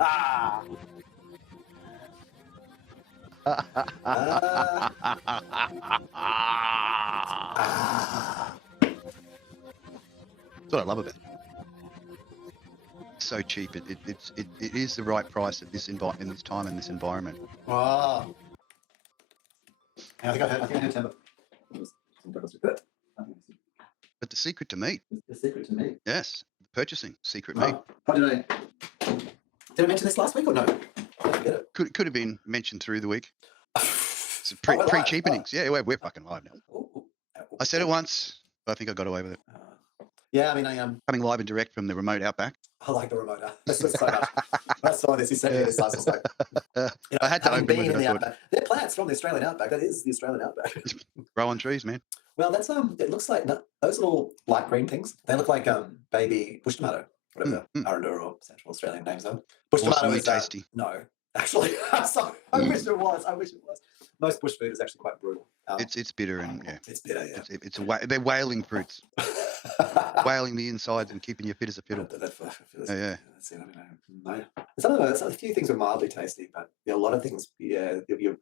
what I love about it. It's so cheap. It is the right price at this in this time and this environment. Oh. I think I heard timber. But the secret to meat. The secret to meat. Yes, purchasing secret meat. How did I mention this last week or no? Could have been mentioned through the week. It's pre-cheapenings. Yeah, we're fucking live now. I said it once, but I think I got away with it. Yeah, I mean, I am coming live and direct from the remote outback. I like the remote. This was so much. I saw this. He sent me this last. I was like, I had to open with it. They're plants from the Australian outback. That is the Australian outback. Growing trees, man. Well, that's it looks like those little light green things. They look like baby bush tomato, whatever Arundura or Central Australian names are. Bush tomato is tasty. No, actually, sorry, I wish it was. Most bush food is actually quite brutal. It's bitter and it's bitter. Yeah, they're whaling fruits. Whaling the insides and keeping you fit as a fiddle. Yeah. Some of a few things are mildly tasty, but a lot of things, I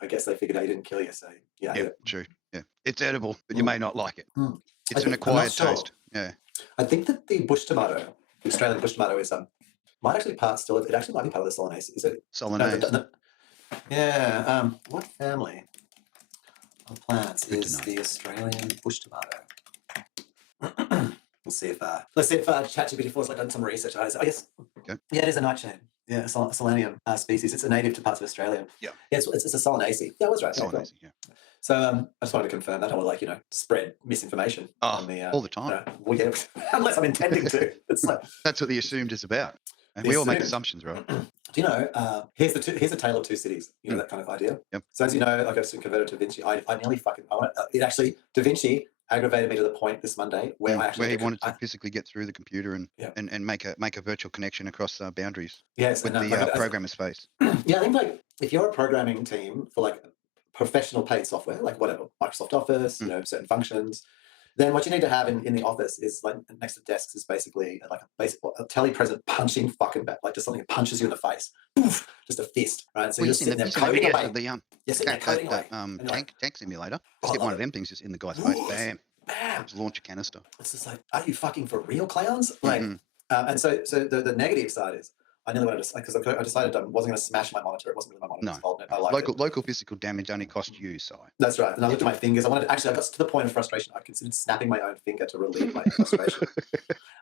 guess they figured they didn't kill you, so yeah. True. Yeah, it's edible, but you may not like it. It's an acquired taste. Yeah. I think that the bush tomato, the Australian bush tomato, is might actually be part of the Solanaceae. Is it Solanaceae? No, yeah. What family of plants is the Australian bush tomato? Let's see if ChatGPT 4's done some research. I guess. Okay. Yeah, it is a nightshade. Yeah, a Solanium species. It's a native to parts of Australia. Yeah. Yeah, it's a Solanaceae. Yeah, I was right. Solanaceae. Yeah. So I just wanted to confirm that. I don't want to spread misinformation on the all the time. Unless I'm intending to. It's like that's what the assumed is about. And we all make assumptions, right? Do you know? Here's a tale of two cities. You know that kind of idea. Yep. So as you know, I've just converted to VINCI. I nearly Da Vinci aggravated me to the point this Monday where he wanted to physically get through the computer and make a virtual connection across boundaries. Yes, with the programmer's face. Yeah, I think if you're a programming team for professional paid software, whatever, Microsoft Office, certain functions, then what you need to have in the office is next to desks is basically a telepresent punching fucking back, just something that punches you in the face. Poof, just a fist, right? So you're sitting there coding away. Tank simulator. Just get one of them things just in the guy's face. Bam. Just launch a canister. It's just are you fucking for real, clowns? And so the negative side is I nearly wanted to, because I decided I wasn't going to smash my monitor. It wasn't really my monitor. No. I liked it. Local physical damage only cost you, Si. That's right. And I looked at my fingers. I got to the point of frustration. I considered snapping my own finger to relieve my frustration.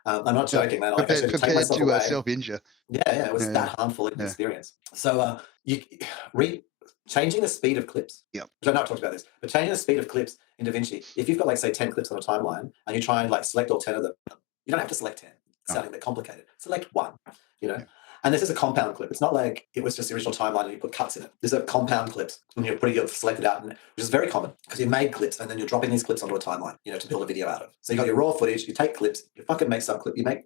I'm not joking, man. Compared to self-injure. Yeah, it was that harmful experience. So changing the speed of clips. Yeah. Which I've not talked about this, but changing the speed of clips in DaVinci, if you've got say 10 clips on a timeline and you try and select all 10 of them, you don't have to select 10. It's sounding a bit complicated. Select one, Yeah. And this is a compound clip. It's not like it was just the original timeline and you put cuts in it. These are compound clips and you're selected out, which is very common because you made clips and then you're dropping these clips onto a timeline, to build a video out of. So you got your raw footage, you take clips, you fucking make some clip, you make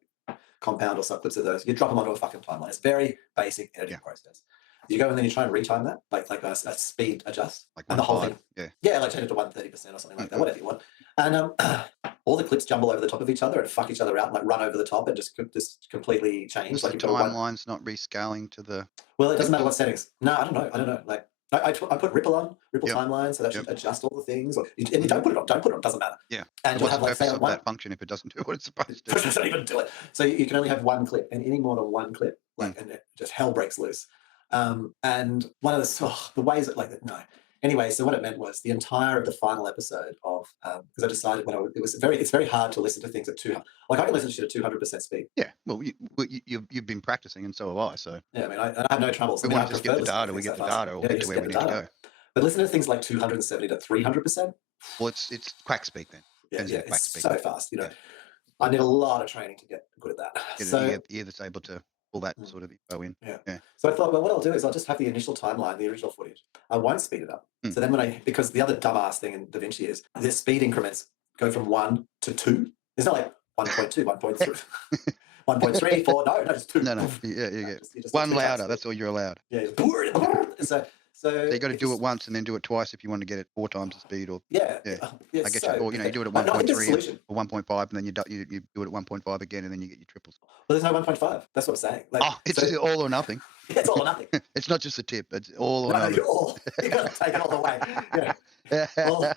compound or sub clips of those, you drop them onto a fucking timeline. It's very basic editing process. You go and then you try and retime that, like a speed adjust, and the whole thing. Yeah, change it to 130% or something like that, whatever you want. And all the clips jumble over the top of each other and fuck each other out, and run over the top and just completely change. The timeline's not rescaling to the. Well, it doesn't matter what settings. No, I don't know. I put Ripple on timeline, so that should adjust all the things. And you don't put it on. It doesn't matter. Yeah. And you'll have that function if it doesn't do what it's supposed to. It doesn't even do it. So you can only have one clip, and any more than one clip, and it just hell breaks loose. And one of the ways that no. Anyway, so what it meant was the entire of the final episode of because I decided it's very hard to listen to things at 200. I can listen to shit at 200% speed. Yeah, well, you've been practicing, and so have I. So yeah, I have no trouble. We want to just get the data. We get the data, or get to where we need to go. But listen to things like 270 to 300%. Well, it's quack speed then. Yeah, it's so fast. I need a lot of training to get good at that. Get an ear that's able to pull that sort of info in. Yeah. So I thought, well, what I'll do is I'll just have the initial timeline, the original footage. I won't speed it up. So then because the other dumbass thing in DaVinci is the speed increments go from 1 to 2. It's not like 1.2, 1.3, 1.3, 4. No, just 2. No. Yeah. Just one louder. That's all you're allowed. Yeah. So you got to do it once and then do it twice if you want to get it 4 times the speed, or I get you. Or you do it at 1.3 or 1.5, and then you do it at 1.5 again, and then you get your triples. Well, there's no 1.5. That's what I'm saying. It's all or nothing. It's all or nothing. It's not just a tip; it's all or No, nothing. you got to take it all the way. Yeah.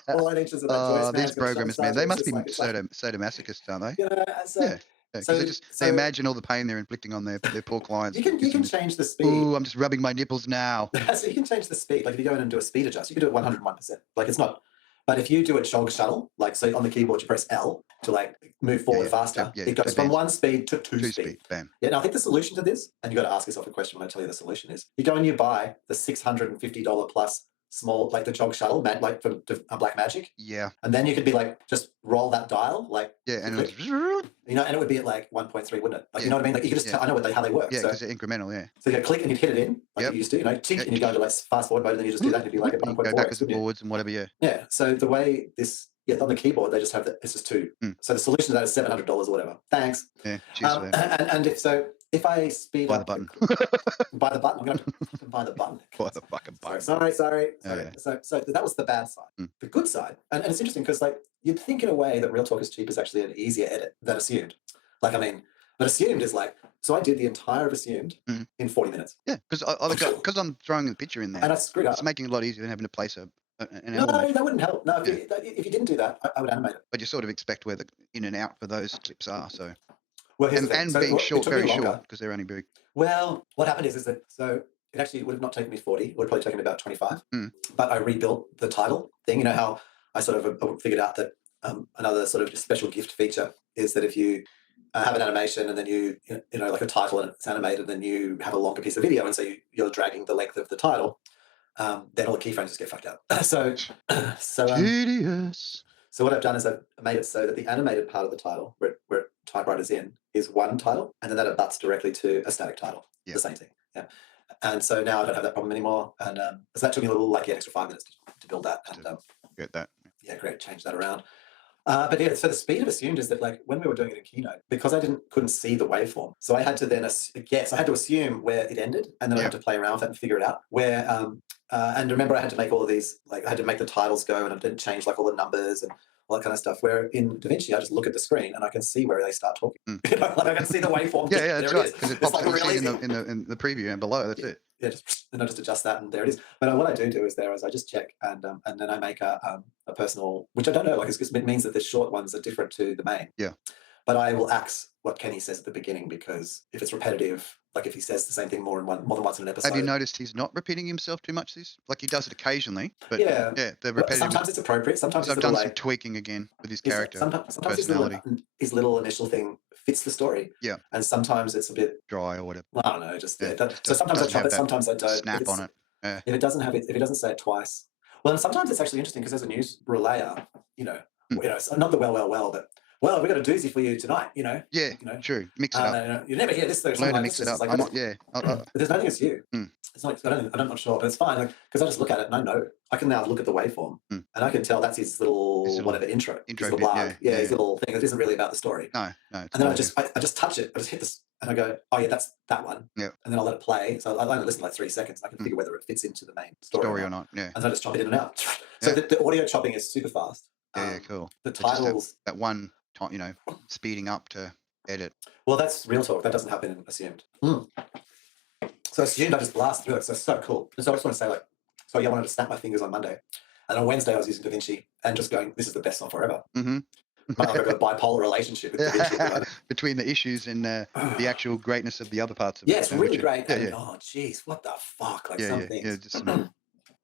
all 8 inches of that Oh, joist, man. these It's gonna show programmers, stars, man, they it's must just be like, it's like, sadomasochists, aren't they? you know, Yeah, because so they imagine all the pain they're inflicting on their poor clients. you can change the speed. Ooh, I'm just rubbing my nipples now. So you can change the speed. Like if you go in and do a speed adjust, you can do it 101%. Like it's not. But if you do a jog shuttle, like so on the keyboard you press L to like move forward faster, it goes from 1 speed to 2 speed. Bam. Yeah, now I think the solution to this, and you got to ask yourself a question when I tell you the solution is, you go and you buy the $650 plus small, like the jog shuttle, like from Black Magic. Yeah. And then you could be like, just roll that dial, like and and it would be at like 1.3, wouldn't it? Like you know what I mean? Like you could just tell, I know how they work. Yeah, because they're incremental. Yeah. So you click and you hit it in like you used to, cheat, and you go to like fast forward mode, and then you just do that, and you'd be like at 1.4. Go backwards and forwards and whatever. Yeah. Yeah. So the way this. Yeah, on the keyboard they just have it's just 2. So the solution to that is $700 or whatever. Thanks. Yeah, cheers for that. And if I speed buy up the button, buy the button. I'm gonna buy the button. Buy the fucking button. Sorry. Yeah. So that was the bad side. The good side, and it's interesting because like you'd think in a way that Real Talk is Cheap is actually an easier edit than Assumed. Like I mean, but Assumed is like, so I did the entire of Assumed in 40 minutes. Yeah, because I'm throwing the picture in there, and I screwed up. It's making it a lot easier than having to place an no, that wouldn't help. No, if you didn't do that, I would animate it. But you sort of expect where the in and out for those clips are. So, well, and being short, very short, because they're only big. Well, what happened is that so it actually would have not taken me 40. It would have probably taken me about 25. But I rebuilt the title thing. You know how I sort of figured out that another sort of special gift feature is that if you have an animation and then you know like a title and it's animated, then you have a longer piece of video, and so you're dragging the length of the title. Then all the keyframes just get fucked up. So tedious. So what I've done is I've made it so that the animated part of the title, where typewriter's in, is one title, and then that abuts directly to a static title, the same thing. Yeah. And so now I don't have that problem anymore. And so that took me a little, like, extra 5 minutes to build that. And get that. Yeah, great. Change that around. But yeah, so the speed of Assumed is that like when we were doing it in Keynote, because I couldn't see the waveform, so I had to then I had to assume where it ended, and then I had to play around with it and figure it out. Where and remember, I had to make all of these, like I had to make the titles go, and I didn't change like all the numbers and all that kind of stuff. Where in DaVinci, I just look at the screen and I can see where they start talking. You know, like I can see the waveform. Yeah, that's right. Because it pops like really in the preview and below. That's it. Yeah, then I just adjust that, and there it is. But what I do is I just check, and then I make a personal, which I don't know, like it means that the short ones are different to the main. Yeah. But I will axe what Kenny says at the beginning, because if it's repetitive, like if he says the same thing more than once in an episode. Have you noticed he's not repeating himself too much? Like he does it occasionally, but the repetitive. Sometimes it's appropriate. Sometimes I've done some tweaking again with his character. Sometimes personality. His little initial thing fits the story. Yeah. And sometimes it's a bit dry or whatever. I don't know. So sometimes I chop it, sometimes I don't. Snap on it. Yeah. If it doesn't say it twice. Well, and sometimes it's actually interesting because as a news relayer, not the well, but we got a doozy for you tonight. Yeah. True. Mix it up. You never hear this. Learn to mix it up. But there's nothing against you. It's not. I'm not sure, but it's fine. Because I just look at it and I know I can now look at the waveform and I can tell that's his little whatever intro Intro bit, bit, his little thing. It isn't really about the story. No. And then I just touch it. I just hit this and I go, oh yeah, that's that one. Yeah. And then I'll let it play. So I only listen like 3 seconds. And I can figure whether it fits into the main story or not. Yeah. And then I just chop it in and out. So the audio chopping is super fast. Yeah, cool. The titles. That one time, speeding up to edit. Well, that's Real Talk. That doesn't happen in Assumed. So Assumed, I just blast through it. So it's so cool. And so I just want to say, I wanted to snap my fingers on Monday. And on Wednesday, I was using DaVinci and just going, this is the best software ever. Mm-hmm. But I've got a bipolar relationship with DaVinci. Between the issues and the actual greatness of the other parts of it. Yeah, it's really great. Yeah, oh, jeez, what the fuck? Just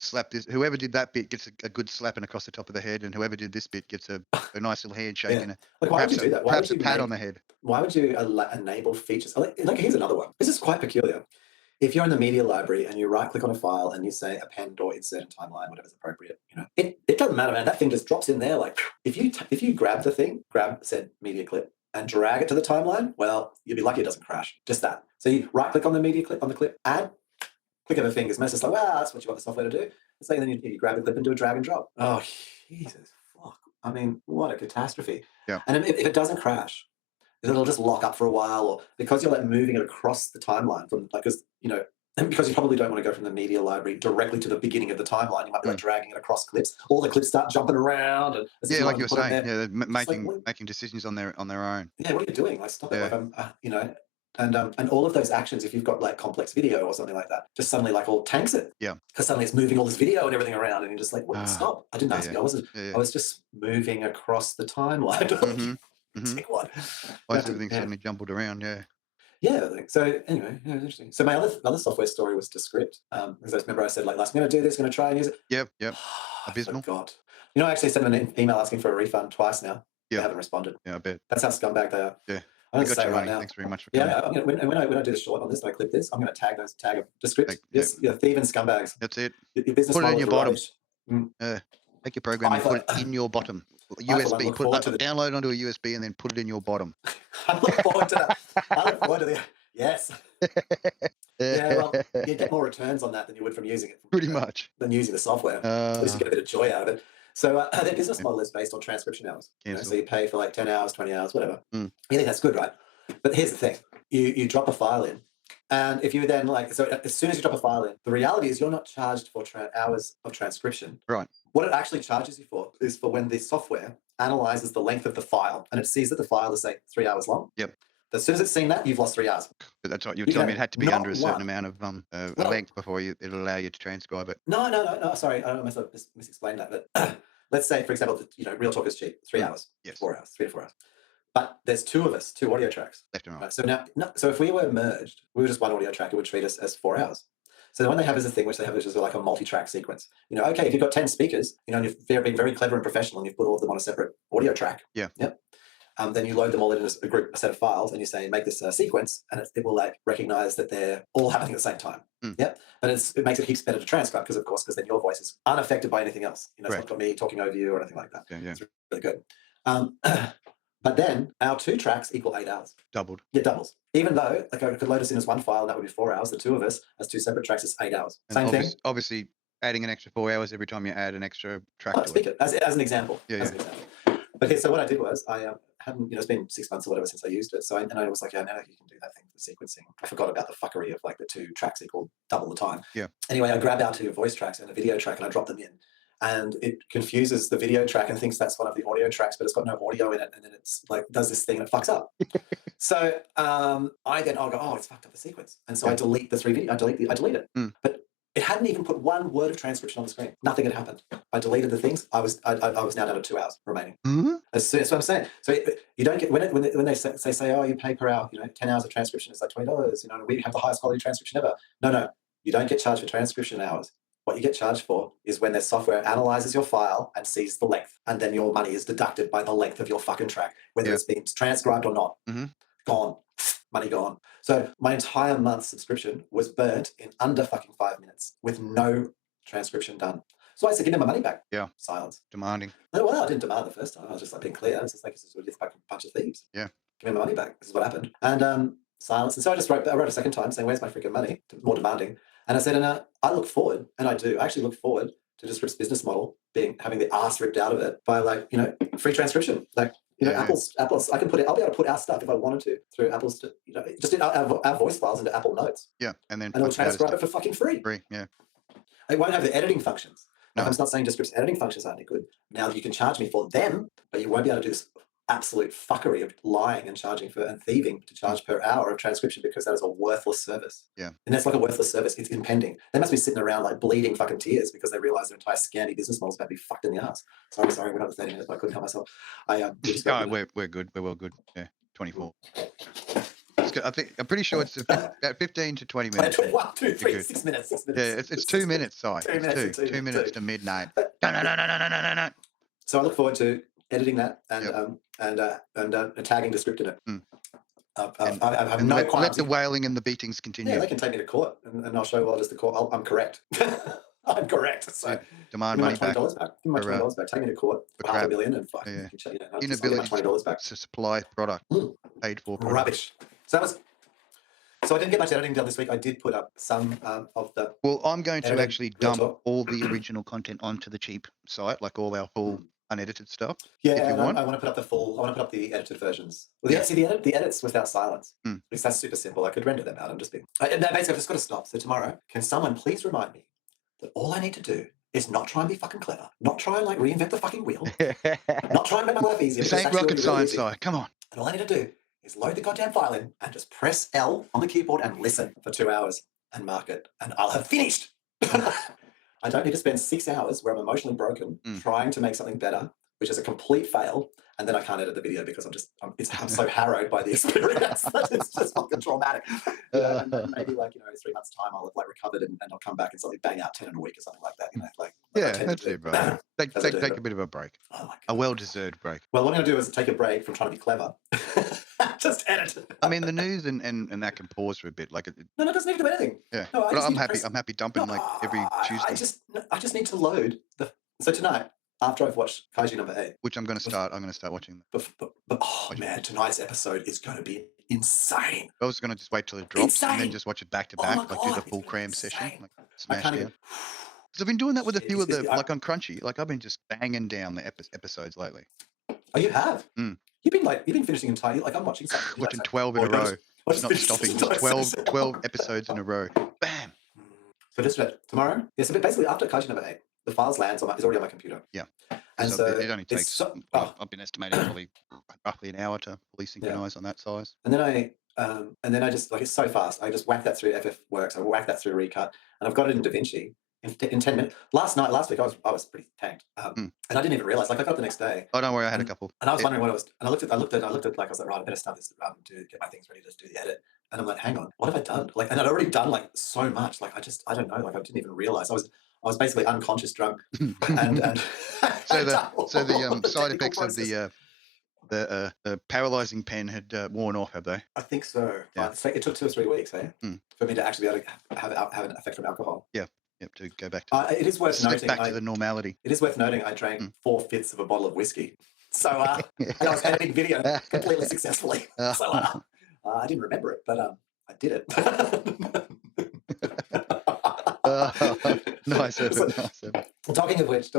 slap this. Whoever did that bit gets a good slapping across the top of the head, and whoever did this bit gets a nice little handshake and why would you do that? Perhaps a pat on the head. Why would you enable features? Here's another one. This is quite peculiar. If you're in the media library and you right-click on a file and you say append or insert in timeline, whatever's appropriate, it doesn't matter, man. That thing just drops in there. Like if you grab the thing, grab said media clip and drag it to the timeline, well, you'll be lucky it doesn't crash. Just that. So you right-click on the media clip, on the clip, add, click of the fingers. And it's just like, well, that's what you want the software to do. It's like, then you grab the clip and do a drag and drop. Oh, Jesus, fuck. I mean, what a catastrophe. Yeah. And if it doesn't crash, it'll just lock up for a while, or because you're moving it across the timeline from because you probably don't want to go from the media library directly to the beginning of the timeline. You might be dragging it across clips. All the clips start jumping around, and like you were saying, they're making decisions on their own. Yeah, what are you doing? Stop it. And all of those actions, if you've got like complex video or something like that, just suddenly like all tanks it. Yeah. Because suddenly it's moving all this video and everything around, and you're just like, what? Stop! I didn't ask you. I was just moving across the timeline. Take what? Why is everything suddenly jumbled around? Yeah. Yeah. So anyway, yeah, interesting. So my other software story was to script. Because I remember I said like, last, I'm going to do this, going to try and use it. Yep. Abysmal. God. You know, I actually sent them an email asking for a refund twice now. Yeah. They haven't responded. Yeah, I bet. That's how scumbag they are. Yeah. I'm going to say right money. now. Thanks very much for coming. Yeah, I'm gonna, when I do the short on this, and I clip this, I'm going to tag them to script. Yes, yeah, thieving scumbags. That's it. Your business put it in your bottom. Take your program and put it in your bottom. USB. Download onto a USB and then put it in your bottom. I look forward to that. I look forward to the yes. Yeah, well, you get more returns on that than you would from using it. Pretty much. Than using the software. At least you get a bit of joy out of it. So their business model is based on transcription hours. So you pay for like 10 hours, 20 hours, whatever. You think that's good, right? But here's the thing. You drop a file in. And if you then so as soon as you drop a file in, the reality is you're not charged for hours of transcription. Right. What it actually charges you for is for when the software analyzes the length of the file and it sees that the file is, say, 3 hours long. Yep. As soon as it's seen that, you've lost 3 hours. But that's what you were telling me. It had to be under a certain amount of length before it'll allow you to transcribe it. No. Sorry, I must have misexplained that. But let's say, for example, Real Talk is cheap. 3 hours. Yes. 4 hours. 3 to 4 hours. But there's 2 of us, 2 audio tracks. Left and right. So now, so if we were merged, we were just 1 audio track, it would treat us as 4 hours. So the one they have is a thing which they have, which is like a multi-track sequence. Okay, if you've got 10 speakers, and you've been very clever and professional, and you've put all of them on a separate audio track. Yeah. Yep. Then you load them all in as a set of files, and you say, make this sequence, and it will like recognize that they're all happening at the same time. Yep. But it makes it heaps better to transcribe because then your voice is unaffected by anything else. It's not got me talking over you or anything like that. Yeah. It's really good. But then our 2 tracks equal 8 hours. Doubled. Yeah, doubles. Even though I could load us in as 1 file, and that would be 4 hours. The 2 of us as 2 separate tracks is 8 hours. Same thing. Obviously, adding an extra 4 hours every time you add an extra track to speaker, as an example. Yeah. As an example. But so what I did was I hadn't, it's been 6 months or whatever since I used it. So I was like, yeah, now you can do that thing for sequencing. I forgot about the fuckery of like the 2 tracks equal double the time. Yeah. Anyway, I grabbed out 2 voice tracks and a video track and I dropped them in. And it confuses the video track and thinks that's one of the audio tracks, but it's got no audio in it. And then it's like, does this thing and it fucks up. So I'll go, oh, it's fucked up the sequence. And so I delete the 3 videos. I delete it. But it hadn't even put 1 word of transcription on the screen. Nothing had happened. I deleted the things. I was now down to 2 hours remaining. That's what I'm saying. So you don't get when they say, oh, you pay per hour, 10 hours of transcription is like $20. We have the highest quality transcription ever. No, you don't get charged for transcription hours. What you get charged for is when their software analyzes your file and sees the length, and then your money is deducted by the length of your fucking track, whether it's been transcribed or not. Gone. Money gone. So my entire month's subscription was burnt in under fucking 5 minutes with no transcription done. So I said, give me my money back. Yeah. Silence. Demanding. No, well, I didn't demand the first time. I was just like being clear. I was just like, this is a fucking bunch of thieves. Yeah. Give me my money back. This is what happened. And silence. And so I wrote a second time saying, where's my freaking money? More demanding. And I said, and I look forward, and I do, I actually look forward to Descript's business model having the ass ripped out of it by free transcription. Apple's, I'll be able to put our stuff if I wanted to through Apple's, just our voice files into Apple Notes. Yeah. And then it'll transcribe it for fucking free. Yeah. It won't have the editing functions. No. I'm not saying Descript's editing functions aren't any good. Now you can charge me for them, but you won't be able to do this absolute fuckery of lying and thieving to charge per hour of transcription, because that is a worthless service. Yeah. And that's like a worthless service. It's impending. They must be sitting around like bleeding fucking tears because they realize their entire scanty business model is about to be fucked in the ass. Sorry, we're not at 30 minutes, but I couldn't help myself. We're good. We're well good. Yeah. 24. I'm pretty sure it's about 15 to 20 minutes. 1, 2, 3, 6 minutes. Yeah, it's 2 minutes, sorry. 2 minutes to midnight. No. So I look forward to editing that and tagging Descript in it. I have no qualms. Let the wailing and the beatings continue. Yeah, they can take me to court, and I'll show just the court. I'm correct. I'm correct. So demand money back. $20 back. Give me my $20 back. Take me to court for $500 million and fuck. Inability $20 back to supply product paid for. Rubbish. So I didn't get much editing done this week. I did put up some of the. Well, I'm going to actually dump all the original content onto the Cheep site, like all our full unedited stuff. Yeah, I want to put up the full. I want to put up the edited versions. Well, the edits without silence. Because that's super simple. I could render them out. I'm just being. Basically, I've just got to stop. So tomorrow, can someone please remind me that all I need to do is not try and be fucking clever, not try and reinvent the fucking wheel, not try and make my life easier. This ain't rocket science, Si. Come on. And all I need to do is load the goddamn file in and just press L on the keyboard and listen for 2 hours and mark it, and I'll have finished. I don't need to spend 6 hours where I'm emotionally broken trying to make something better, which is a complete fail, and then I can't edit the video because I'm so harrowed by the experience that it's just fucking traumatic. And then maybe 3 months time I'll have recovered and I'll come back and suddenly bang out 10 in a week or something like that. That's it, bro. Take a bit of a break. Oh my God. A well-deserved break. Well, what I'm going to do is take a break from trying to be clever. Just edit. I mean, the news and that can pause for a bit. No, it doesn't need to do anything. Yeah, no, but I'm happy dumping every Tuesday. I just need to load so tonight, after I've watched Kaiju number 8, which I'm going to start watching. But man, tonight's episode is going to be insane. I was going to just wait till it drops and then just watch it back to back, do the full cram session, smash down. Because I've been doing that with a few of the on Crunchy. I've been just banging down the episodes lately. Oh, you have? You've been finishing entirely. I'm watching something. Watching 12 in a row. It's not stopping. Just 12 episodes in a row. Bam. So just tomorrow. Yeah. So basically, after Kaiju number 8, the files lands is already on my computer. Yeah. And so it only takes. I've been estimating probably roughly an hour to fully synchronize on that size. And then I just it's so fast. I just whack that through FFworks. I whack that through RECUT, and I've got it in DaVinci in 10 minutes. Last week, I was pretty tanked, and I didn't even realize. I got up the next day. Oh, don't worry, I had a couple. And I was wondering what it was. And I looked at I was like, right, I better start this to get my things ready to do the edit. And I'm like, hang on, what have I done? And I'd already done so much. I don't know. I didn't even realize. I was basically unconscious drunk. and so the side effects of the paralyzing pen had worn off, have they? I think so. Yeah. It took 2 or 3 weeks, for me to actually be able to have an effect from alcohol. Yeah. Yep, to go back to it is worth noting. Back to the normality. It is worth noting I drank 4/5 of a bottle of whiskey. So I was editing video completely successfully. So I didn't remember it, but I did it. Nice. Talking of which,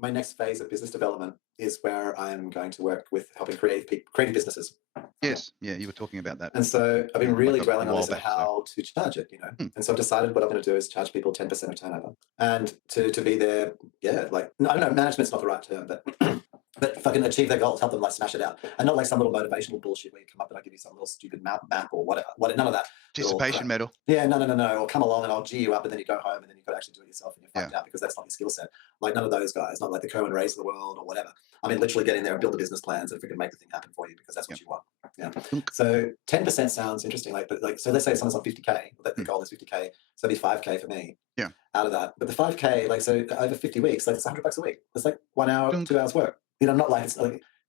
my next phase of business development is where I'm going to work with helping creative businesses. Yes, yeah, you were talking about that. And so I've been really dwelling on this and how to charge it, And so I've decided what I'm going to do is charge people 10% of turnover, and to be there, I don't know, management's not the right term, but fucking achieve their goals, help them smash it out, and not some little motivational bullshit where you come up and I give you some little stupid map or whatever. None of that. Participation medal. Yeah, no. Or come along and I'll G you up, and then you go home and then you've got to actually do it yourself and you're fucked out because that's not your skill set. None of those guys, not like the Cohen Rays of the world or whatever. I mean, literally get in there and build the business plans and if we can make the thing happen for you because that's what you want. Yeah. So 10% sounds interesting. So let's say someone's on 50K, the goal is 50K. So it'd be 5K for me. Yeah. Out of that. But the 5K, so over 50 weeks, it's $100 a week. It's 1 hour, 2 hours work. Not it's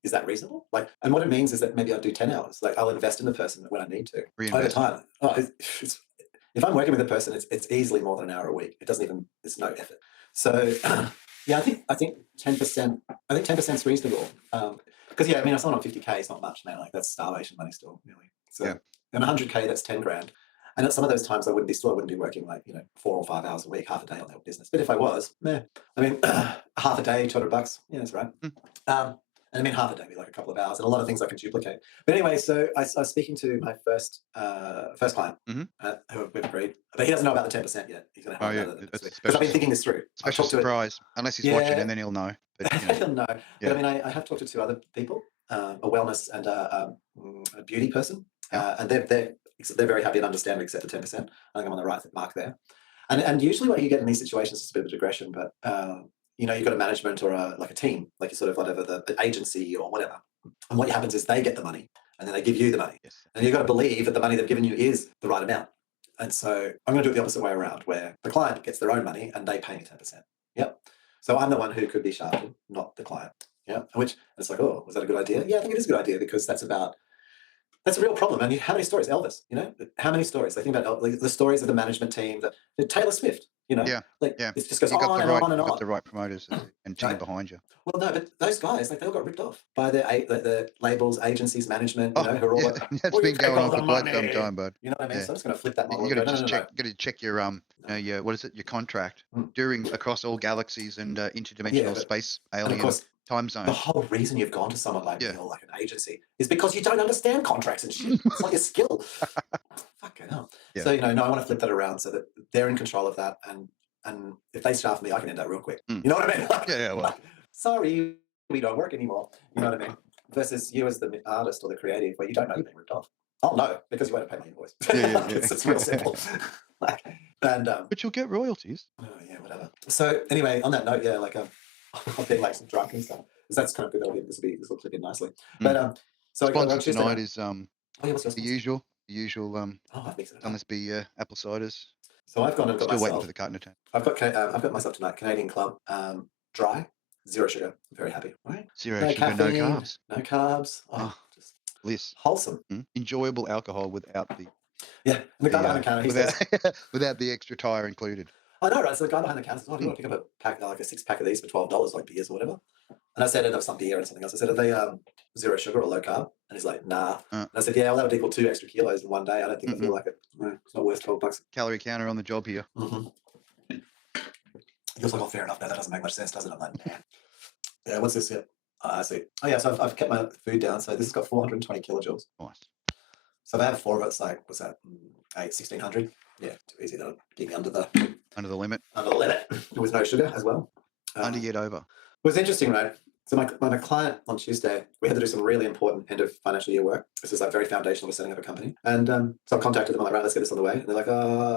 is that reasonable? And what it means is that maybe I'll do 10 hours. I'll invest in the person when I need to. Over time. If I'm working with a person, it's easily more than an hour a week. It's no effort. So I think 10%. I think 10% is reasonable. Because if someone on 50K, it's not much, man. That's starvation money still, really. So and 100K, that's 10 grand. And at some of those times, I wouldn't be working 4 or 5 hours a week, half a day on their business. But if I was, half a day, $200. Yeah, that's right. And half a day, a couple of hours, and a lot of things I can duplicate. But anyway, so I was speaking to my first client, who we've agreed, but he doesn't know about the 10% yet. He's going to have because I've been thinking this through. Special surprise, unless he's watching, and then he'll know. But, he'll know. Yeah. But I have talked to 2 other people, a wellness and a beauty person, and they're very happy and understand accept the 10%. I think I'm on the right mark there. And usually what you get in these situations is a bit of a digression, but you've got a management or a team, you sort of whatever, the agency or whatever. And what happens is they get the money and then they give you the money. Yes. And you've got to believe that the money they've given you is the right amount. And so I'm going to do it the opposite way around, where the client gets their own money and they pay me 10%. Yep. So I'm the one who could be shafted, not the client. Yeah. Which it's oh, was that a good idea? Yeah, I think it is a good idea because that's a real problem. And how many stories? Elvis, how many stories? They think about the stories of the management team, Taylor Swift, it just goes on and on and on. Got the right promoters and team behind you. Well, no, but those guys, they all got ripped off by the labels, agencies, management, who are all that's been going on for quite some time, bud. You know what I mean? So I'm just going to flip that model. You got to check your what is it? Your contract across all galaxies and interdimensional space alien time zones. The whole reason you've gone to someone like me or like an agency is because you don't understand contracts and shit. It's like a skill. Fucking hell. Yeah. So I want to flip that around so that they're in control of that, and if they staff me, I can end that real quick. You know what I mean? Well. Sorry, we don't work anymore. You know what I mean? versus you as the artist or the creative, where you don't know you're being ripped off. Oh no, because you won't pay my invoice. Yeah. It's real simple. And but you'll get royalties. Oh yeah, whatever. So anyway, on that note, yeah, like I've been like some drunk and stuff. Because that's kind of good. This will clip in nicely. But so sponsor on Tuesday tonight night, is oh yeah, what's your the sponsor? usual Oh, I've mixed it up. must be apple ciders. So I've gone and got Still waiting myself. for the carton attack. I've got myself tonight Canadian Club dry, 0 sugar. I'm very happy. Right? Zero No sugar, caffeine, no carbs. no carbs. Oh, just Bliss. wholesome. Enjoyable alcohol without the And the guy behind the counter, he says, without the extra tire included. I know, right? So the guy behind the counter says, "Oh, do you want to pick up a pack, like a 6-pack of these for $12, like beers or whatever?" And I said, "And some beer and something else." I said, "Are they 0 sugar or low carb?" And he's like, "Nah." And I said, "Yeah, well, that would equal 2 extra kilos in one day. I don't think I feel like it. It's not worth $12." Calorie counter on the job here. He was like, "Oh, fair enough. No, that doesn't make much sense, does it?" I'm like, "Nah." Yeah, what's this here? I see. Oh yeah, so I've kept my food down. So this has got 420 kilojoules. Nice. So if I have 4 of it, it's like, what's that? 1600. Yeah, too easy to get me under the limit. Under the limit with no sugar as well. To get over. It was interesting, right? So my client on Tuesday, we had to do some really important end of financial year work. This is like very foundational to setting up a company. And so I contacted them. I'm like, right, let's get this on the way. And they're like,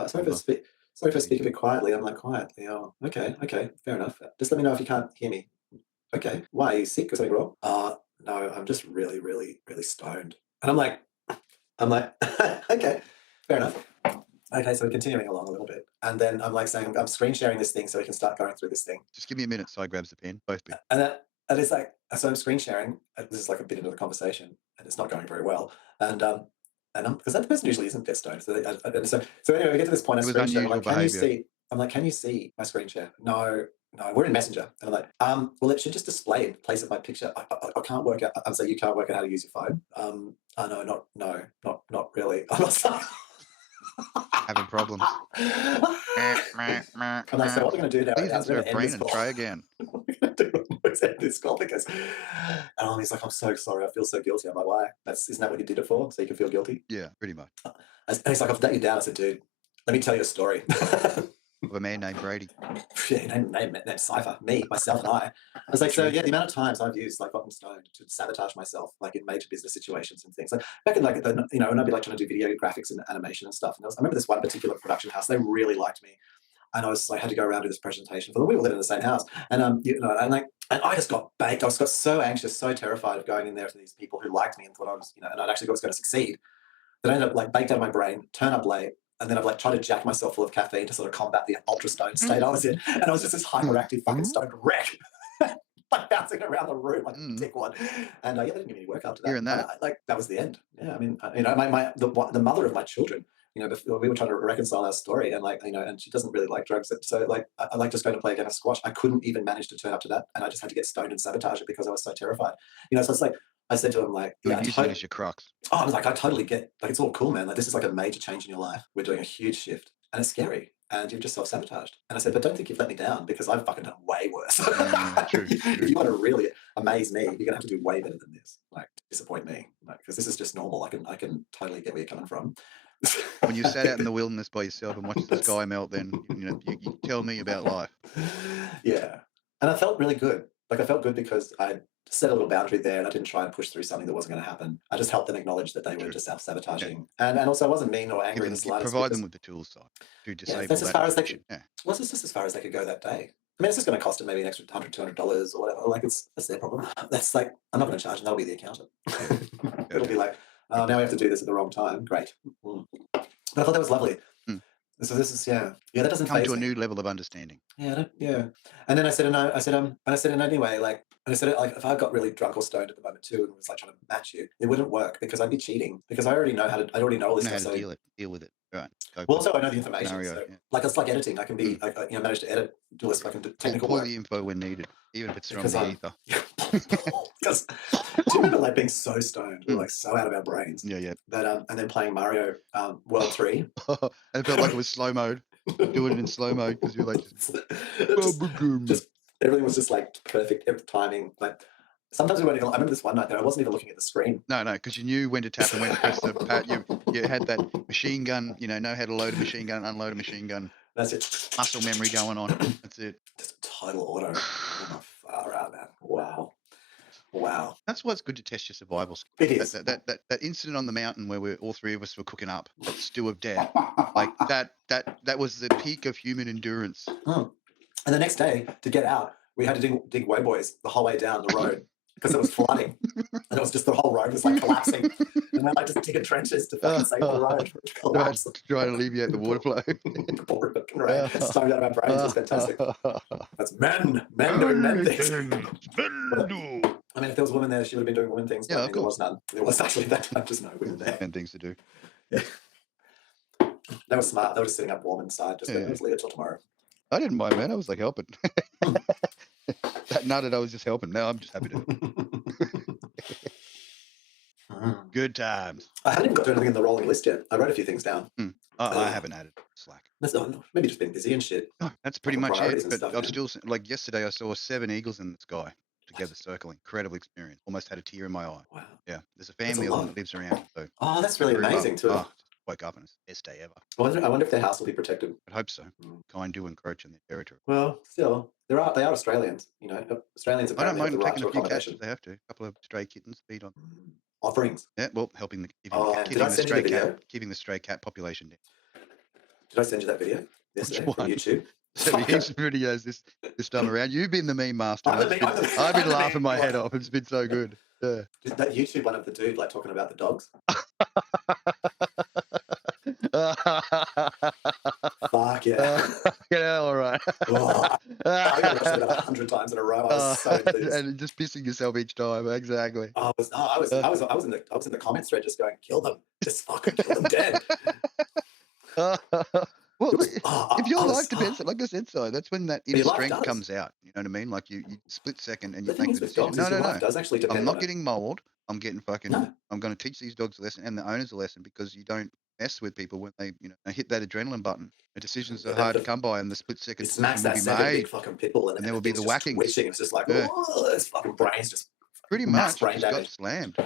sorry if I speak a bit quietly. I'm like, quietly. Oh, okay, fair enough. Just let me know if you can't hear me. Okay, why? Are you sick or something wrong? No, I'm just really, really, really stoned. And I'm like, okay, fair enough. Okay, so we're continuing along a little bit. And then I'm like saying, I'm screen sharing this thing so we can start going through this thing. Just give me a minute. So I grabs the pen, both bits. And it's like, so I'm screen sharing. This is like a bit into the conversation and it's not going very well. And because that person usually isn't dead stoned. So anyway, we get to this point. I screen share. I'm like, can you see my screen share? No, we're in Messenger. And I'm like, well, it should just display in place of my picture. I can't work out. I'm saying you can't work out how to use your phone. Not really. I'm not having problems. I'm like, so what we're going to do now? Please insert brain and try again. We're going to do this call because, and he's like, I'm so sorry. I feel so guilty. I'm like, why? Isn't that what you did it for? So you can feel guilty? Yeah, pretty much. And he's like, I've let you down. I said, dude, let me tell you a story. Of a man named Brady. Yeah, named Cypher, me, myself, and I. I was like, so yeah, the amount of times I've used like gotten stoned to sabotage myself, like in major business situations and things. Like back in like when I'd be like trying to do video graphics and animation and stuff. And I remember this one particular production house. They really liked me, and I was like, had to go around do this presentation for them. We were living in the same house, and and I just got baked. I got so anxious, so terrified of going in there to these people who liked me and thought I was, and I'd actually was going to succeed. That I ended up like baked out of my brain, turn up late. And then I've like tried to jack myself full of caffeine to sort of combat the ultra stoned state I was in. And I was just this hyperactive fucking stoned wreck. Like bouncing around the room like a dickwad. And yeah, they didn't give me any work after that. Hearing that. Like that was the end. Yeah, I mean, the mother of my children, before we were trying to reconcile our story and and she doesn't really like drugs. So like I like just going to play a game of squash. I couldn't even manage to turn up to that. And I just had to get stoned and sabotage it because I was so terrified. So it's like, I said to him, like, yeah, you said it's your crux. Oh, I was like, I totally get, like, it's all cool, man. Like, this is like a major change in your life. We're doing a huge shift and it's scary and you've just self-sabotaged. And I said, but don't think you've let me down because I've fucking done way worse. True. If you want to really amaze me, you're going to have to do way better than this. Like, disappoint me. Because this is just normal. I can totally get where you're coming from. When you sat out in the wilderness by yourself and watched the sky melt, then, you tell me about life. Yeah. And I felt really good. Like, I felt good because I set a little boundary there and I didn't try and push through something that wasn't going to happen. I just helped them acknowledge that they were just self-sabotaging. Yeah. And also I wasn't mean or angry in the slightest. Provide them with the tools to disable that's that. as far as they could, well, it's just as far as they could go that day. I mean, it's just going to cost them maybe an extra $100, $200 or whatever. Like, that's their problem. That's like, I'm not going to charge them. That'll be the accountant. It'll be like, oh, now we have to do this at the wrong time. Great. But I thought that was lovely. So this is that doesn't come to a new level of understanding. Yeah. And then I said anyway, like, and I said it like if I got really drunk or stoned at the moment too, and was like trying to match you, it wouldn't work because I'd be cheating because I already know all this stuff. Deal with it. Right. Well, also I know the information. Like it's like editing. I can be manage to edit, do this fucking technical pull work. the info when needed, even if it's from the ether. Because do you remember like being so stoned, like so out of our brains? Yeah. That and then playing Mario World 3. And it felt like it was slow mode. Doing it in slow mode because you're like just everything was just like perfect timing. Like sometimes we weren't even. I remember this one night there. I wasn't even looking at the screen. No, because you knew when to tap and when to press the pad. You had that machine gun. Know how to load a machine gun, unload a machine gun. That's it. Muscle memory going on. That's it. Just total auto. Oh, far out, man. Wow. Wow. That's why it's good to test your survival skills. It is. That incident on the mountain where all three of us were cooking up, that stew of death, like that was the peak of human endurance. And the next day, to get out, we had to dig wayboys the whole way down the road because it was flooding. And it was just the whole road was like collapsing. And we're like just digging trenches to fucking save the road. Collapse. Try to alleviate the water flow. Poor fucking rain. Stormed out of our brains. It was fantastic. That's men doing men things. I mean, if there was a woman there, she would have been doing woman things. But Yeah, of there was none. There was actually that time just no women there. And things to do. Yeah. They were smart. They were just sitting up warm inside. Just let's leave it till tomorrow. I didn't mind, man. I was like helping. That nutted, I was just helping. Now I'm just happy to. Good times. I haven't even got to anything in the rolling list yet. I wrote a few things down. I haven't added Slack. That's not, maybe just been busy and shit. Oh, that's pretty much it. But I'm still like yesterday. I saw 7 eagles in the sky together circling. Incredible experience. Almost had a tear in my eye. Wow. Yeah, there's a family of them that lives around. So that's really amazing too. Woke up and it's the best day ever. I wonder if their house will be protected. I hope so. Kind do encroach in their territory. Well, still, they are Australians. You know, Australians. I don't mind taking a few catches. They have to. A couple of stray kittens feed on. Offerings. Yeah, well, helping keeping the stray cat population down. Did I send you that video yesterday from YouTube? So here's some videos this time around. You've been the meme master. I've been laughing my head off. It's been so good. Yeah. That YouTube one of the dude like talking about the dogs. Fuck yeah. Yeah, all right. I got watched it about 100 times in a row. I was so enthused. And just pissing yourself each time. Exactly. I was in the comments thread just going, kill them. Just fucking kill them dead. Well, if your life depends, like I said, so that's when that inner strength comes out. You know what I mean? Like you split second and you make the decision. No. I'm not getting mauled. I'm getting fucking. I'm going to teach these dogs a lesson and the owners a lesson because you don't mess with people when they hit that adrenaline button. The decisions are hard to come by, and the split second decision will be made. Big fucking pitbull, and there will be the whacking. It's just like, this fucking brain's just pretty much brain just got slammed.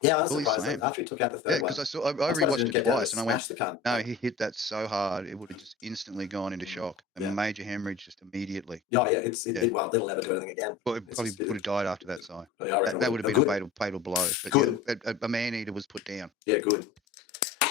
Yeah, I was surprised after he took out the third one. Because I rewatched it twice and I went, no, he hit that so hard it would have just instantly gone into shock. A major hemorrhage just immediately. Well, it'll never do anything again. Well, it probably would have died after that, Si. That would have been a fatal blow. But good. A man-eater was put down. Yeah, good.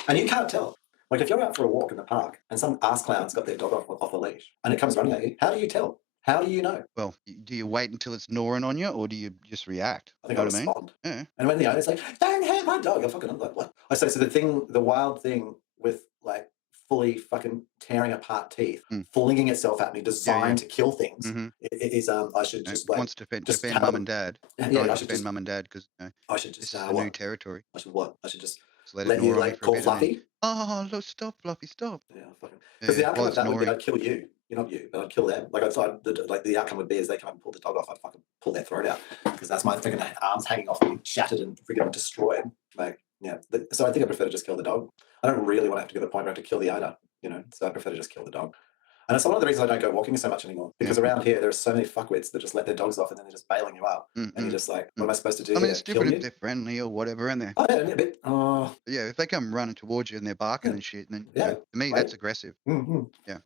And you can't tell. Like if you're out for a walk in the park and some ass clown's got their dog off a leash and it comes running at you, how do you tell? How do you know? Well, do you wait until it's gnawing on you, or do you just react? I think I respond. Yeah. And when the owner's like, "Don't hurt my dog," I'm like, "What?" I say, so the wild thing with like fully fucking tearing apart teeth, flinging itself at me, designed to kill things, is I should just like wants to defend mum and dad. Yeah, I should defend mum and dad because I should just this is a new territory. I should what? I should just let you like call Fluffy. Oh, look, stop, Fluffy, stop. Yeah, fucking. Because the outcome of that would be I'd kill you. You're not you, but I'd kill them. Like I thought, the outcome would be is they come and pull the dog off. I'd fucking pull their throat out because that's my freaking arms hanging off me, shattered and freaking destroyed. Like, yeah. So I think I prefer to just kill the dog. I don't really want to have to get to the point where I have to kill the owner, So I prefer to just kill the dog. And it's one of the reasons I don't go walking so much anymore because around here there are so many fuckwits that just let their dogs off and then they're just bailing you up, and you're just like, what am I supposed to do? I mean, it's different if they're friendly or whatever, and they're a bit. Yeah, if they come running towards you and they're barking and shit, then to me that's aggressive. Yeah.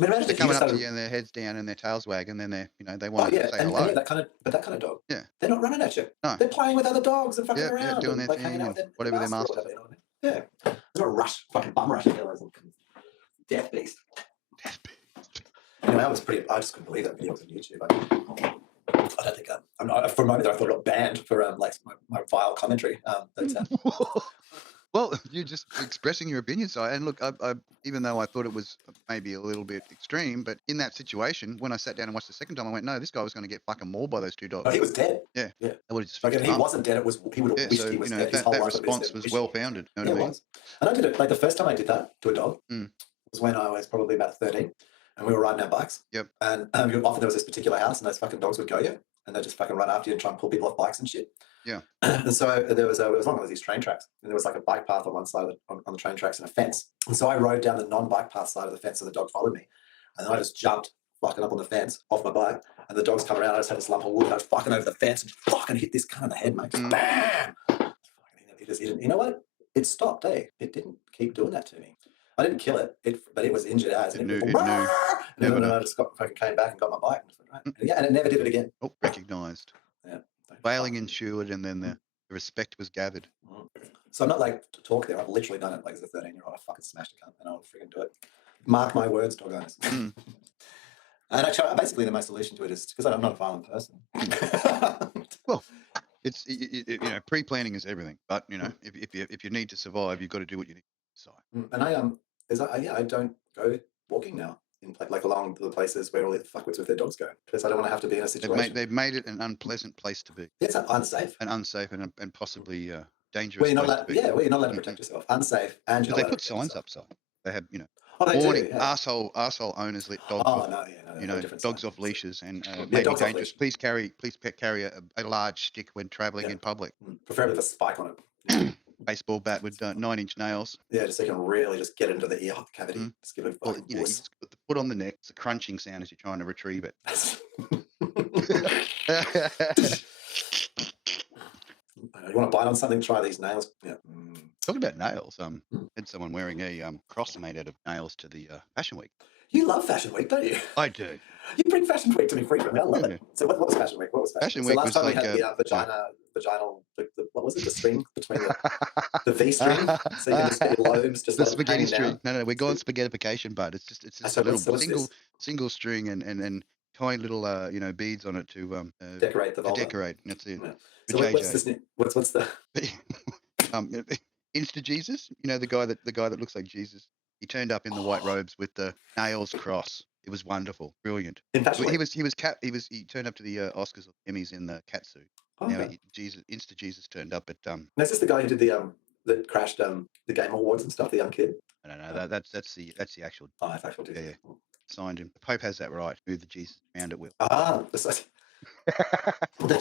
I mean, they're coming up to you and their heads down and their tails wagging, then they they want to say hello. Yeah, that kind of dog. Yeah. They're not running at you. No. They're playing with other dogs and fucking around. Yeah, doing their thing and whatever their masters. Yeah. There's not a rush, fucking bum rush killers and death beast. Anyway, I just couldn't believe that video was on YouTube. I don't think for a moment there I thought it got banned for like my vile commentary. Well, you're just expressing your opinion, Si. And look, I even though I thought it was maybe a little bit extreme, but in that situation, when I sat down and watched the second time, I went, no, this guy was going to get fucking mauled by those two dogs. Oh, he was dead. Yeah. That would have just like if he wasn't dead, he would have wished he was dead. That response was well founded. You know what I mean? Was. And I did it like the first time I did that to a dog was when I was probably about 13. And we were riding our bikes. Yep. And often there was this particular house, and those fucking dogs would go you, and they just fucking run after you and try and pull people off bikes and shit. Yeah. And so it was along these train tracks, and there was like a bike path on one side on the train tracks and a fence. And so I rode down the non-bike path side of the fence, and the dog followed me, and then I just jumped fucking up on the fence off my bike, and the dogs come around. I just had this lump of wood, and I was fucking over the fence and fucking hit this cunt in the head, mate. Just bam. You know what? It stopped. It didn't keep doing that to me. I didn't kill it, but it was injured as. It knew. And then I just fucking came back and got my bike. And it never did it again. Oh, recognised. Yeah. Whaling ensued, and then the respect was gathered. So I'm not like to talk there. I've literally done it like as a 13-year-old. I fucking smashed a cunt and I'll freaking do it. Mark my words, dog owners. And actually, basically, my solution to it is because I'm not a violent person. Well, it's you know, pre-planning is everything. But you know, if you need to survive, you've got to do what you need to survive. And I don't go walking now in like along the places where all the fuckwits with their dogs go because I don't want to have to be in a situation. They've made it an unpleasant place to be. It's unsafe. And possibly dangerous. Well, you're not place allowed, to be. well, you're not allowed to protect yourself. Unsafe, and you're Because they put signs upside. They have, you know, warning, arsehole owners let dogs off. You know, dogs off leashes and may be dangerous. Please carry a large stick when traveling in public. Preferably with a spike on it. Baseball bat with 9-inch nails. Yeah, just so you can really just get into the ear cavity. Just give it a you know, you just put the foot on the neck. It's a crunching sound as you're trying to retrieve it. You want to bite on something? Try these nails. Yeah. Talking about nails, had someone wearing a cross made out of nails to the Fashion Week. You love Fashion Week, don't you? I do. You bring Fashion Week to me frequently. I love it. So what was Fashion Week? What was Fashion Week? Last was time like we had the vaginal, what was it? The string between the V string, so you can just get your lobes just the like spaghetti string. Down. No, we're going spaghettification, but it's just a little single string and tiny little you know, beads on it to decorate the vulva. Decorate. That's it. Yeah. So what's this? What's the Insta Jesus? You know, the guy that looks like Jesus. He turned up in the white robes with the nails cross. It was wonderful, brilliant. In Fashion Week? He turned up to the Oscars or Emmys in the cat suit. Now Insta Jesus turned up at Is this the guy who did the that crashed the Game Awards and stuff? The young kid. No, that's the actual. Oh, that's actual. Yeah. Signed him. The Pope has that right. Move the Jesus around at will. The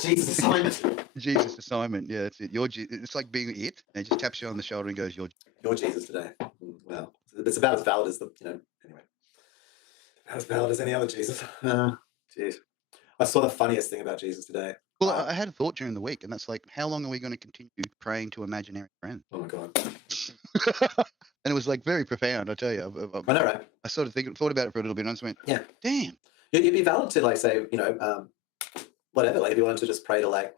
Jesus assignment. Jesus assignment. Yeah, that's it. It's like being it. And it just taps you on the shoulder and goes, "You're Jesus today." Well, it's about as valid as anyway. As valid as any other Jesus. Jeez. I saw the funniest thing about Jesus today. Well, I had a thought during the week, and that's like, how long are we going to continue praying to imaginary friends? Oh my God. And it was like very profound, I tell you. I know, right? I sort of thought about it for a little bit, and I just went, yeah, damn. You'd be valid to like say, you know, whatever. Like if you wanted to just pray to like.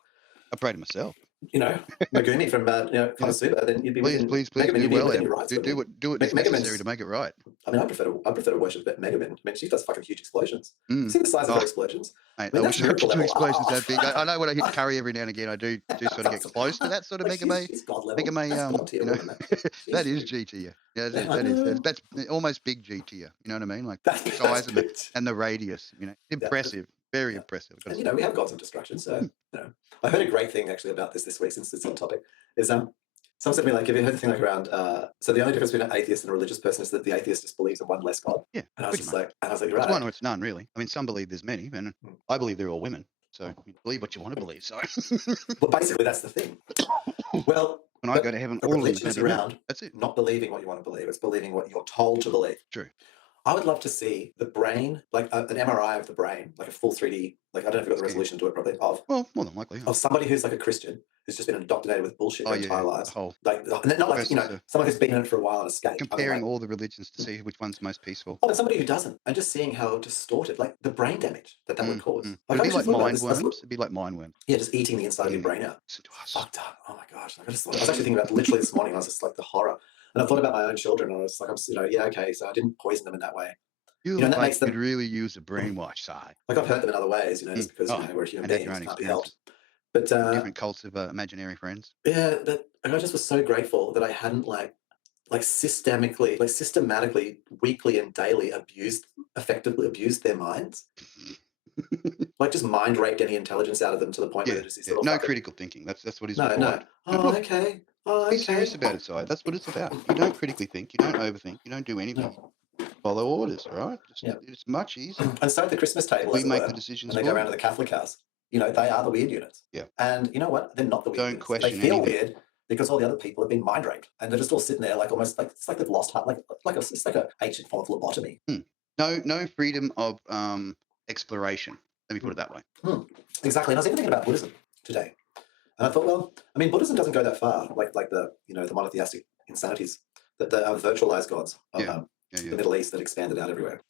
I pray to myself. You know, Megumi from Konosuba, then you'd be please do well. Do it necessary to make it right. I mean, I prefer to worship Megaman. I mean, she does fucking huge explosions. See the size of her explosions. Mate, I wish her explosions that big. I know when I hit curry every now and again, I do sort of get close to that sort of Megame. You know, that is G tier. Yeah, that's almost big G tier. You know what I mean? Like the size and the radius. You know, impressive. Very impressive. And you know, we have gods of destruction. So, you know, I heard a great thing actually about this week, since it's on topic, is someone said to me, like, have you heard the thing like around, so the only difference between an atheist and a religious person is that the atheist just believes in one less God. Yeah. And I was just like, you're right. It's one or it's none, really. I mean, some believe there's many, and I believe they're all women. So you believe what you want to believe. So. Well, basically, that's the thing. Well, when I go to heaven, all religion is around. That's it. Not believing what you want to believe; it's believing what you're told to believe. True. I would love to see the brain, like an MRI of the brain, like a full 3D, like I don't know if you've got the resolution to do it properly, well, more than likely. Of somebody who's like a Christian, who's just been indoctrinated with bullshit their entire lives. Like, not like, you know, someone who's been in it for a while and escaped. Comparing all the religions to see which one's most peaceful. Oh, and somebody who doesn't, and just seeing how distorted, like the brain damage that would cause. It'd be like mind worms. It'd be like mind worms. Yeah, just eating the inside of your brain out. Fucked up. Oh my gosh. I was actually thinking about literally this morning, I was just like the horror. And I thought about my own children, and I was like, okay, so I didn't poison them in that way. You know, that makes them could really use a brainwash side. Like I've hurt them in other ways, you know, just because we're human beings, can't be helped. But different cults of imaginary friends. Yeah, and I just was so grateful that I hadn't like systematically, weekly and daily effectively abused their minds. Like just mind raped any intelligence out of them to the point where it's no critical thinking. That's what he's no. Oh, okay. Be serious about it, side. That's what it's about. You don't critically think. You don't overthink. You don't do anything. Follow orders, right? It's much easier. And so at the Christmas table, we make the decisions. And they go around to the Catholic house. You know, they are the weird units. Yeah. And you know what? They're not the weird units. Don't question They feel anything. weird because all the other people have been mind raped, and they're just all sitting there like almost like it's like they've lost heart, it's like a ancient form of lobotomy. No freedom of exploration. Let me put it that way. Exactly. And I was even thinking about Buddhism today, and I thought, well, I mean, Buddhism doesn't go that far, like the the monotheistic insanities that the virtualized gods of the Middle East that expanded out everywhere.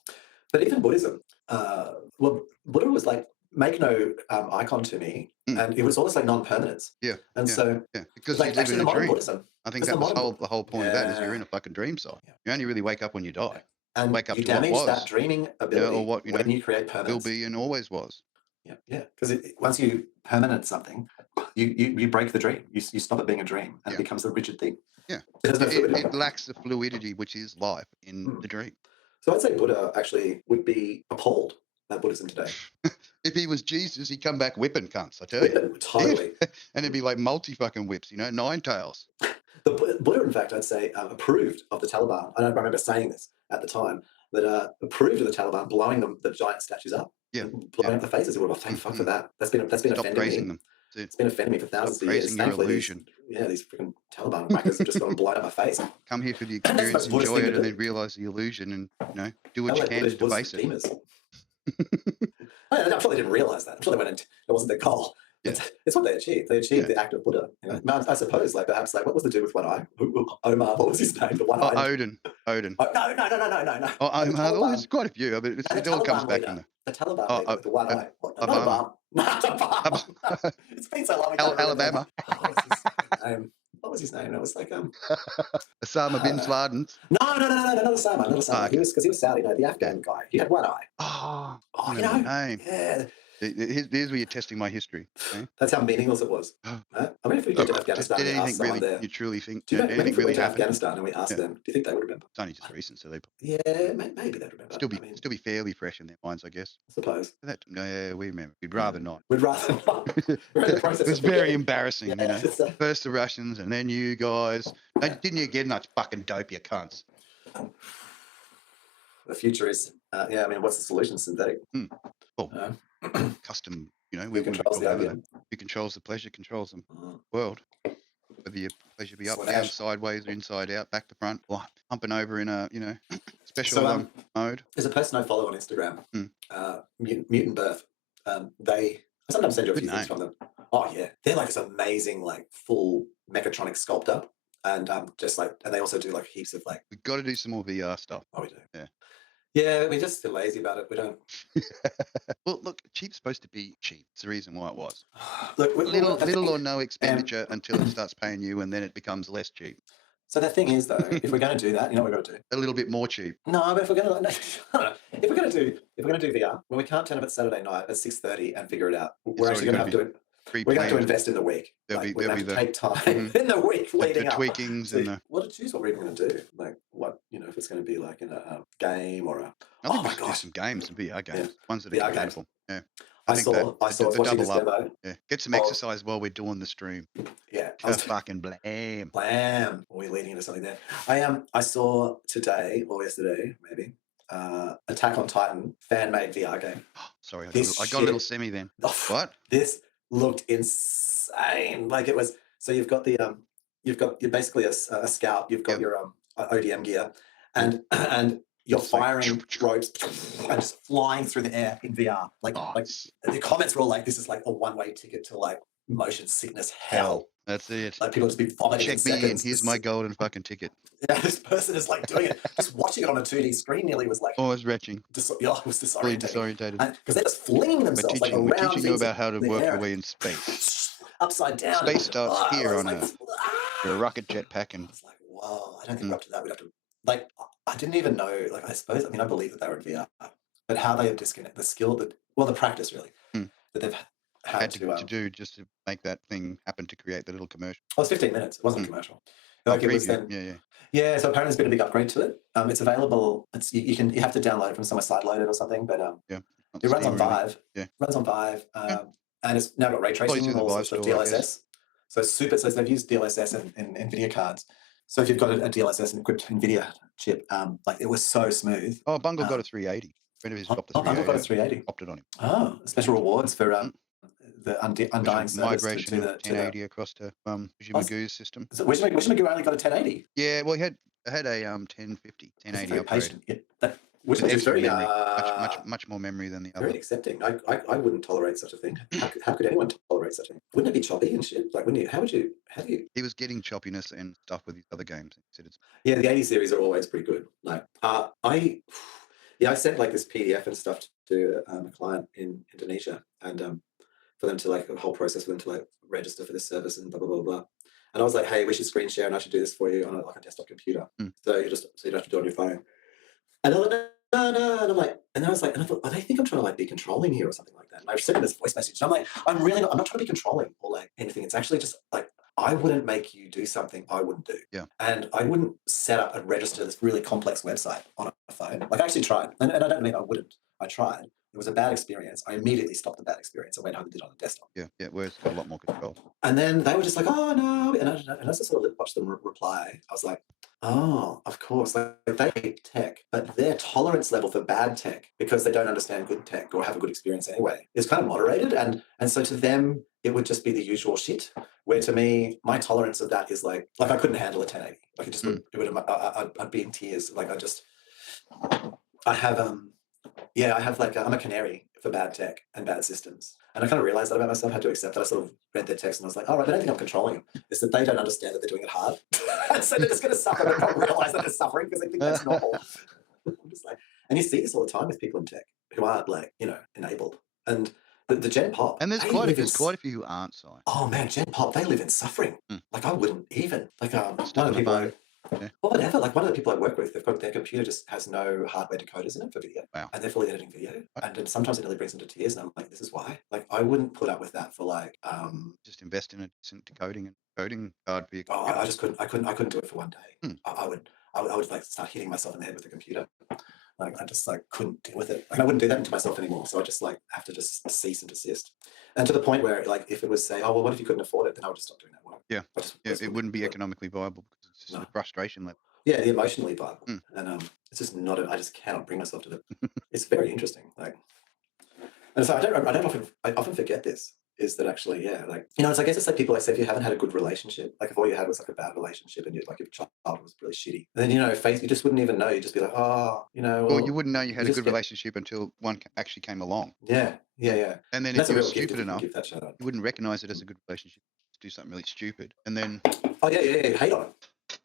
But even Buddhism, Buddha was like make no icon to me, and it was almost like non-permanence. Yeah. And yeah, so, yeah. Because like you live actually in the a modern dream. Buddhism. I think It's that was modern the whole point of that is you're Yeah. in a fucking dream site. Yeah. You only really wake up when you die. And Wake up you to what damage that was, dreaming you know, ability or what, you know, when you create will permanence. be and always was. Yeah. Because once you permanent something, you break the dream. You stop it being a dream, and it becomes a rigid thing. Yeah. It has no fluidity. It lacks the fluidity which is life in the dream. So I'd say Buddha actually would be appalled at Buddhism today. If he was Jesus, he'd come back whipping cunts, I tell you. Totally. And it'd be like multi-fucking whips, you know, 9 tails. The Buddha, in fact, I'd say approved of the Taliban. I don't remember saying this at the time, but approved of the Taliban blowing the giant statues up, Yeah. blowing up the faces. Well, thank fuck for that. That's been Stop offending praising me. them. It's been offending me for thousands of years. Praising your Thankfully, illusion. these freaking Taliban whackers have just gone and blown up my face. Come here for the And that's experience, the Buddhist enjoy thing it, to and do. then realize the illusion, and you know, do what How you like can to Buddhist debase it. demons. I'm sure they didn't realize that. I'm sure they went into it wasn't their goal. Yeah. It's what they achieved. They achieved the act of Buddha. You know? I suppose, like perhaps, like what was the dude with one eye? Omar, what was his name? The one eye. Odin. Oh, no. Oh, Omar. Oh, there's quite a few, but it all comes back leader. from The Taliban leader with the one eye. What? Obama. Obama. It's been so long. Alabama. What was his name? It was like Osama bin Laden. No, not Osama. Not Osama. Okay. He was Saudi. No, the Afghan guy. He had one eye. Oh, you know. name. Yeah. Here's where you're testing my history. Okay? That's how meaningless it was. I mean, if we get to Afghanistan, did and we anything ask someone really? there, You truly think? do you know, Did maybe anything if we really went to happen? Afghanistan and we asked them, do you think they would remember? It's only just recent, so they Yeah, maybe they'd remember. still be fairly fresh in their minds, I guess. I suppose. Yeah, we remember. We'd rather not. We'd rather not. We're in the process It was of very forgetting. embarrassing, you know. It's First the Russians, and then you guys. Didn't you get much fucking dope, you cunts? The future is, I mean, what's the solution? Synthetic. Well, custom, you know. Who controls the opium? Who controls the pleasure controls the world. Whether your pleasure be up, Slash. down, sideways, or inside out, back to front, or humping over in a, you know, special mode. There's a person I follow on Instagram, Mutant Birth. I sometimes send you a few things from them. Oh yeah, they're like this amazing, like full mechatronic sculptor, and just like, and they also do like heaps of like. We've got to do some more VR stuff. Oh, we do. Yeah. Yeah, we're just feel lazy about it. We don't. Well, look, cheap's supposed to be cheap. It's the reason why it was. Look, little or no expenditure until it starts paying you, and then it becomes less cheap. So the thing is, though, if we're going to do that, you know what we've got to do? A little bit more cheap. No, but if we're going to do VR, when we can't turn up at Saturday night at 6:30 and figure it out, we're actually going to have to. We're going to have to invest in the week. We're going to have to take time in the week leading up. Tweakings so and what to choose what we're even going to do. Like what, you know, if it's going to be like in a game or a. I think we should do some games, some VR games. Ones that are VR beautiful. Yeah. I saw watching this demo. Yeah. Get some exercise while we're doing the stream. Yeah. Fucking blam. Blam. We're leading into something there. I saw today or yesterday, maybe, Attack on Titan fan-made VR game. Sorry, I got a little semi then. What? This looked insane. Like it was. So you're basically a scout. You've got your ODM gear, and you're firing ropes and just flying through the air in VR. Like the comments were all like, "This is like a one-way ticket to like motion sickness hell." That's it. Like people just be vomiting. Check me in. Here's my golden fucking ticket. Yeah, this person is like doing it. Just watching it on a 2D screen nearly was like. Oh, I was retching. It was disorientated. Because they're just flinging themselves like around. We're teaching you about how to work your way in space. Upside down. Space starts here on a rocket jetpack, and it's like, whoa! I don't think we're up to that. We'd have to like. I didn't even know. Like, I suppose. I mean, I believe that they were in VR, but how they have disconnected the skill the practice really that they've had to do just to make that thing happen to create the little commercial. Well, it's 15 minutes. It wasn't a commercial. Like it was then. Yeah. So apparently, there's been a big upgrade to it. It's available. It's you have to download it from somewhere sideloaded or something. But it runs on Vive. Yeah. Runs on Vive. And it's now got ray tracing and all sorts of DLSS. So it's super. So they've used DLSS in NVIDIA cards. So if you've got a DLSS and equipped NVIDIA chip, like it was so smooth. Oh, Bungle got a 380. Friend of his got the 380. Bungle got a 380. Opted on him. Oh, special rewards for the undying service migration to the 1080 across to Magoo's system. So Magoo only got a 1080. Yeah, well, he had a 1050, 1080 upgrade. Which is very much more memory than the other. Very accepting. I wouldn't tolerate such a thing. How could anyone tolerate such a thing? Wouldn't it be choppy and shit? Like, how do you? He was getting choppiness and stuff with his other games. Yeah, the 80 series are always pretty good. Like, I sent like this PDF and stuff to a client in Indonesia, and for them to like a whole process for them to like register for this service and blah blah blah blah. And I was like, hey, we should screen share and I should do this for you on like a desktop computer, so you don't have to do it on your phone. And they're like, no, and I'm like, and I was like, and I thought, oh, they think I'm trying to like be controlling here or something like that. And I sent them this voice message, and I'm like, I'm not trying to be controlling or like anything. It's actually just like, I wouldn't make you do something I wouldn't do. Yeah. And I wouldn't set up and register this really complex website on a phone. Like I actually tried, and I don't mean I wouldn't. I tried. It was a bad experience. I immediately stopped the bad experience. I went home and did it on the desktop. Yeah, where it's got a lot more control. And then they were just like, oh no. And as I sort of watched them reply, I was like, oh, of course. Like they hate tech, but their tolerance level for bad tech, because they don't understand good tech or have a good experience anyway, is kind of moderated. And so to them, it would just be the usual shit. Where to me, my tolerance of that is like I couldn't handle a 1080. Like it just I'd be in tears. Like I have like I'm a canary for bad tech and bad systems, and I kind of realized that about myself. I had to accept that. I sort of read their text and I was like, all right, I don't think I'm controlling them. It's that they don't understand that they're doing it hard, and so they're just going to suffer. They don't realize that they're suffering because they think that's normal. I'm just like, and you see this all the time with people in tech who aren't like enabled, and the Gen Pop. And there's quite a few who aren't. So. Oh man, Gen Pop, they live in suffering. Like I wouldn't even like one of the people. Yeah. Well, whatever. Like one of the people I work with, their computer just has no hardware decoders in it for video. Wow. And they're fully editing video. And then sometimes it nearly brings them to tears. And I'm like, this is why. Like I wouldn't put up with that for like just invest in a decent decoding and coding card for your computer. I just couldn't. I couldn't do it for one day. I would like start hitting myself in the head with the computer. Like I just like couldn't deal with it. Like I wouldn't do that to myself anymore. So I just like have to just cease and desist. And to the point where like if it was say, oh well, what if you couldn't afford it? Then I would just stop doing that work. Yeah. It wouldn't be economically viable because it's just the frustration level. Yeah, the emotionally viable. And it's just not. I just cannot bring myself to it. It's very interesting. Like, and so I often forget this. Is that actually, yeah, like, it's, I guess it's like people like say if you haven't had a good relationship, like if all you had was like a bad relationship and like your child was really shitty, then, you just wouldn't even know. You'd just be like, oh, well, you wouldn't know you had a good relationship until one actually came along. Yeah. And then if you were stupid enough, you wouldn't recognize it as a good relationship to do something really stupid. And then... Oh, yeah, hate on it.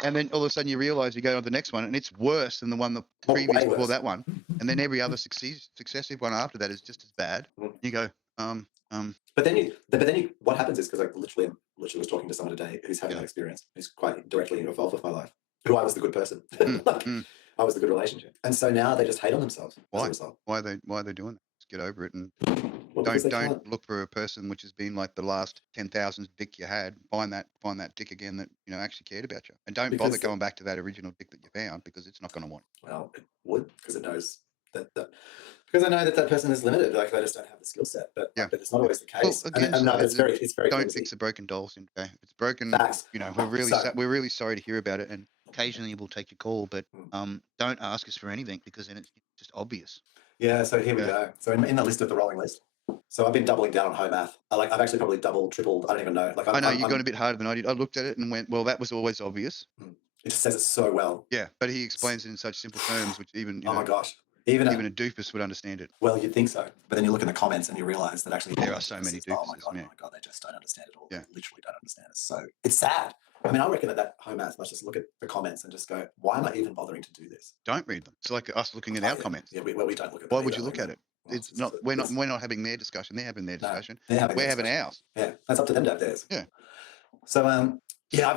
And then all of a sudden you realize you go on to the next one and it's worse than the one previous before that one. And then every other successive one after that is just as bad. You go, But then you, what happens is, because I literally was talking to someone today who's having that experience, who's quite directly involved with my life, who I was the good person. I was the good relationship. And so now they just hate on themselves. Why are they doing that? Just get over it and don't look for a person which has been like the last 10,000th dick you had. Find that dick again that actually cared about you. And don't bother going back to that original dick that you found, because it's not going to want it. Well, it would, because it knows because I know that person is limited. Like they just don't have the skill set. But it's not always the case. Well, again, and it's very. Don't flimsy. fix a broken doll, Cynthia. If it's broken, we're really sorry to hear about it, and occasionally we'll take your call, but don't ask us for anything, because then it's just obvious. Yeah. So here we go. So in the list of the rolling list. So I've been doubling down on home math. I've actually probably doubled, tripled. I don't even know. Like I know you've gone a bit harder than I did. I looked at it and went, well, that was always obvious. It just says it so well. Yeah, but he explains it in such simple terms, which even my gosh. Even a doofus would understand it. Well, you'd think so. But then you look in the comments and you realize that actually there are so many doofuses. Oh my God, they just don't understand it all. Yeah. They literally don't understand it. So it's sad. I mean, I reckon that home math must just look at the comments and just go, why am I even bothering to do this? Don't read them. It's like us looking at our comments. Yeah, we don't look at them. Why would you look at it? It's not. We're not having their discussion. They're having their discussion. We're having ours. Yeah, that's up to them to have theirs. Yeah. So there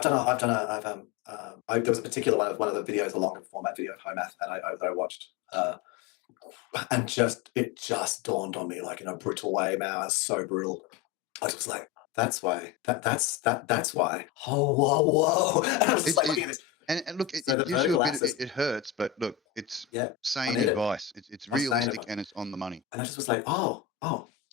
was a particular one of the videos, a longer format video of home math, and I watched. And it just dawned on me, like in a brutal way, man. It was so brutal. I was like, that's why. That's why. Oh, whoa. And I was just looking at this. And look, it gives you a bit. It hurts, but look, it's sane advice. It's realistic and it's on the money. And I just was like, oh,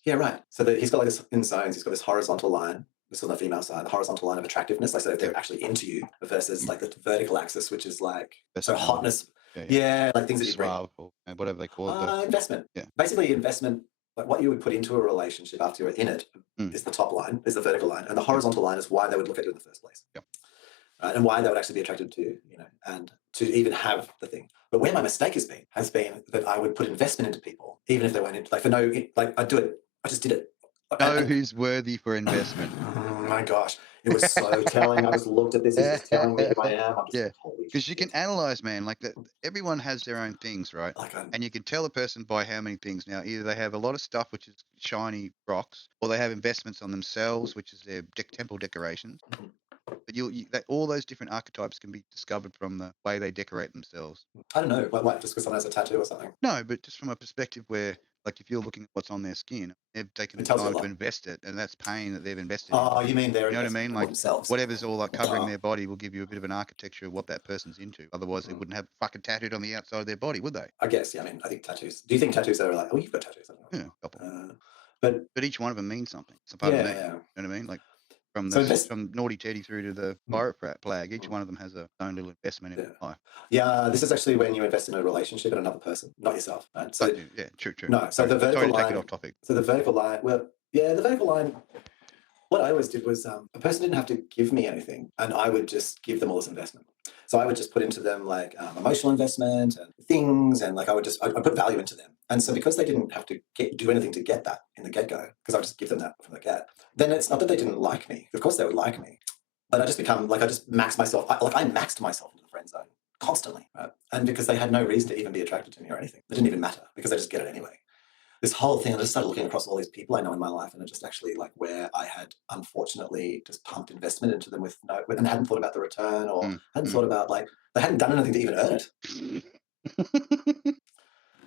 yeah, right. So he's got like this in zones. He's got this horizontal line. This is on the female side, the horizontal line of attractiveness. Like so, if they're actually into you, versus like the vertical axis, which is like hotness. Yeah, like things that you bring. And whatever they call it. Investment. Yeah. Basically, investment. Like what you would put into a relationship after you're in it is the top line, is the vertical line, and the horizontal line is why they would look at you in the first place. Yeah. And why they would actually be attracted to you, and to even have the thing. But where my mistake has been that I would put investment into people, even if they weren't into, like for no, like I do it, I just did it. Know who's worthy for investment. my gosh. It was so telling. I just looked at this. It's just telling me who I am. I'm just like, holy shit. Because you can analyze, man, like that. Everyone has their own things, right? Like, And you can tell a person by how many things. Now, either they have a lot of stuff, which is shiny rocks, or they have investments on themselves, which is their temple decorations. But all those different archetypes can be discovered from the way they decorate themselves. I don't know. What, just because someone has a tattoo or something? No, but just from a perspective where, like, if you're looking at what's on their skin, they've taken the It tells you a time to lot. invest it, and that's pain that they've invested in. Oh, you mean they're You know what I mean? investing Like, themselves. whatever's all like covering their body will give you a bit of an architecture of what that person's into. Otherwise, they Mm. wouldn't have fucking tattooed on the outside of their body, would they? I guess, yeah. I mean, I think tattoos. Do you think tattoos are like, oh, you've got tattoos? Yeah, a couple. But each one of them means something. It's a part of me. yeah. You know what I mean? Like, from So from Naughty Teddy through to the pirate flag, each one of them has a own little investment in life. Yeah, this is actually when you invest in a relationship in another person, not yourself. Right? So yeah, true. No, so Sorry, the vertical sorry to line. take it off topic. So the vertical line. Well, yeah, the vertical line. What I always did was a person didn't have to give me anything, and I would just give them all this investment. So I would just put into them like emotional investment and things, and like I put value into them. And so because they didn't have to do anything to get that in the get-go, because I would just give them that from the get, then it's not that they didn't like me. Of course they would like me, but I just maxed myself. I maxed myself into the friend zone constantly, right? And because they had no reason to even be attracted to me or anything, it didn't even matter because they just get it anyway. This whole thing, I just started looking across all these people I know in my life, and it just actually like where I had unfortunately just pumped investment into them and hadn't thought about the return or hadn't thought about like they hadn't done anything to even earn it.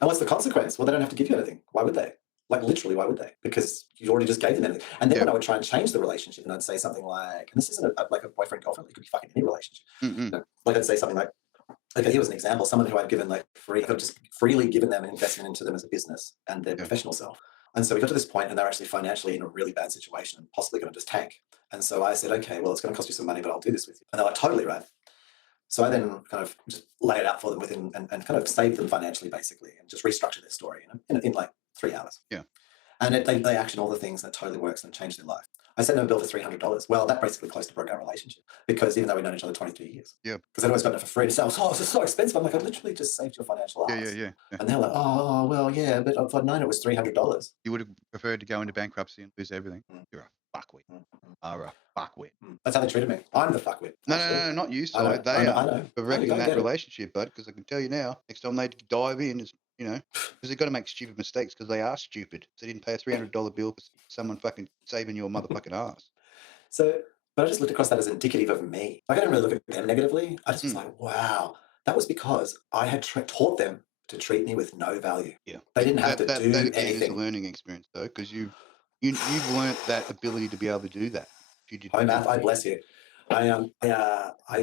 And what's the consequence? Well, they don't have to give you anything. Why would they? Like literally, why would they? Because you already just gave them anything. And then when I would try and change the relationship, and I'd say something like, and this isn't like a boyfriend girlfriend, it could be fucking any relationship. You know, like I'd say something like, okay, here was an example. Someone who I'd given like just freely given them an investment into them as a business and their professional self. And so we got to this point and they're actually financially in a really bad situation and possibly going to just tank. And so I said, okay, well, it's going to cost you some money, but I'll do this with you. And they're like, totally, right? So I then kind of just lay it out for them within and kind of save them financially, basically, and just restructure their story in like 3 hours. Yeah. And they action all the things that totally works and change their life. I sent them a bill for $300. Well, that basically close to broke our relationship because even though we've known each other 23 years. Yeah. Because I'd always gotten it for free to say, oh, this is so expensive. I'm like, I literally just saved your financial ass. Yeah. And they're like, oh, well, yeah, but if I'd known it was $300. You would have preferred to go into bankruptcy and lose everything. You're a fuckwit. Are a fuckwit. That's how they treated me. I'm the fuckwit. No, not you. So they are for wrecking that relationship, bud. Because I can tell you now, next time they dive in, is because they've got to make stupid mistakes because they are stupid. So they didn't pay a $300 bill for someone fucking saving your motherfucking ass. So, but I just looked across that as indicative of me. Like I didn't really look at them negatively. I just was like, wow, that was because I had taught them to treat me with no value. Yeah, they didn't have to do that again anything. Is a learning experience though, because you've learned that ability to be able to do that. Hi, Matt. I bless you. I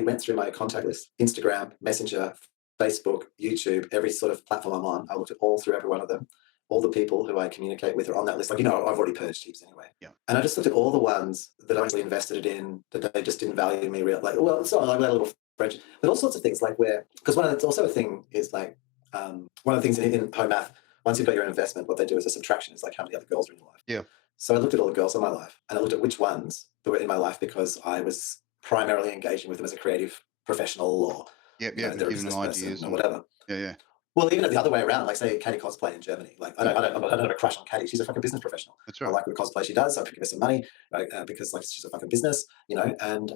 went through my contact list: Instagram, Messenger, Facebook, YouTube, every sort of platform I'm on. I looked at through every one of them. All the people who I communicate with are on that list. Like, I've already purged heaps anyway. Yeah. And I just looked at all the ones that I actually invested it in that they just didn't value me real. Like, well, it's not like that little French, but all sorts of things like because it's also a thing is like, one of the things in home math, once you've got your investment, what they do is a subtraction. It's like how many other girls are in your life. Yeah. So I looked at all the girls in my life and I looked at which ones that were in my life because I was primarily engaging with them as a creative professional or they're a business person or whatever. Yeah. Well, even the other way around, like say Katie cosplay in Germany. Like I don't have a crush on Katie. She's a fucking business professional. That's right. I like the cosplay she does. I give her some money, right? Because like she's a fucking business, and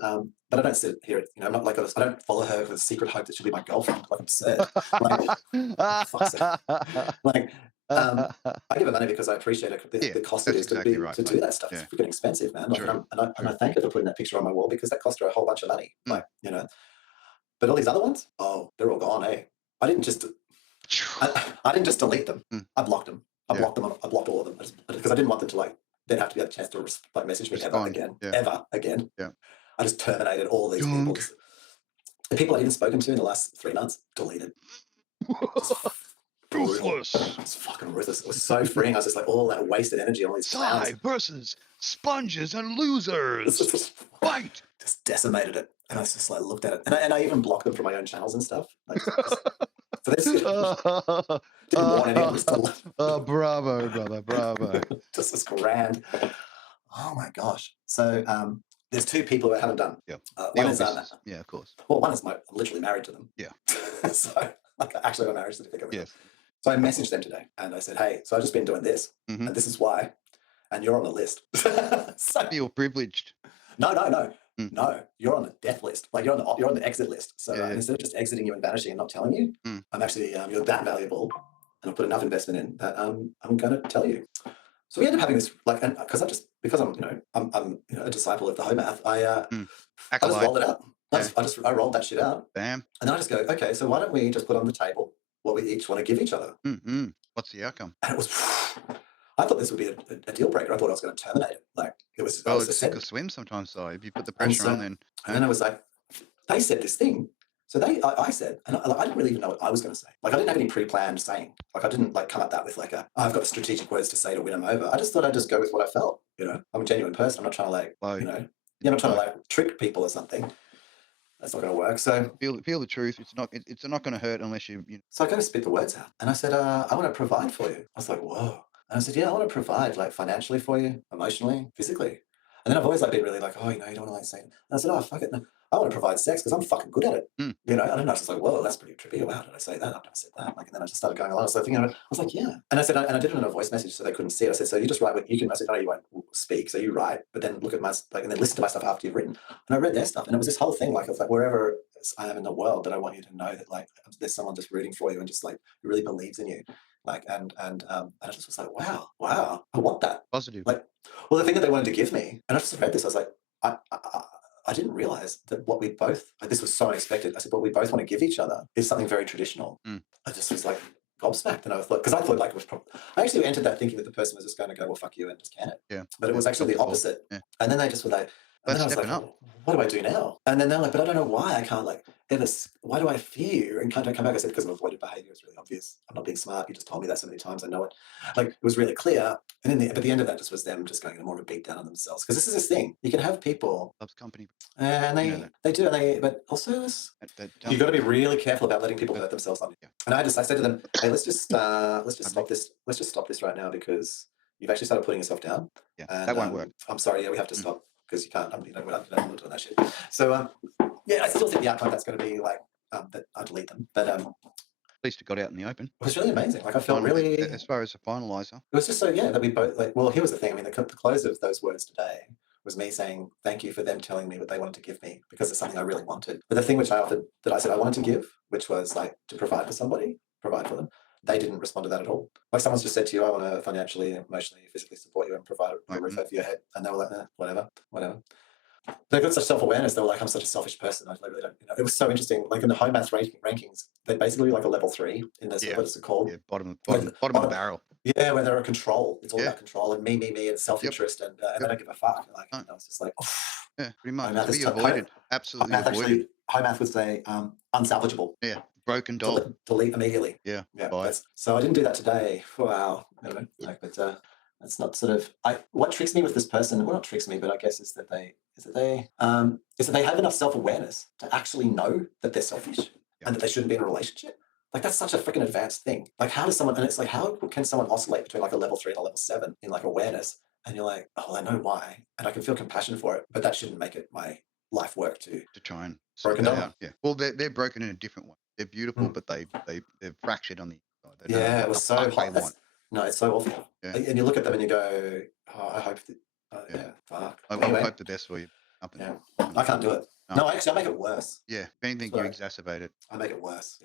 but I don't sit here. I'm not like I don't follow her with a secret hope that she'll be my girlfriend. Like absurd. Fuck's sake. I give her money because I appreciate the cost it is to do that stuff. It's freaking expensive, man. Like, and I thank her for putting that picture on my wall because that cost her a whole bunch of money. Like but all these other ones, they're all gone. I didn't just delete them. I blocked them. I blocked them. I blocked all of them because I didn't want them to then have to get a chance to message me ever again. Yeah. I just terminated all these people. The people I'd even spoken to in the last 3 months, deleted. Ruthless. It's fucking ruthless. It was so freeing. I was just like, all that wasted energy on these clowns. Versus sponges and losers. Fight. Just decimated it. And I just looked at it. And I even blocked them from my own channels and stuff. So this didn't want anyone to bravo, brother, bravo. Just this grand. Oh my gosh. So there's 2 people who I haven't done. Yeah. One is yeah, of course. Well, one is I'm literally married to them. Yeah. So I actually got a marriage certificate. Yes. So I messaged them today and I said, hey, so I've just been doing this and this is why, and you're on the list. So, I feel privileged. Mm. No, you're on the death list. Like you're on the exit list. So Yeah. instead of just exiting you and vanishing and not telling you, I'm actually you're that valuable, and I've put enough investment in that I'm going to tell you. So we end up having this like, and because I'm a disciple of the home math. I just rolled it out. I rolled that shit out. Bam. And then I just go, okay, so why don't we just put on the table what we each want to give each other? What's the outcome? And it was, I thought this would be a deal breaker. I thought I was going to terminate it. Like it was. Well, it's sink or swim sometimes. So if you put the pressure on, then and then I was like, they said this thing. So I said, and I didn't really even know what I was going to say. Like I didn't have any pre-planned saying. Like I didn't like come at that with like I've got strategic words to say to win them over. I just thought I'd just go with what I felt. You know, I'm a genuine person. I'm not trying to like, I'm not trying to like trick people or something. That's not going to work. So feel the truth. It's not going to hurt unless you. So I kind of spit the words out, and I said, I want to provide for you. I was like, whoa. And I said, yeah, I want to provide like financially for you, emotionally, physically. And then I've always like been really like, oh, you don't want to like say it. And I said, oh, fuck it. No. I want to provide sex because I'm fucking good at it. And then I was just like, whoa, that's pretty trippy. Wow, did I say that? I've never said that. Like, and then I just started going along. So I was like, yeah. And I said, and I did it in a voice message so they couldn't see it. I said, so you just write what you can. I said, no, you won't speak. So you write, but then look at my and then listen to my stuff after you've written. And I read their stuff, and it was this whole thing. Like, it's like wherever I am in the world, that I want you to know that like there's someone just rooting for you and just like who really believes in you. Like and I just was like, wow, I want that. Positive. Like, well, the thing that they wanted to give me, and I just read this, I was like, I didn't realize that what we both, like, this was so unexpected. I said, what we both want to give each other is something very traditional. I just was like gobsmacked, and I thought, because I thought like it was probably, I actually entered that thinking that the person was just going to go, well, fuck you, and just can it. Yeah. But it was actually the opposite. Yeah. And then they just were like, and then I was like, what do I do now? And then they're like, but I don't know why I can't like ever, why do I fear and can't I come back? I said, because of avoided behavior. It's really obvious. I'm not being smart. You just told me that so many times. I know it. Like it was really clear. And then but the end of that just was them just going more of a beat down on themselves. Because this is this thing. You can have people. Loves company. And they do. But also you've got to be really careful about letting people hurt themselves on you. And I said to them, hey, let's just stop this. Let's just stop this right now because you've actually started putting yourself down. Yeah, and, that won't work. I'm sorry. Yeah, we have to stop. Because you can't, we're not doing that shit. So, I still think the outcome that's going to be like that I delete them. But at least it got out in the open. It was really amazing. Like I felt really. As far as a finalizer, it was just so that we both like. Well, here was the thing. I mean, the close of those words today was me saying thank you for them telling me what they wanted to give me because it's something I really wanted. But the thing which I offered that I said I wanted to give, which was like to provide for somebody, provide for them. They didn't respond to that at all. Like someone's just said to you, I want to financially, emotionally, physically support you and provide a roof over your head. And they were like, whatever. They've got such self-awareness. They were like, I'm such a selfish person. I really don't, it was so interesting. Like in the home maths rankings, they're basically like a level 3 in this, what is it called? Yeah, bottom of the barrel. Yeah, where they're a control. It's all about control and me and self-interest and they don't give a fuck. Like, it's just like, yeah, pretty much. To be avoided. Absolutely avoided. Home math would say unsalvageable. Yeah, broken doll. Delete immediately. Yeah. So I didn't do that today. Wow. But that's not sort of what tricks me with this person. Well, not tricks me, but I guess is that they have enough self-awareness to actually know that they're selfish and that they shouldn't be in a relationship. Like that's such a freaking advanced thing. Like how does someone? And it's like how can someone oscillate between like a level 3 and a level 7 in like awareness? And you're like, oh, I know why, and I can feel compassion for it, but that shouldn't make it my life work to try and broken down. Out. Yeah. Well, they're broken in a different way. They're beautiful, but they're fractured on the inside. Yeah, it was so hot. No, it's so awful. Yeah. And you look at them and you go, oh, I hope that, fuck. I hope the best for you. Yeah. I can't do it. No, actually, I make it worse. Yeah, if anything, you exacerbate it. I make it worse,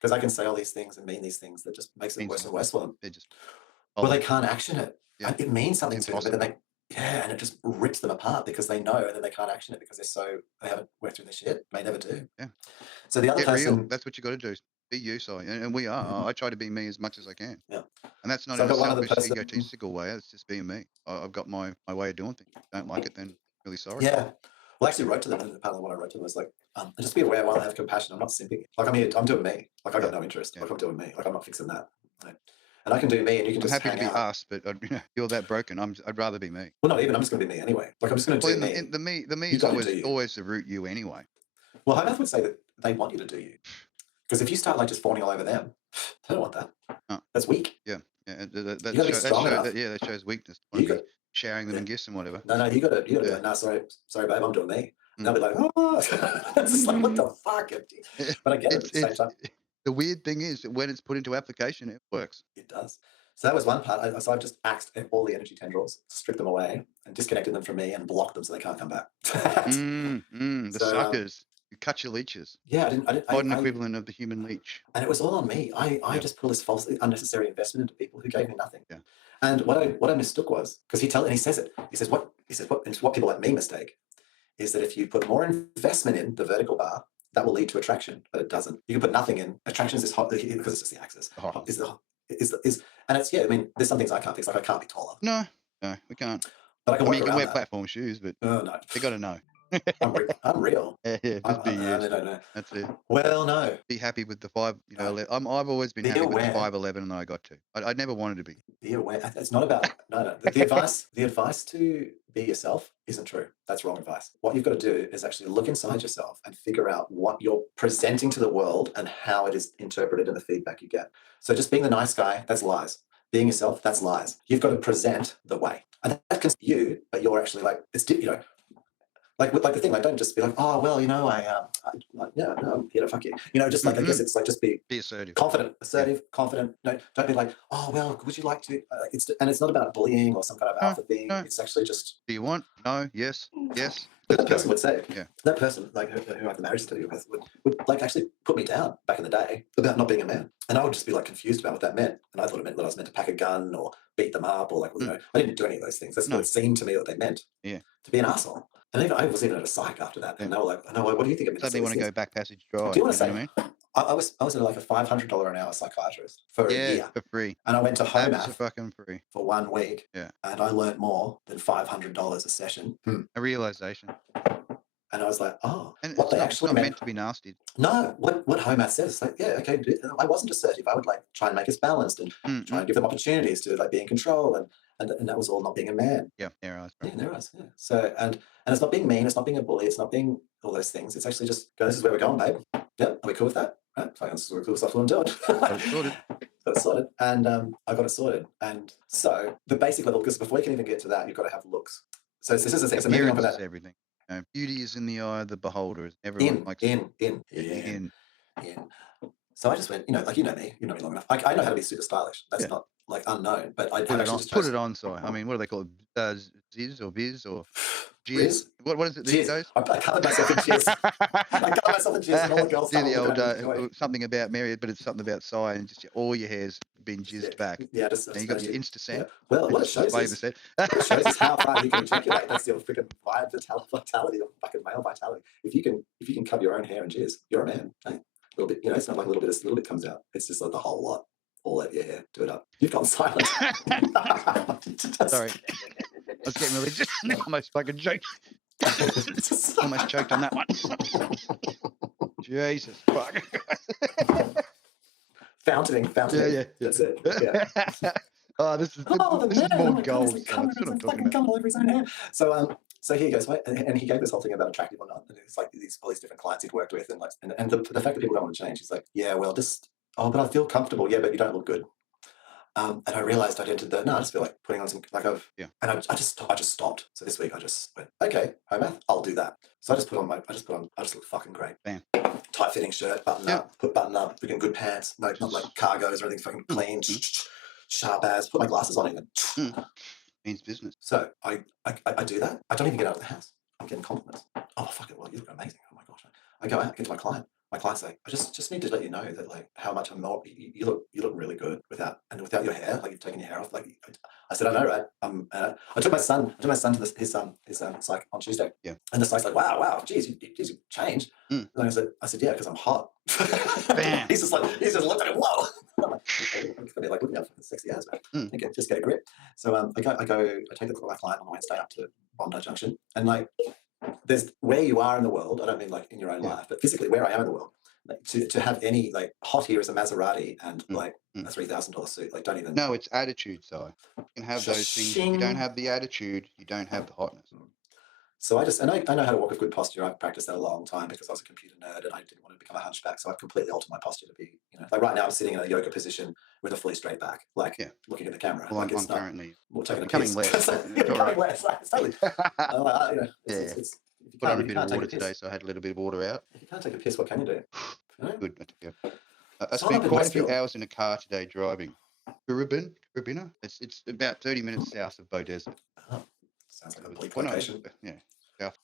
because I can say all these things and mean these things that just makes it worse and worse for them. They can't action it. Yeah. It means something to them, but then and it just rips them apart because they know and then they can't action it because they haven't worked through their shit. They never do. Yeah. So the other person... real. That's what you got to do. Be you, and we are. Mm-hmm. I try to be me as much as I can. Yeah. And that's not in a selfish, egotistical way. It's just being me. I've got my way of doing things. If you don't like it, then really sorry. Yeah. Well, I actually wrote to them, and apparently what I wrote to them was like, just be aware while I have compassion, I'm not simping. Like I'm here, I'm doing me. Like I got no interest. Like I'm doing me. Like I'm not fixing that. Right? And I can do me, and you can just I'm happy to be us, but you're that broken. I'd rather be me. Well, not even. I'm just going to be me anyway. Like I'm just going to do me. The me is always the root you anyway. Well, Home Math would say that they want you to do you. Because if you start like just fawning all over them, they don't want that. That's weak. Yeah. That shows weakness. Sharing them in gifts and whatever. No, you got to be like, no, sorry, babe, I'm doing me. And they'll be like, oh, it's just like, what the fuck? But I get it at the same time. The weird thing is that when it's put into application, it works. It does. So that was one part. So I've just axed all the energy tendrils, stripped them away, and disconnected them from me, and blocked them so they can't come back. The So, suckers. You cut your leeches. yeah, Modern equivalent of the human leech. and it was all on me. I Yeah. just put all this false, unnecessary investment into people who gave me nothing. Yeah. And what I mistook was, because he says it. He says what people like me mistake is that if you put more investment in the vertical bar, that will lead to attraction, but it doesn't. You can put nothing in. Attraction is this hot because it's just the axis. Oh. And it's, yeah. I mean, there's some things I can't fix. Like I can't be taller. No, we can't. But I can I work mean, you can around wear that. platform shoes, but Oh no, you got to know. I'm real. Just be you. No. That's it. Well, no. Be happy with the 5. You know, I've always been happy with the 5'11", and I got to. I never wanted to be. Be aware. It's not about no. The advice to be yourself isn't true. That's wrong advice. What you've got to do is actually look inside yourself and figure out what you're presenting to the world and how it is interpreted in the feedback you get. So just being the nice guy, that's lies. Being yourself, that's lies. You've got to present the way, and that can be you, but you're actually like it's like the thing. Like don't just be like, oh well, I'm here to fuck you. Just like I guess it's like just be assertive, assertive, confident. No, don't be like, oh well, would you like to? It's not about bullying or some kind of alpha thing. It's actually just. Do you want? No. Yes. Yes. But that person would say, yeah. That person, like who I had the marriage study with, would like actually put me down back in the day about not being a man, and I would just be like confused about what that meant, and I thought it meant that I was meant to pack a gun or beat them up or like I didn't do any of those things. That's what it seemed to me what they meant. Yeah. To be an asshole. And even I was even at a psych after that, and they were like, "No, what do you think it means?" Suddenly want to go back passage drive. Do you want to say? I was at like a $500 an hour psychiatrist for a year for free, and I went to HOMAF fucking free for 1 week. Yeah, and I learned more than $500 a session. A realization. And I was like, oh, and what they actually meant to be nasty. No, what HOMAF says is like, yeah, okay, I wasn't assertive. I would like try and make us balanced and try and give them opportunities to like be in control, and that was all not being a man. Yeah, there I was. Yeah, there I was. Yeah. So and it's not being mean. It's not being a bully. It's not being all those things. It's actually just go. This is where we're going, babe. Yep, are we cool with that? Right, fine. This is really cool stuff we're doing. Got it sorted, and I got it sorted. And so the basic level, because before you can even get to that, you've got to have looks. So this is the thing. So moving on from that, everything. Beauty is in the eye of the beholder. Everyone likes in. So I just went, like you know me long enough. I know how to be super stylish. That's not like unknown, but I put it on. So I mean, what do they call it? Ziz or Viz or Jizz? What is it these days? I covered myself in jizz. I covered myself in jizz, and all the girls. Do the old something about Mary, but it's something about Cy, and just all your hair's been jizzed back. Yeah, and you got your Insta-Scent. Yeah. Well, what it shows is how far you can ejaculate. That's the freaking vitality of fucking male vitality. If you can cover your own hair and jizz, you're a man. Hey? A little bit, it's not like a little bit comes out. It's just like the whole lot. All over your hair. Do it up. You've gone silent. Sorry. I was getting really almost fucking choked. Almost choked on that one. Jesus fuck. Fountaining. Yeah. That's it. Yeah. Oh, this is more gold. So here he goes, and he gave this whole thing about attractive or not. And it's like all these different clients he'd worked with, and the fact that people don't want to change. He's like, yeah, well, but I feel comfortable. Yeah, but you don't look good. And I realized I'd entered I just feel like putting on some and I just stopped. So this week I just went, okay, HOMAF, I'll do that. So I just look fucking great. Bam. Tight fitting shirt, button up, freaking good pants, not like cargos or anything, fucking clean, sharp as. Put my glasses on even. Means business. So I do that. I don't even get out of the house. I'm getting compliments. Oh fuck it, well you look amazing. Oh my gosh. I go out, get to my client. My client's like, I just need to let you know that like how much I'm more. You look really good without your hair. Like you've taken your hair off. Like I said, I know, right? I took my son to his psych on Tuesday. Yeah. And the psych's like, wow, geez, you changed. And I said, yeah, because I'm hot. Bam. He's just looked at him. Whoa. I'm like looking up for sexy ass, man. Okay, just get a grip. So I take my client on Wednesday up to Bondi Junction, and like. There's where you are in the world. I don't mean like in your own life, but physically where I am in the world. Like, to have any like hot here is a Maserati and like a $3,000 suit. Like don't even. No, it's attitude. So you can have those things. If you don't have the attitude, you don't have the hotness. So I know how to walk with good posture. I've practiced that a long time because I was a computer nerd and I didn't want to become a hunchback. So I've completely altered my posture to be, like right now I'm sitting in a yoga position with a fully straight back, like looking at the camera. Well, like I'm currently becoming less. Becoming less. It's totally. It's put on a bit of water today, so I had a little bit of water out. If you can't take a piss, what can you do? Good. I spent quite a few hours in a car today driving. Carabina. It's about 30 minutes south of Beaudesert. Oh, sounds like a bleak Well, no, location. yeah, south.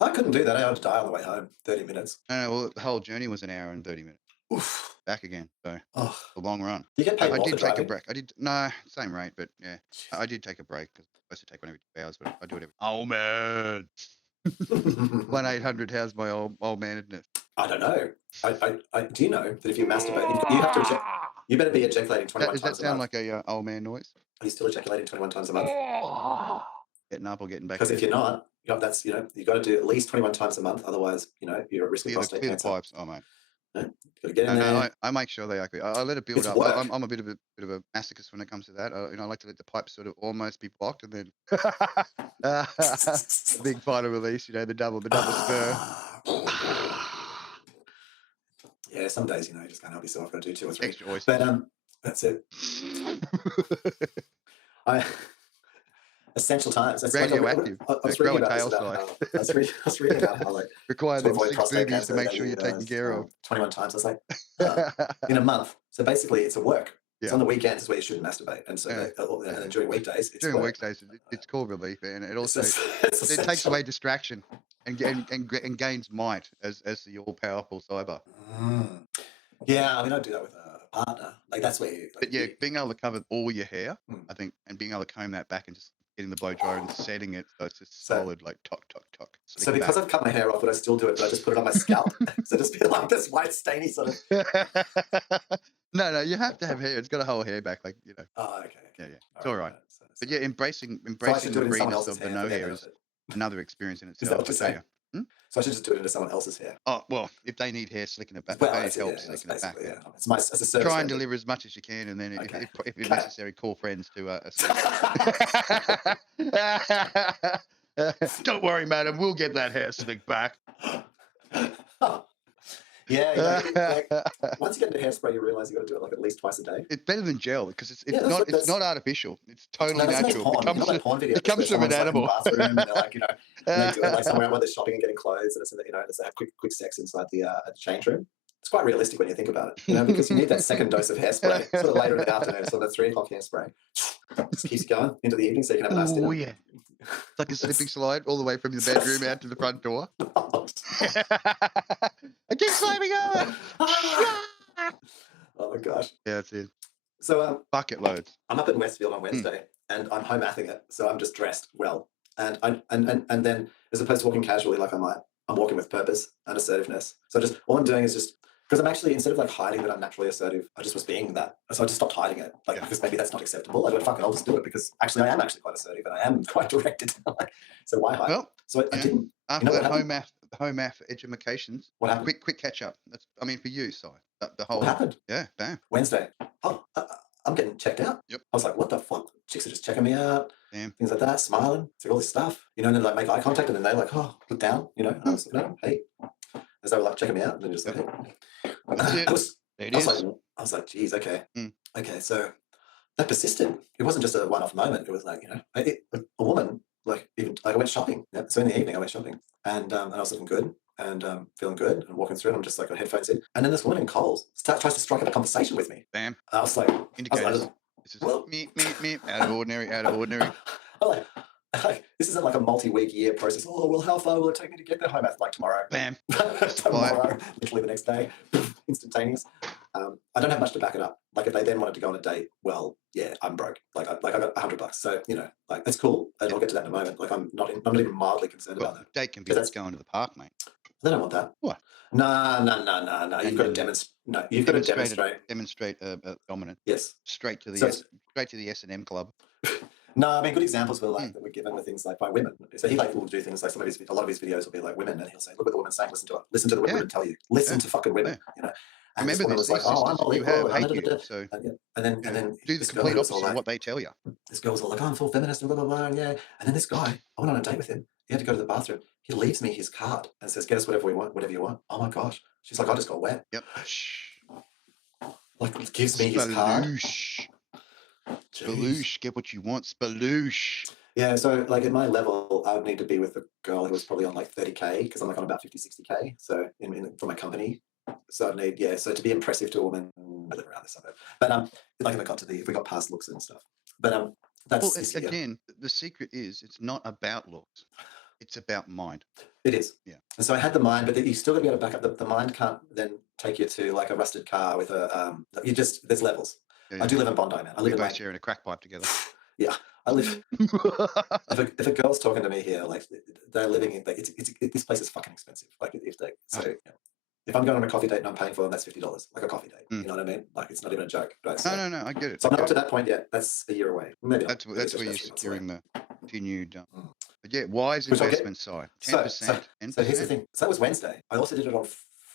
I couldn't do that. I would die on the way home. 30 minutes. No, well, the whole journey was an hour and 30 minutes. Oof. Back again, so Oh. a long run. Do you get paid I more did for take a driving? break. No, same rate, but yeah, I did take a break because I'm supposed to take one every 2 hours, but I do it every. Oh man, 1-800. How's my old manedness? I don't know. Do you know that if you masturbate, you have to eject. You better be ejaculating 21 Does times that a sound month. like a old man noise? Are you still ejaculating 21 times a month? Getting up or getting back? Because if you're not, you got to do at least 21 times a month. Otherwise, you're at risk of prostate clear the cancer. pipes. Oh mate. No, got to get in there. No, I make sure they are clear. I let it build It's up. work. I'm a bit of a masochist when it comes to that. I like to let the pipes sort of almost be blocked, and then big final release. The double spur. Yeah, some days you just can't help yourself. I've got to do 2 or 3. Extra oysters. But that's it. Essential times. That's Radioactive. I was reading about this. I was reading about how require to them avoid 6 prostate boobies cancer, to make sure you're taken care of. 21 times. I was like, in a month. So basically, it's a work. Yeah. It's on the weekends is where you shouldn't masturbate, and so and then during weekdays, it's during work. weekdays, it's called relief, and it also it takes away distraction and gains might as the all powerful cyber. Yeah, I mean, I do that with a partner. Like that's where. But yeah, being able to cover all your hair, I think, and being able to comb that back and just getting the blow dryer and setting it so it's just solid, like tock. So because I've cut my hair off, but I still do it, but I just put it on my scalp, so just be like this white stainy sort of. No, you have to have hair. It's got to hold hair back, Oh, okay. Yeah, it's all right. But yeah, embracing the freeness of the no hair is another experience in itself. Is that what you're saying? So I should just do it into someone else's hair. Oh well, if they need hair slicking it back, well, they need help slicking it back. Yeah. It's a service. Try and deliver as much as you can, and then if necessary, call friends to assist. Don't worry, madam, we'll get that hair slicked back. Yeah, once you get into hairspray, you realise you got to do it at least twice a day. It's better than gel because it's not artificial. It's totally natural. It comes from an animal. Bathroom, and they do it somewhere where they're shopping and getting clothes, and it's they have quick sex inside the change room. It's quite realistic when you think about it, because you need that second dose of hairspray sort of later in the afternoon, sort of 3 o'clock hairspray. Just keeps going into the evening, so you can have a nice dinner. Oh yeah, it's like a slipping slide all the way from the bedroom out to the front door. I keep sliding over. Oh my gosh. Yeah, that's it. So bucket loads. I'm up in Westfield on Wednesday, and I'm home athing it, so I'm just dressed well, and then as opposed to walking casually like I might, I'm walking with purpose and assertiveness. So all I'm doing is just because I'm actually, instead of hiding that I'm naturally assertive, I just was being that. So I just stopped hiding it, because maybe that's not acceptable. I went, fuck it, I'll just do it because actually I am actually quite assertive and I am quite directed. So why hide? Well, so I didn't. After that home math educations. What happened? Quick catch up. For you, Si. The whole. What happened? Yeah, bam. Wednesday. Oh, I'm getting checked out. Yep. I was like, what the fuck? Chicks are just checking me out. Damn. Things like that, smiling, all this stuff. And then they make eye contact, and then they look down. And I was hey. As they were checking me out, and then just hey. I was like, geez, okay. Okay, so that persisted. It wasn't just a one-off moment. It was a woman, I went shopping. Yeah. So in the evening, I went shopping, and I was looking good and feeling good and walking through, and I'm just got headphones in. And then this woman in Coles tries to strike up a conversation with me. Bam. I was like, indicators. This is me, out of ordinary. I'm this isn't a multi-week year process. Oh, well, how far will it take me to get there home? Tomorrow. Bam. Tomorrow, literally the next day. Instantaneous. I don't have much to back it up. If they then wanted to go on a date, well, yeah, I'm broke. I got $100. So, that's cool. And I'll get to that in a moment. I'm not even mildly concerned about that. Date can be going to the park, mate. They don't want that. What? No. You've got to demonstrate. No, you've got to demonstrate dominance. Yes. Straight to the S&M club. No, I mean, good examples were that were given with things by women. So he will do things a lot of his videos will be women, and he'll say, look what the woman's saying, listen to her. Listen to the women tell you. Listen to fucking women, And remember this, was I'm all you have hate you, so and then do the complete opposite of what they tell you. This girl was all I'm full feminist and blah, blah, blah, and yeah. And then this guy, I went on a date with him. He had to go to the bathroom. He leaves me his card and says, get us whatever you want. Oh my gosh. She's like, I just got wet. Yep. Gives me his card. Spaloosh, get what you want, spaloosh. Yeah, so at my level, I would need to be with a girl who was probably on 30K because I'm on about 50, 60K. So for my company. So I'd need, so to be impressive to a woman, I live around this suburb. But like if we got past looks and stuff. But that's again, the secret is it's not about looks. It's about mind. It is. Yeah. And so I had the mind, but you still got to be able to back up. The mind can't then take you to like a rusted car with a. There's levels. I do live in Bondi, man. I live in both sharing a crack pipe together. Yeah, I live. if a girl's talking to me here, like they're living in, like this place is fucking expensive. Like if I'm going on a coffee date and I'm paying for them, that's $50, like a coffee date. You know what I mean? Like it's not even a joke. Right? So, no, I get it. So I'm not up to that point yet. That's a year away. Maybe that's where you're securing the continued. But yeah, wise investment side, 10%. So here's the thing. So that was Wednesday. I also did it on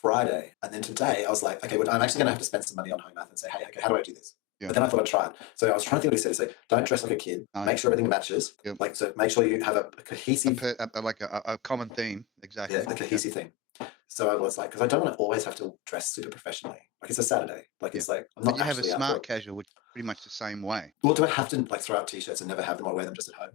Friday, and then today I was like, okay, well, I'm actually going to have to spend some money on home math and say, hey, okay, how do I do this? Yeah. But then I thought I'd try it. So I was trying to think what he said. Say, don't dress like a kid. Make sure everything matches. Yep. Like, so make sure you have a cohesive, like a common theme. Exactly. Yeah, the cohesive theme. So I was like, because I don't want to always have to dress super professionally. Like it's a Saturday. Like it's like I'm not. But you have a smart casual, which is pretty much the same way. Well, do I have to like throw out t-shirts and never have them or wear them just at home?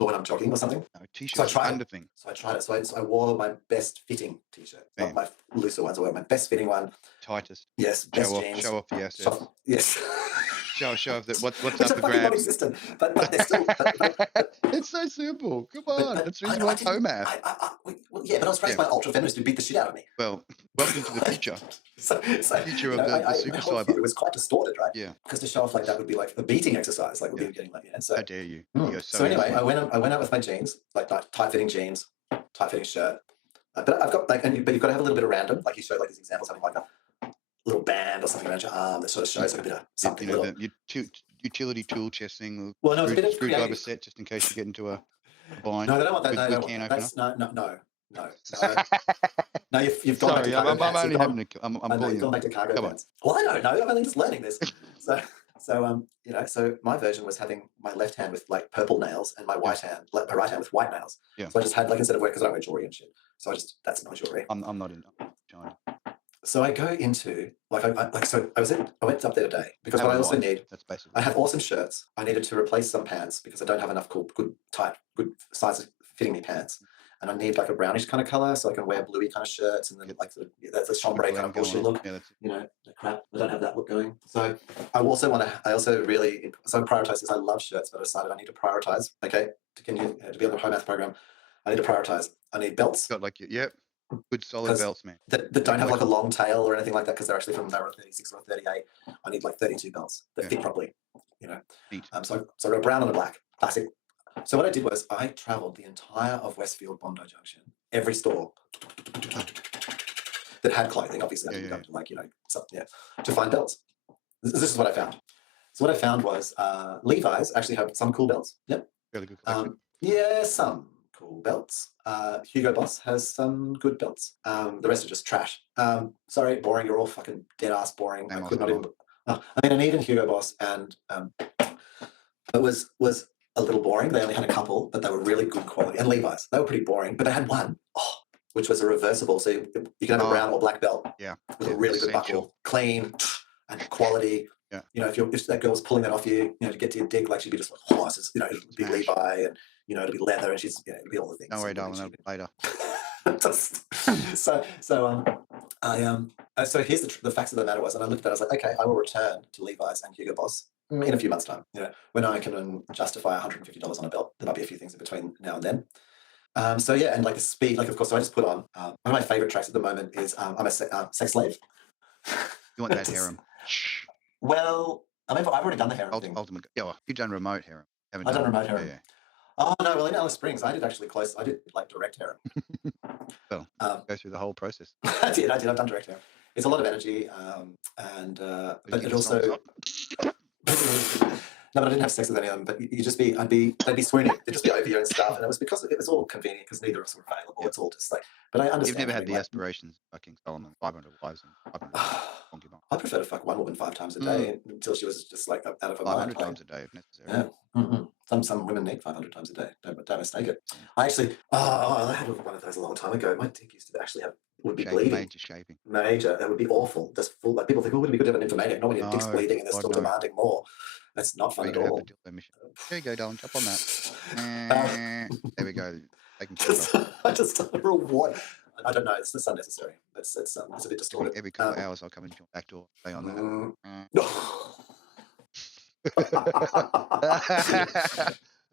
Or when I'm jogging or something? No, t-shirts so under thing. So I tried it. So I wore my best fitting t-shirt. Not my looser ones. I wore my best fitting one. Tightest. Yes. Best jeans. Show off the assets. Yes. Show off that what's Which up the grabs. Non-existent, but they're still. It's so simple. Come on. That's the reason why it's home math. Yeah, but I was raised by ultra feminists who beat the shit out of me. Well, welcome to the future. so future of the super cyber. It was quite distorted, right? Yeah. Because to show off like that would be like a beating exercise. Like we'd be getting like, so. How dare you? So anyway, I went out with my jeans, like tight-fitting jeans, tight-fitting shirt. But I've got like, but you've got to have a little bit of random. Like you showed like these examples, having like a little band or something around your arm that sort of shows like a bit of something. The utility tool chest thing. Well, no, it's a bit of screwdriver set just in case you get into a bind. No, they don't want that. No. No, you've gone back to cargo pants. I'm gone back to cargo pants. Well, I don't know. I'm only just learning this. So my version was having my left hand with like purple nails and my right hand with white nails. Yeah. So I just had like instead of because I don't wear jewelry and shit. So that's my jewelry. I'm not in China. So I go into I went up there today because what I also need. That's basically. I have awesome shirts. I needed to replace some pants because I don't have enough cool, good size fitting me pants. And I need like a brownish kind of color so I can wear bluey kind of shirts and then like that's a chambray kind of bullshit look. Yeah, the crap. I don't have that look going. So I also prioritize this. I love shirts, but I decided I need to prioritize. Okay, to be on the home math program, I need to prioritize. I need belts. Got like good solid belts, man. That don't have like a long tail or anything like that because they're actually from 36 or 38. I need like 32 belts that fit properly. So I got brown and a black, classic. So what I did was I travelled the entire of Westfield Bondi Junction, every store that had clothing, obviously, to find belts. This is what I found. So what I found was Levi's actually have some cool belts. Yep. Really good collection. Some cool belts. Hugo Boss has some good belts. The rest are just trash. Sorry, boring. You're all fucking dead ass boring. I could not even. And even Hugo Boss and it was a little boring. They only had a couple, but they were really good quality. And Levi's, they were pretty boring, but they had one, which was a reversible. So you can have a brown or black belt with a really good buckle, clean and quality. Yeah. If that girl's pulling that off you, to get to your dick, like she'd be just like, it'll be Levi and, it'll be leather and she's, it'll be all the things. Don't worry, darling, that'll be later. So here's the facts of the matter was, and I looked at it, I was like, okay, I will return to Levi's and Hugo Boss in a few months' time. When I can justify $150 on a belt. There might be a few things in between now and then. And like the speed, like of course, so I just put on one of my favorite tracks at the moment is I'm a sex slave. You want that harem? Well, I've already done the harem thing. Ultimate, you've done remote harem. I've done remote harem. Yeah. Oh no! Well, in Alice Springs, I did like direct harem. Well, go through the whole process. I did. I've done direct harem. It's a lot of energy, but it also. No, but I didn't have sex with any of them. But they'd be swooning. They'd just be over you and stuff. And it was because it was all convenient because neither of us were available. It's all just like. But I understand. You've never had the aspirations, fucking Solomon, 500 wives and 500 concubines. I prefer to fuck one woman 5 times a day until she was just like out of her mind. 500 times a day if necessary. Yeah. Some women need 500 times a day. Don't mistake it. I actually, I had one of those a long time ago. My dick used to actually would be bleeding. Major shaping. Major. It would be awful. Just full. Like people think, wouldn't it be good to have an infomaniac? Not when your dick's bleeding and they're still demanding more. That's not fun at all. There you go, darling. Jump on that. There we go. I just don't know what. I I don't know. It's unnecessary. It's a bit distorted. Every couple of hours, I'll come into your back door, stay on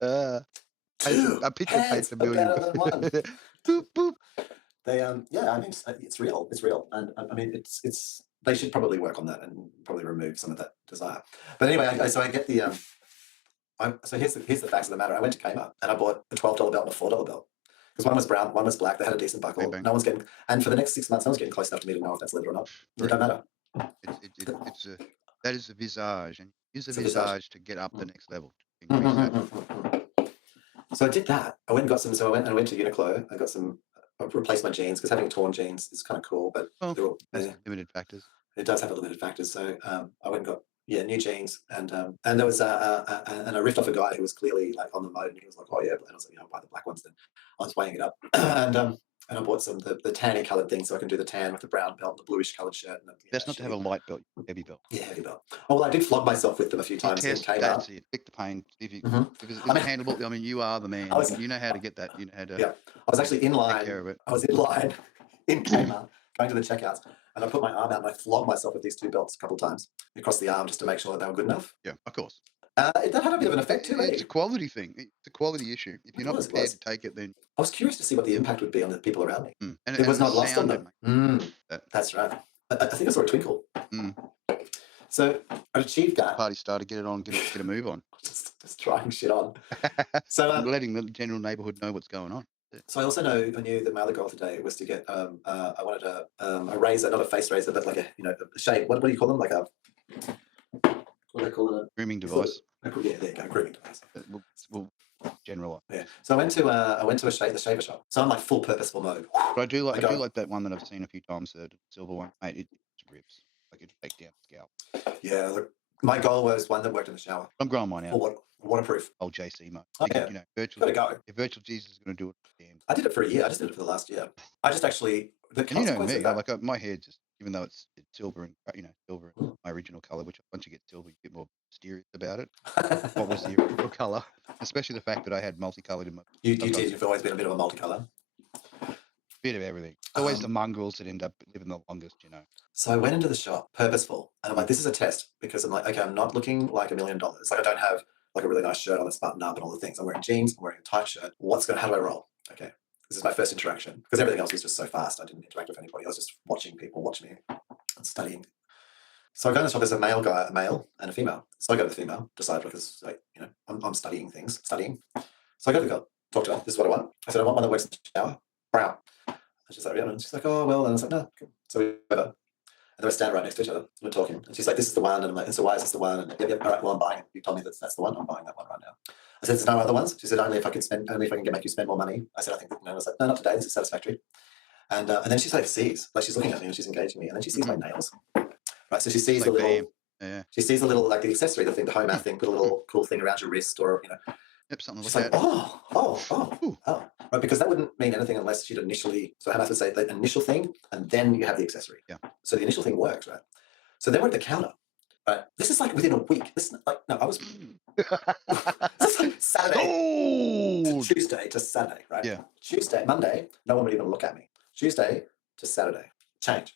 that. I picture paid a million. Boop, boop. They yeah, I mean it's real. It's real, and I mean it's. They should probably work on that and probably remove some of that desire. But anyway, so I get the so here's the facts of the matter. I went to Kmart and I bought a $12 belt and a $4 belt because one was brown, one was black. They had a decent buckle. Bang. No one's getting, and for the next 6 months, no one's getting close enough to me to know if that's leather or not. It don't matter. That is a visage, and use a visage to get up the next level. So I did that. I went and got some. So I went to Uniqlo. I got some. I replaced my jeans because having torn jeans is kind of cool, but limited factors. It does have a limited factors. So I went and got new jeans, and there was and I riffed off a guy who was clearly like on the mode, and he was like, oh yeah, and I was like, I'll buy the black ones. Then I was weighing it up, and I bought some the tanny coloured thing so I can do the tan with the brown belt, the bluish coloured shirt. And that's not to have a light belt, heavy belt. Yeah, heavy belt. Oh well, I did flog myself with them a few times. Test that, see it, pick the pain. If you if it's handleable, I mean, you are the man. You know how to get that. You know how to. Yeah, I was actually in line. Take care of it. I was in line in Kmart going to the checkouts, and I put my arm out and I flogged myself with these two belts a couple of times across the arm just to make sure that they were good enough. Yeah, of course. That had a bit of an effect too. It's a quality thing. It's a quality issue. If you're not prepared to take it, then I was curious to see what the impact would be on the people around me. And it was not lost on them. That's right. I think I saw a twinkle. So a Cheep guy. Party starter, get it on, get a move on. just trying shit on. So letting the general neighbourhood know what's going on. So I knew that my other goal today was to get I wanted a razor, not a face razor, but like a a shave. What do you call them? Like a what do they call it? Grooming device. Yeah, there you go, grooming device. We'll generalize. Yeah. So I went to the shaver shop. So I'm like full purposeful mode. But I do like that one that I've seen a few times, the silver one. Mate, it rips. Like it takes down the scalp. Yeah, look, my goal was one that worked in the shower. I'm growing mine out. Waterproof. Old JC mode. Oh, yeah. Virtual. Gotta go. If virtual Jesus is going to do it, damn. I did it for a year. I just did it for the last year. I just actually the consequence of that. Like my hair just, even though it's silver and silver, my original color. Which once you get silver, you get more mysterious about it. What was the original color? Especially the fact that I had multicolored in my. You've always been a bit of a multicolor. Bit of everything. It's always the mongrels that end up living the longest, So I went into the shop, purposeful, and I'm like, this is a test because I'm like, okay, I'm not looking like $1 million. Like I don't have like a really nice shirt on that's buttoned up and all the things. I'm wearing jeans, I'm wearing a tight shirt. How do I roll? Okay, this is my first interaction because everything else was just so fast. I didn't interact with anybody. I was just watching people watch me and studying. So I go in the shop. There's a male and a female. So I go to the female, decide because I'm studying things. So I go to the girl, talk to her. This is what I want. I said I want one that works in the shower, brown. And she's like, yeah. And she's like, oh well. And I was like, no. Cool. So we whatever. And then we stand right next to each other and we're talking. And she's like, this is the one. And I'm like, so why is this the one? And yep, all right, well, I'm buying it. You told me that's the one. I'm buying that one right now. I said, there's no other ones. She said, only if I can make you spend more money. I said, I think I was like, no, not today. This is satisfactory. And then she's like, she's looking at me and she's engaging me. And then she sees my nails. Right. So she sees the little, she sees the little, like the accessory, the thing, the home mat thing, put a little cool thing around your wrist or, Yep, something she's like like, that. Oh. Right, because that wouldn't mean anything unless she'd initially, so Hamas would say the initial thing, and then you have the accessory. Yeah. So the initial thing works, right? So then we're at the counter, right? This is like within a week. This is like, no, I was, this is like Saturday to Tuesday to Saturday, right? Yeah. Monday, no one would even look at me. Tuesday to Saturday, change.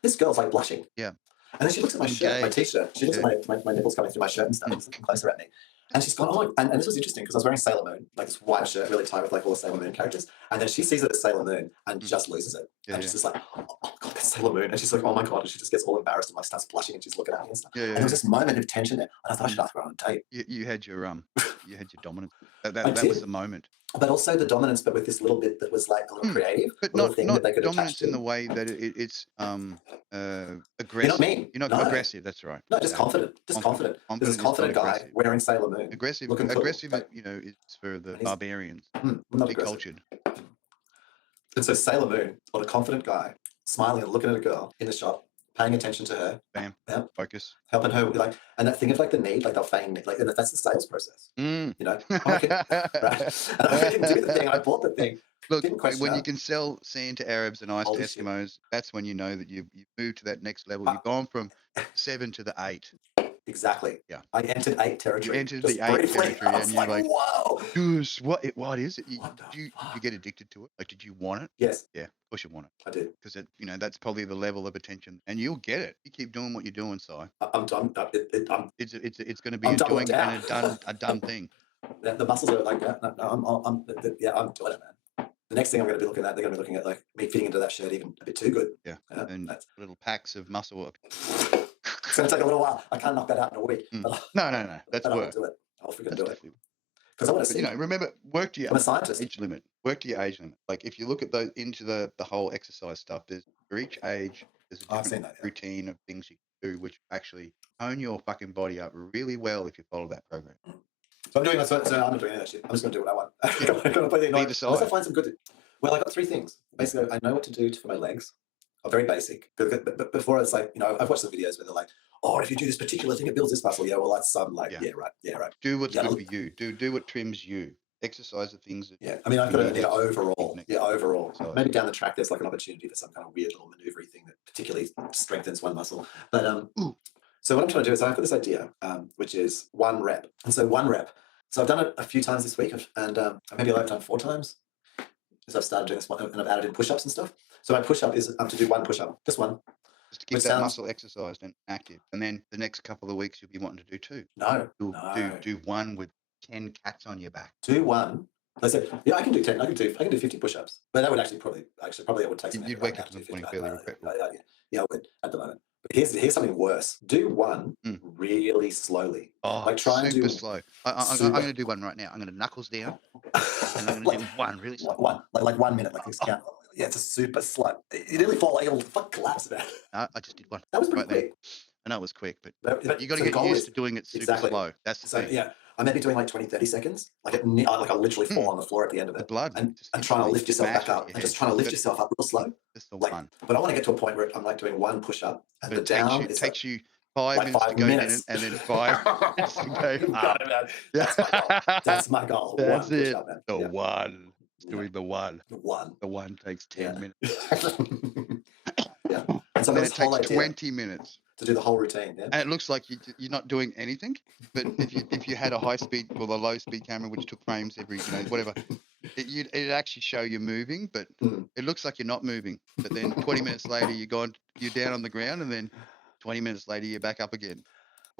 This girl's like blushing. Yeah. And then she looks at my shirt, my t-shirt. She looks at my nipples coming through my shirt and stuff. She's looking closer at me. And she's gone, oh, and this was interesting because I was wearing Sailor Moon, like this white shirt, really tight with like all the Sailor Moon characters. And then she sees it as Sailor Moon and just loses it. And she's just like, oh God, that's Sailor Moon. And she's like, oh my God. And she just gets all embarrassed and like starts blushing and she's looking at me and stuff. And there was this moment of tension there. And I thought I should ask her on a date. You had your dominance. That was the moment. But also the dominance, but with this little bit that was like a little creative, but not that they could dominance in the way that it's aggressive. You're not mean. You're not aggressive. That's right. No, just confident. Confident. There's a confident guy wearing Sailor Moon. Aggressive. Cool, aggressive. Is for the barbarians. Not cultured. And so Sailor Moon, what a confident guy, smiling and looking at a girl in the shop, paying attention to her. Bam. Yeah. Focus. Helping her with and that thing of like the need, like they'll feign need, like and that's the sales process. Right? And I didn't do the thing. I bought the thing. Look, when you can sell sand to Arabs and ice to Eskimos, that's when you know that you've moved to that next level. You've gone from 7 to the 8. Exactly. Yeah. I entered 8 territory. You entered just the 8 briefly. territory, I was and you're like, whoa. "Goose, what is it?" What the Did you fuck? get addicted to it? Like, did you want it? Yes, Yeah, of course you want it, I did. because that's probably the level of attention, and you'll get it. You keep doing what you're doing, Si. I'm done. It's going to be I'm a doubling doing down. and a done thing. The muscles are like, no, I'm doing it, man. The next thing I'm going to be looking at, they're going to be looking at like me fitting into that shirt even a bit too good. Yeah, and that's little packs of muscle work. It's going to take a little while. I can't knock that out in a week. No, that's but work. I'll do it. I'll freaking That's do it. definitely. Because I want to But, see. remember, work to your I'm a scientist. age limit. Work to your age limit. Like, if you look at into the whole exercise stuff, for each age, there's a different routine of things you can do, which actually hone your fucking body up really well if you follow that program. So I'm doing that. So I'm not doing that shit. I'm just going to do what I want. I'm going to play the Either side. Unless I find some good. Well, I got 3 things. Basically, I know what to do for my legs. I'm very basic. But before it's like, I've watched some videos where they're like, oh, if you do this particular thing, it builds this muscle. Yeah, well, that's like, yeah, right. Do what's good for you. Do what trims you. Exercise the things that. Yeah, I mean, I've got an idea overall. Yeah, overall. So, maybe down the track, there's like an opportunity for some kind of weird little maneuvery thing that particularly strengthens one muscle. But so what I'm trying to do is I've got this idea, which is 1 rep. And so 1 rep. So I've done it a few times this week, and maybe I've done 4 times. As I've started doing this one, and I've added in push-ups and stuff. So my push-up is to do 1 push-up, just 1. Just to keep that muscle exercised and active. And then the next couple of weeks, you'll be wanting to do 2. No. Do 1 with 10 cats on your back. Do 1. I said, yeah, I can do 10. I can do 50 push-ups. But that would actually probably it would take some. You'd wake up to the morning fairly regretful. Yeah, I would at the moment. But here's something worse. Do 1 really slowly. Oh, like try and do slow. I'm going to do 1 right now. I'm going to knuckles down, and I'm going to do 1 really slow. 1, like 1 minute, like this count. Yeah, it's a super slow. You nearly fall. Like, it'll fuck collapse about. No, I just did 1. That was pretty quick. I know it was quick, but you got so to get used to doing it super slow. That's the thing. Yeah, I may be doing like 20, 30 seconds. Like I'll literally fall on the floor at the end of it. The blood. And trying to lift yourself back up. And just trying to lift yourself up real slow. Just the like, 1. But I want to get to a point where I'm like doing 1 push-up. And but the down takes you 5 minutes to go in, and then 5 minutes to go up. That's my goal. That's 1 it. push-up, man. The 1. Doing the 1. The 1. The 1 takes 10 minutes. Yeah. And so then it takes 20 minutes to do the whole routine. Yeah. And it looks like you're not doing anything. But if you had a high speed or a low speed camera, which took frames every whatever, it'd actually show you moving. But it looks like you're not moving. But then 20 minutes later, you're down on the ground, and then 20 minutes later, you're back up again.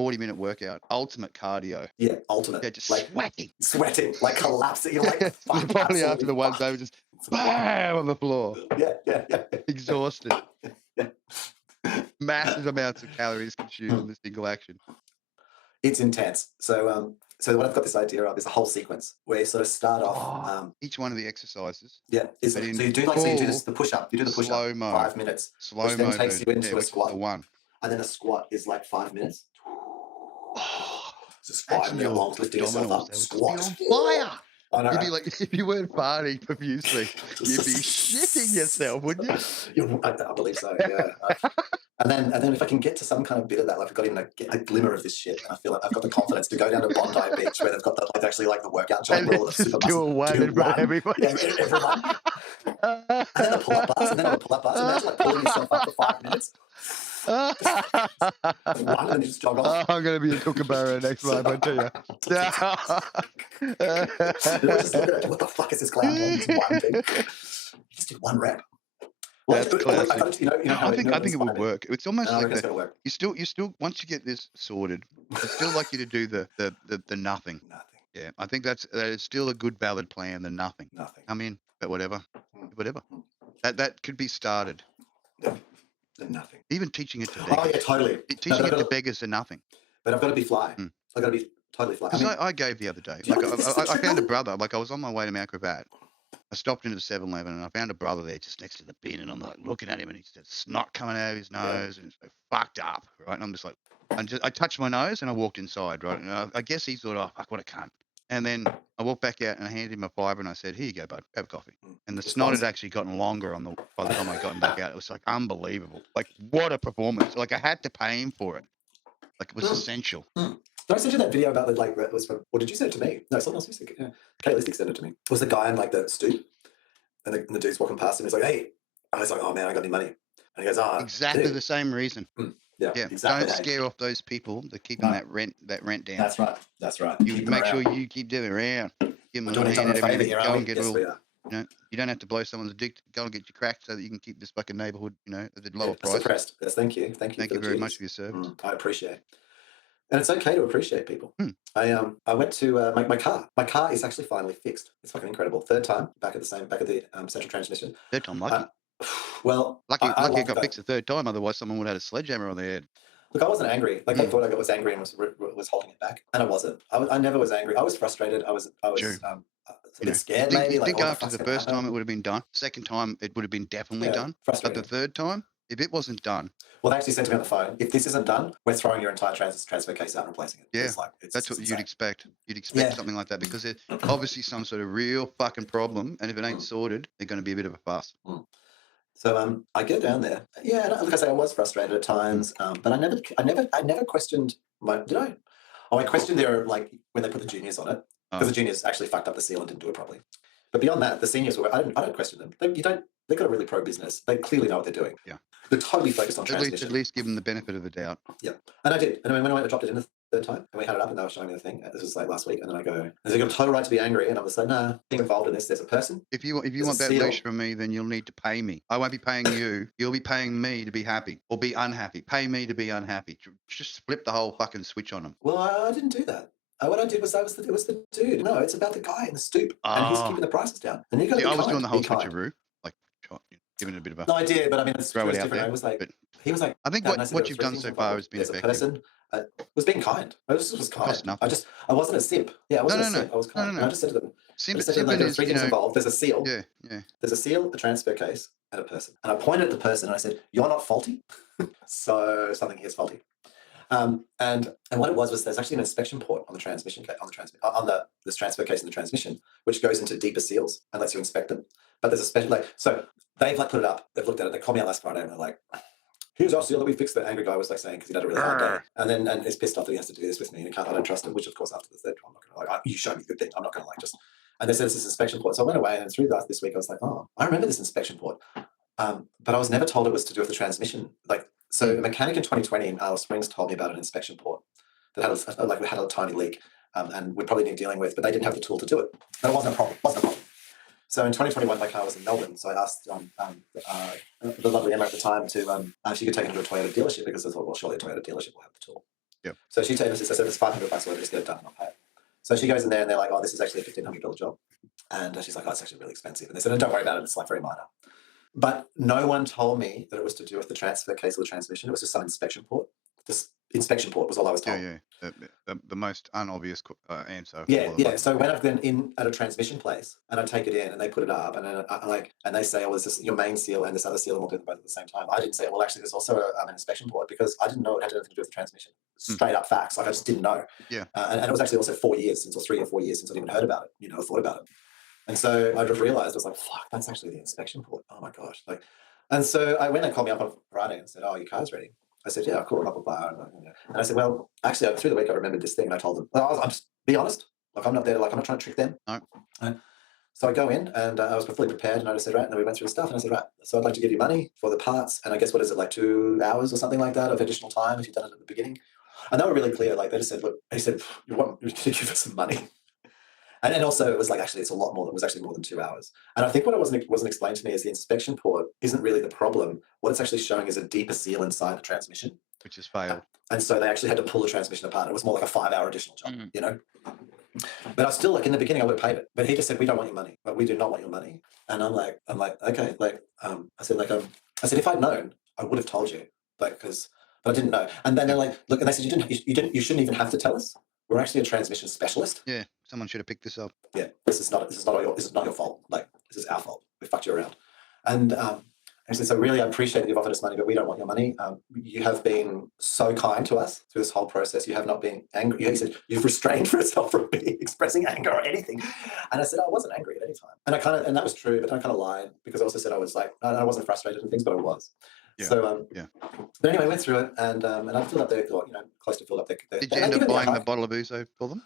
40-minute workout, ultimate cardio. Yeah, ultimate. Yeah, just like, sweating, like collapsing. You're like, fuck, probably after the one's over, just bam on the floor. Yeah. Exhausted. Yeah. Massive amounts of calories consumed in this single action. It's intense. So what I've got this idea of is a whole sequence where you sort of start off. Each one of the exercises. Yeah. So you do the push-up. You do the push-up. Slow mo. 5 minutes. Slow which then takes you into a squat. The 1. And then a squat is like 5 minutes. So 5 minute long, lifting yourself up. Squat. Fire! I know. You'd be like, if you weren't farting profusely, you'd be shitting yourself, wouldn't you? I believe so. Yeah. And then if I can get to some kind of bit of that, like I've got even a glimmer of this shit, and I feel like I've got the confidence to go down to Bondi Beach where they've got the workout joint where all the super do a 1 in front of everybody. Yeah, everyone. And then the pull-up bars, and imagine like pulling yourself up for 5 minutes. And then you just jog off. I'm going to be a kookaburra next live, I tell you. Just look at it, what the fuck is this clown doing? This 1 thing. You just do 1 rep. Well, that's classic. I think it would work. It's almost like you still once you get this sorted, I'd still like you to do the nothing. Nothing. Yeah, I think that is still a good valid plan. The nothing. Nothing. I mean, but whatever. That could be started. Yeah. The nothing. Even teaching it to beggars. Oh yeah, totally. Teaching it to beggars to nothing. But I've got to be fly. I've got to be totally fly. Because I gave the other day. Like I found a brother. Like I was on my way to Mount Gravatt. I stopped into the 7-Eleven and I found a brother there just next to the bin, and I'm like looking at him, and he's got snot coming out of his nose, and it's like fucked up, right? And I'm just like, I touched my nose and I walked inside, right? And I guess he thought, oh fuck, what a cunt. And then I walked back out and I handed him a fiver and I said, here you go, bud, have a coffee. And the snot had actually gotten longer by the time I got him back out. It was like unbelievable. Like what a performance. Like I had to pay him for it. Like it was essential. Did I send you that video about it was from, or did you send it to me? No, someone else used to. Kate Listick sent it to me. It was the guy on like the stoop, and the dude's walking past him. He's like, hey. I was like, oh man, I got any money? And he goes, exactly the same reason. Yeah, Yeah, exactly. don't scare off those people that are keeping No. that rent down. That's right. That's right. You Keep them make sure around. you keep them around. Give them We're a doing little each hand other a at every favour now. here, Go are we? and get a Yes, little. we are. You know, you don't have to blow someone's addict. Go and get your crack so that you can keep this fucking neighborhood, you know, at the lower price. Suppressed. Yes, thank you. Thank you Thank for you the very much duties. for your service. I appreciate. And it's okay to appreciate people. I went to my car. My car is actually finally fixed. It's fucking incredible. Third time back at the central transmission. Third time lucky. Well, lucky I it got fixed the third time. Otherwise, someone would have had a sledgehammer on their head. Look, I wasn't angry. Like they thought I was angry and was holding it back, and I wasn't. I never was angry. I was frustrated. I was True. a bit scared, maybe. You Like, think what the after fuck's the gonna first time happen? it would have been done. Second time it would have been definitely done. But Frustrating. the third time, if it wasn't done, Well, they actually said to me on the phone, if this isn't done, we're throwing your entire transfer case out and replacing it. yeah, It's like, that's what insane. you'd expect. You'd expect something like that because there's obviously some sort of real fucking problem, and if it ain't sorted, they're going to be a bit of a fuss. So I go down there. Yeah, like I say, I was frustrated at times, but I never questioned did I? Oh, I questioned their, like, when they put the juniors on it, because the juniors actually fucked up the seal and didn't do it properly. But beyond that, the seniors were. I don't question them. They've got a really pro business. They clearly know what they're doing. Yeah. They're totally focused on transmission. At least give them the benefit of the doubt. Yeah, and I did. And when I went and dropped it in the third time, and we had it up, and they were showing me the thing. This was like last week, and then I go, "Has he got a total right to be angry?" And I was like, "Nah, being involved in this, there's a person. If you want that leash from me, then you'll need to pay me. I won't be paying you. You'll be paying me to be happy or be unhappy. Pay me to be unhappy. Just flip the whole fucking switch on them." Well, I didn't do that. What I did was it was the dude. No, it's about the guy in the stoop, and he's keeping the prices down. And you got to be kind. I was doing the whole switcheroo, like giving it a bit of a. No, I did, but I mean, it's throw it different. out there. I was like, he was like, I think what you've done so far has been effective. There's a person was being kind. I was kind. Cost nothing. I wasn't a simp. Yeah, I wasn't a simp. I was kind. No. And I just said to them, Simping there's three things involved. There's a seal. Yeah. There's a seal, a transfer case, and a person. And I pointed at the person and I said, "You're not faulty, so something here is faulty." And what it was there's actually an inspection port on the transmission this transfer case in the transmission, which goes into deeper seals and lets you inspect them. But there's a special so they've put it up. They've looked at it. They called me out last Friday and they're like, "Here's our seal that we fixed." The angry guy was like saying because he had a really hard day, and he's pissed off that he has to do this with me and I don't trust him. Which of course after the third time, I'm not gonna you showed me a good thing. I'm not gonna just. And they said it's this inspection port. So I went away and through that this week I was like, oh, I remember this inspection port, but I was never told it was to do with the transmission. So a mechanic in 2020 in Alice Springs told me about an inspection port that had a tiny leak and would probably need dealing with, but they didn't have the tool to do it. But it wasn't a problem. So in 2021, my car was in Melbourne. So I asked the lovely Emma at the time to if she could take it to a Toyota dealership because I thought, well, surely a Toyota dealership will have the tool. Yeah. So she said, "It's $500 bucks. I'll just get it done and I'll pay it." So she goes in there and they're like, "Oh, this is actually a $1,500 job," and she's like, "Oh, it's actually really expensive." And they said, "Don't worry about it. It's like very minor." But no one told me that it was to do with the transfer case or the transmission. It was just some inspection port. This inspection port was all I was told. Yeah. The most unobvious answer. Yeah. So when I've been in at a transmission place and I take it in and they put it up and then and they say, "Oh, is this your main seal and this other seal and we'll do them both at the same time?" I didn't say, "Well, actually, there's also an inspection port," because I didn't know it had anything to do with the transmission. Straight up facts. Like I just didn't know. Yeah. And it was actually also 3 or 4 years since I'd even heard about it. Thought about it. And so I just realized I was like, "Fuck, that's actually the inspection port." Oh my gosh! And so I went and called me up on Friday and said, "Oh, your car's ready." I said, "Yeah, cool, blah, blah, blah." And I said, "Well, actually, through the week, I remembered this thing." And I told them, I'm just, be honest, I'm not there, I'm not trying to trick them. No. So I go in and I was fully prepared and I just said, right, and then we went through the stuff and I said, right, so I'd like to give you money for the parts. And I guess, what is it, like 2 hours or something like that of additional time if you've done it at the beginning? And they were really clear. They just said, look, he said, "You want to give us some money?" And then also it was like, actually, it's a lot more. It was actually more than 2 hours. And I think what wasn't explained to me is the inspection port isn't really the problem. What it's actually showing is a deeper seal inside the transmission, which has failed. And so they actually had to pull the transmission apart. It was more like a 5-hour additional job, But I was still, like, in the beginning, I would have paid it. But he just said, "We don't want your money. We do not want your money." And I'm like, okay. I said, "If I'd known, I would have told you, but I didn't know." And then they're like, "Look," and they said, you shouldn't even have to tell us. We're actually a transmission specialist. Yeah, someone should have picked this up. Yeah, this is not your fault. This is our fault. We fucked you around. And actually, so really, I appreciate that you've offered us money, but we don't want your money. You have been so kind to us through this whole process. You have not been angry. He said, "You've restrained yourself from expressing anger or anything." And I said, "I wasn't angry at any time." And that was true, but then I kind of lied because I also said I was like, I wasn't frustrated and things, but I was. Yeah. So but anyway, I went through it and I filled up their, close to filled up their. Did you end up buying the bottle of ouzo for them?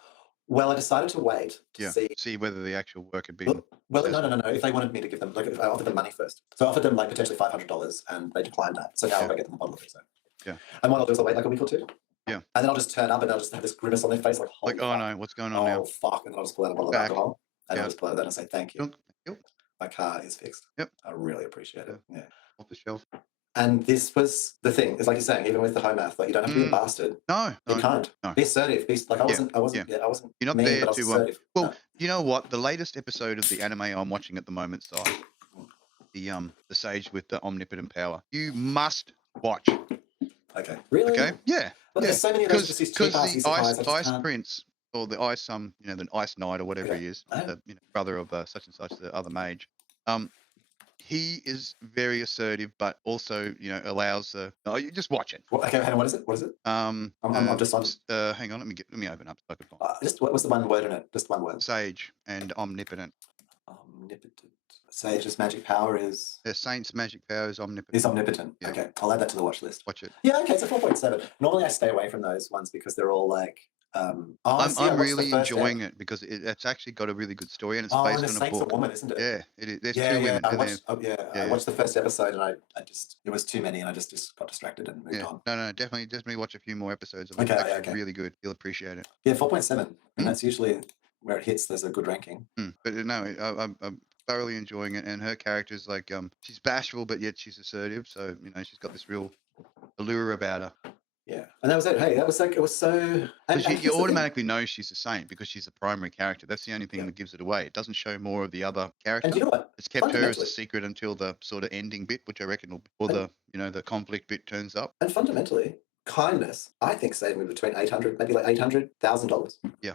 Well, I decided to wait to see whether the actual work had been. Well, no. If they wanted me to give them, if I offered them money first, so I offered them potentially $500, and they declined that. So now I get them a bottle of ouzo. Yeah. And what I'll do is I'll wait like a week or two. Yeah. And then I'll just turn up and I'll just have this grimace on their face like, holy Like, oh fuck. no, what's going on now? Oh, fuck. And then I'll just pull out a bottle of Back. alcohol. And Yeah. I'll just pull out that and say, thank you. Thank you. My car is fixed. Yep. I really appreciate it. Yeah. Off the shelf. And this was the thing. It's like you're saying, even with the home math, like you don't have to be a bastard. No. Be kind. No. Be assertive. Be like I wasn't. I wasn't. Yeah. I wasn't. You're not mean, there but I was to. assertive. Well, No. you know what? The latest episode of the anime I'm watching at the moment, Si, the Sage with the omnipotent power. You must watch. Okay. Really? Okay. Yeah. But there's so many of those. Because the Ice Prince or the Ice the Ice Knight or whatever he is, the brother of such and such, the other mage. He is very assertive, but also allows the. Oh, you just watch it. Okay, hang on. What is it? What is it? I'm just on. Hang on. Let me open up so I can find. Just what was the one word in it? Just one word. Sage and omnipotent. Omnipotent. Sage's magic power is. Saint's magic power is omnipotent. Is omnipotent. Yeah. Okay, I'll add that to the watch list. Watch it. Yeah. Okay, so 4.7. Normally, I stay away from those ones because they're all like. I'm really enjoying it because it's actually got a really good story and it's based on a Saint's book. A woman, isn't it? Yeah, it is. There's two women. I watched the first episode and I just it was too many and I just got distracted and moved on. No, definitely watch a few more episodes of it. Okay, it's actually really good. You'll appreciate it. Yeah, 4.7, and that's usually where it hits. There's a good ranking. But no, I'm thoroughly enjoying it, and her character's like she's bashful but yet she's assertive. So she's got this real allure about her. Yeah, and that was it. Hey, that was like it was so. You automatically know she's a saint because she's the primary character. That's the only thing that gives it away. It doesn't show more of the other characters. And you know what? It's kept her as a secret until the sort of ending bit, which I reckon will, or the conflict bit turns up. And fundamentally, kindness, I think, saved me between $800, maybe like $800,000. Yeah.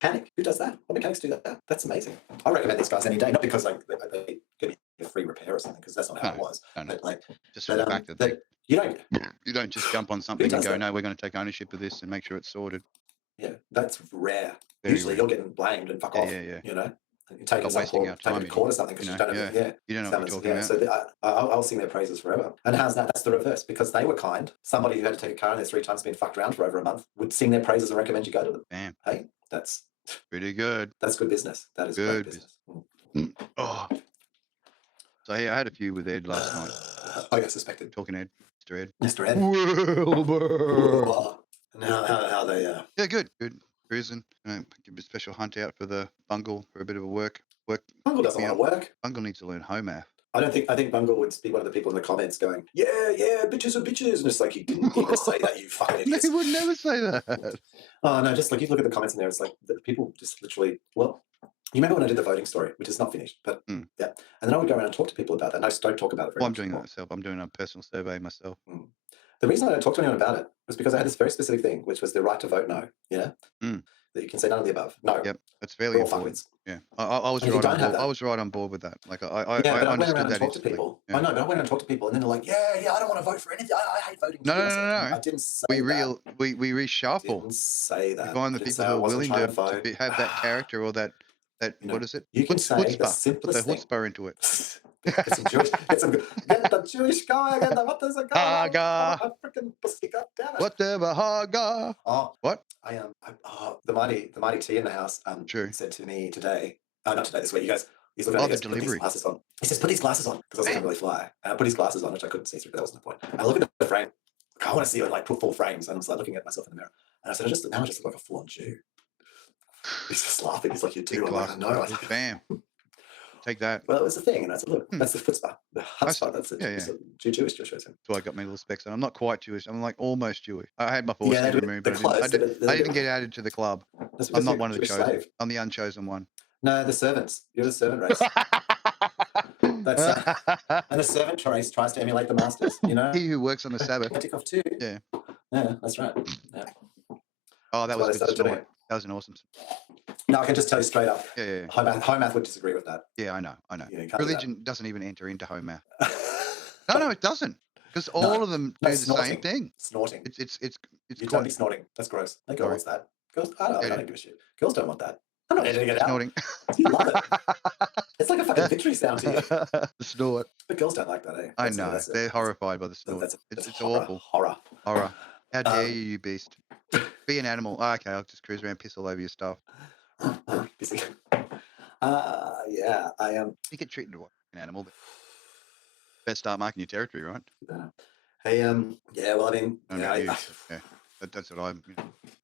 Panic. Who does that? What mechanics do that? That's amazing. I recommend these guys any day, not because they give me a free repair or something, because that's not how it was. No. But like, just for the fact that you don't just jump on something and go, no, we're going to take ownership of this and make sure it's sorted. Yeah, that's rare. Very Usually rare. you're getting blamed and fuck off. Yeah. You know, you take it wasting our time. take a court or something because you don't know. You don't know what you're talking about. So I'll sing their praises forever. And how's that? That's the reverse because they were kind. Somebody who had to take a car and there's 3 times been fucked around for over a month would sing their praises and recommend you go to them. Bam. Hey, that's pretty good. That's good business. That is good business. Oh. So I had a few with Ed last night. I got suspected. Talking Ed, Mr. Ed. Mr. Ed. And how they Yeah, good. Cruising. Give a special hunt out for the Bungle for a bit of a work. Bungle doesn't want to work. Bungle needs to learn home math. I think Bungle would be one of the people in the comments going, yeah, bitches are bitches. And it's like, he didn't even say that, you fucking idiots. He would never say that. Oh, no, just like you look at the comments in there, it's like the people just literally, well, you remember when I did the voting story, which is not finished, but yeah. And then I would go around and talk to people about that. And I just don't talk about it very much. I'm doing that myself. I'm doing a personal survey myself. The reason I don't talk to anyone about it was because I had this very specific thing, which was the right to vote no. That you can say none of the above. No. Yep, that's fairly important. Yeah, I was right on board. I was right on board with that. Like I understood that. Talk to people. Yeah. I know, but I went around and talked to people, and then they're like, "Yeah, I don't want to vote for anything. I hate voting." No. I didn't say that. We reshuffle. I didn't say that. We find the people who are willing to have that character or that what is it? You can say the simplest thing. Put the chutzpah into it. It's a Jewish. Get the Jewish guy. Get the what does it go? Haga. Freaking pussy. God damn it. Whatever, Haga. Oh, what? The mighty T in the house. Said to me today. Not today. This week. He's looking at me. Put these glasses on. He says, "Put these glasses on," because I was going to really fly. And I put his glasses on, which I couldn't see through. That wasn't the point. And I look at the frame. I want to see it like put full frames, and I was like looking at myself in the mirror. And I said, "Now I just look like a full-on Jew." He's just laughing. He's like, "You do." I'm like, "No." Bam. Take that. Well, it was the thing, and I said, "Look, that's the chutzpah, the chutzpah. That's it. Yeah. Jewish person." So I got my little specs on. I'm not quite Jewish. I'm like almost Jewish. I had my forces removed, but I didn't get added to the club. I'm not one of the chosen. I'm the unchosen one. No, the servants. You're the servant race. That's and the servant race tries to emulate the masters. You know, he who works on the Sabbath. I tick off too. Yeah, that's right. Yeah. Oh, that was a good story. That was an awesome. No, I can just tell you straight up. Yeah. Home math would disagree with that. Yeah, I know. Religion doesn't even enter into home math. No, it doesn't. Because all of them do the same thing. Snorting. It's you don't be snorting. That's gross. No girl wants that. Girls, I don't give a shit. Girls don't want that. I'm not editing it out. Snorting. You love it. It's like a fucking victory sound to you. The snort. But girls don't like that, eh? I know. They're horrified by the snort. It's awful. Horror. How dare you beast? Be an animal. Oh, okay, I'll just cruise around, piss all over your stuff. Yeah, I am. You get treated like an animal. Better start marking your territory, right? Hey, yeah, well, I mean, No, yeah, not you. Yeah, that's what I'm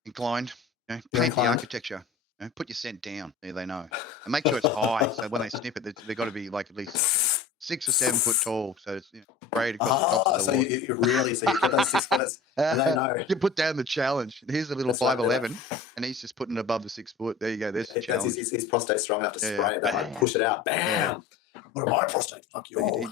inclined. you're Paint the inclined. architecture. Put your scent down. There, they know. And make sure it's high. So when they snip it, they've got to be like at least 6 or 7 foot tall. So it's sprayed across the tops of the So wall. you really, so you get those 6 footers, and they know. You put down the challenge. Here's a little That's right, 5'11", and he's just putting it above the 6 foot. There you go. There's the that's challenge. his prostate strong enough to spray it. They might Bam. push it out. Bam. What am I prostate? Fuck you.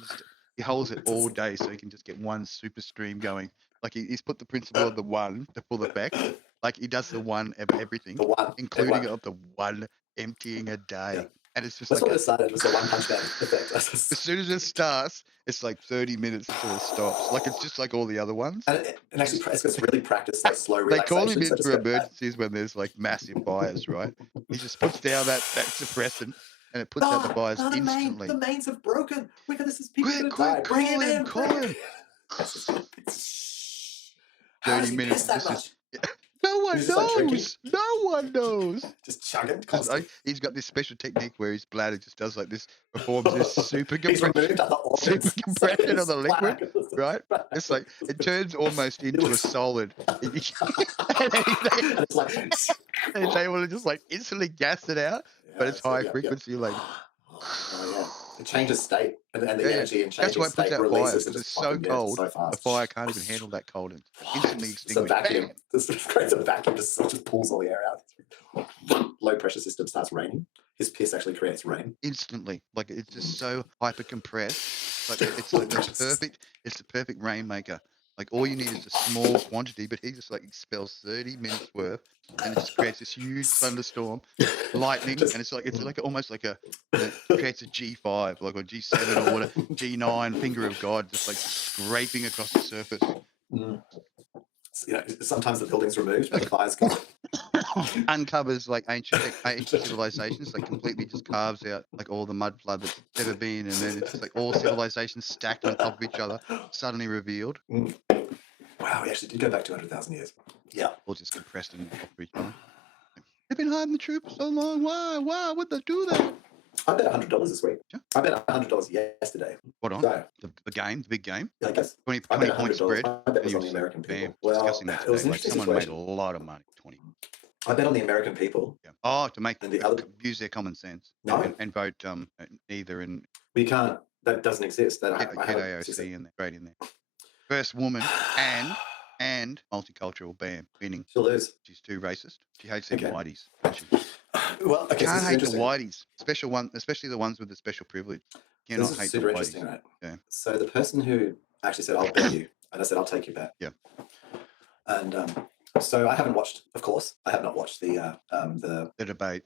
He holds it all day so he can just get one super stream going. Like he's put the principle of the one to full effect. Like he does the one of everything, The one, including of the one emptying a day. Yeah. And it's just That's like what it started, was the one punch man effect. as soon as it starts, it's like 30 minutes until it stops. Like it's just like all the other ones. And actually, it's got really practice like slow They relaxation. call him in so for emergencies when there's like massive fires, right? He just puts down that suppressant and it puts out the fires instantly. The mains have broken. Look at this, is people gonna Quick, die. Bring him in. call him. How does 30 he minutes. piss that much? No one He's just, like, drinking. knows. No one knows. Just chugging. Just constantly. he's got this special technique where his bladder just does like this, performs this super He's compression, removed other organs. compression of the his bladder liquid, goes- right? It's like it turns almost into a solid, and And it's like, he's able to just like instantly gas it out, but it's high frequency, like. Oh, yeah. It changes state, and the energy and That's changing why it puts state out fires, releases. because it's so fucking, cold, so fast. the fire can't even handle that cold and instantly It's a extinguished. vacuum. Bam! This creates a vacuum, just pulls all the air out. Low pressure system starts raining. His piss actually creates rain. Instantly, like it's just so hyper compressed. Like it's like the perfect. It's the perfect rainmaker. Like all you need is a small quantity, but he just like expels 30 minutes worth, and it just creates this huge thunderstorm, lightning, and it's like almost like it creates a G5, like a G7 or whatever, G9, finger of God, just like scraping across the surface. So, sometimes the building's removed, but the fire's gone. Uncovers like ancient civilizations, like completely just carves out like all the mud flood that's ever been, and then it's just like all civilizations stacked on top of each other, suddenly revealed. Wow, we actually did go back 200,000 years. Yeah. All just compressed on top of each other. They've been hiding the truth for so long. Why would they do that? I bet $100 this week. Yeah. I bet $100 yesterday. What on? So, the game, the big game? yeah, I guess. 20 I bet point $100. spread. I bet it was And on the American people. Bam, discussing that it was today. an Like interesting someone made a situation. lot of money. 20. I bet on the American people. Yeah. Oh, to make And the other, use their common sense. No. And vote either in. We can't. That doesn't exist. That Get AOC in there, straight in there. First woman and multicultural. Bam, winning. She'll lose. She's too racist. She hates them whiteys. Well, okay, Can't so hate the whiteys, especially the ones with the special privilege. Cannot this is hate super the whiteys. interesting, right? Yeah. So the person who actually said, "I'll bet you," and I said, "I'll take you back." Yeah. And so I haven't watched. Of course, I have not watched the debate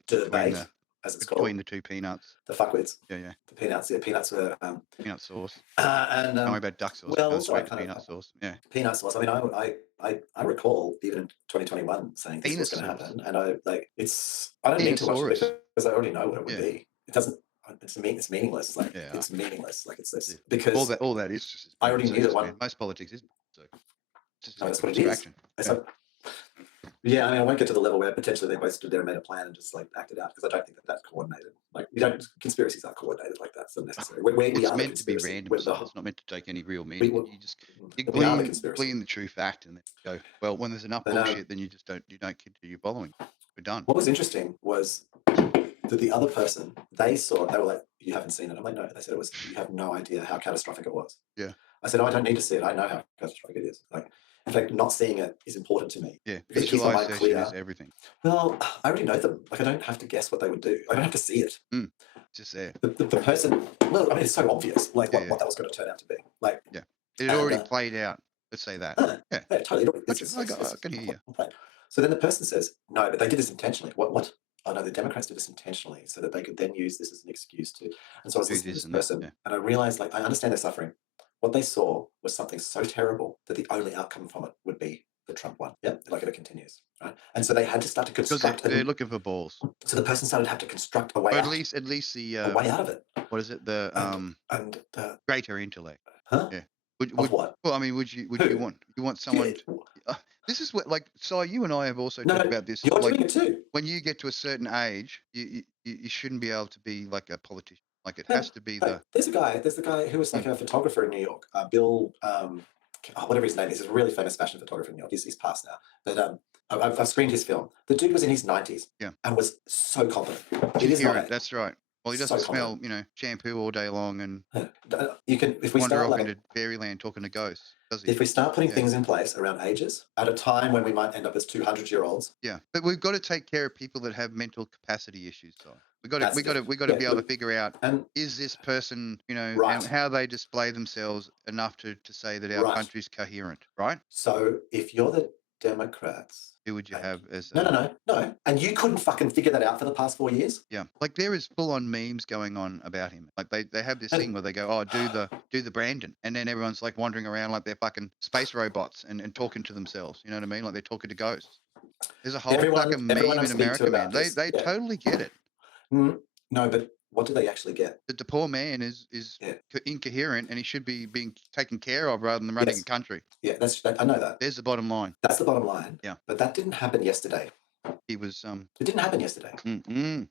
as it's called, between the two peanuts. The fuckwits. Yeah. The peanuts. Yeah, peanuts were peanut sauce. And don't worry about duck sauce. Well, sweet peanut sauce. Yeah. Peanut sauce. I mean, I recall even in 2021 saying this was going to happen, and I don't need to watch it because I already know what it would be. It doesn't. It's meaningless. Like it's meaningless. Like it's this because all that is just. I already knew that one. Most politics is so. No, that's what it is. Yeah, I mean, I won't get to the level where potentially they both stood there and made a plan and just like acted out, because I don't think that's coordinated. Like conspiracies aren't coordinated like that. It's unnecessary. It's meant to be random. So it's not meant to take any real meaning. You glean the true fact and then go, well, when there's enough bullshit, then you don't continue following. We're done. What was interesting was that the other person, they were like, "You haven't seen it." I'm like, "No." They said it was, "You have no idea how catastrophic it was." Yeah. I said, "Oh, I don't need to see it. I know how catastrophic it is." Like, in fact, not seeing it is important to me. Yeah, because it keeps my mind clear. Is everything. Well, I already know them. Like, I don't have to guess what they would do. I don't have to see it. Just there. The person. Well, I mean, it's so obvious. Like what that was going to turn out to be. Like, yeah, it had already played out. Let's say that. Yeah, totally. I can hear you. So then the person says, "No, but they did this intentionally." What? Oh no, the Democrats did this intentionally so that they could then use this as an excuse to. And so I was listening to this person, and I realized, like, I understand their suffering. What they saw was something so terrible that the only outcome from it would be the Trump one. Yeah, like it continues, right? And so they had to start to construct. Because they're looking for balls. So the person started to have to construct a way out. At least the a way out of it. What is it? The greater intellect. Huh? Yeah. Of what? Well, I mean, would you want someone? This is what, like, Si, you and I have also talked about this. You're like, doing it too. When you get to a certain age, you shouldn't be able to be like a politician. Like it has to be There's the guy who was like a photographer in New York, Bill. whatever his name is, a really famous fashion photographer in New York. He's passed now. But I've screened his film. The dude was in his 90s. Yeah. And was so confident. It is not That's right. Well, he doesn't smell, shampoo all day long and you can, if we wander start off like, into fairyland talking to ghosts, does he? if we start putting things in place around ages, at a time when we might end up as 200-year-olds. Yeah, but we've got to take care of people that have mental capacity issues. So we got to be able to figure out, is this person, and how they display themselves enough to say that our country's coherent, right? So if you're the Democrats, who would you have as no, and you couldn't fucking figure that out for the past 4 years? Yeah, like there is full-on memes going on about him. Like they have this thing where they go, oh, do the Brandon, and then everyone's like wandering around like they're fucking space robots and talking to themselves. You know what I mean? Like they're talking to ghosts. There's a whole fucking meme in America, man. They totally get it. No, but what do they actually get? That the poor man is incoherent and he should be being taken care of rather than running a country. Yeah, I know that. There's the bottom line. That's the bottom line. Yeah. But that didn't happen yesterday. He was It didn't happen yesterday.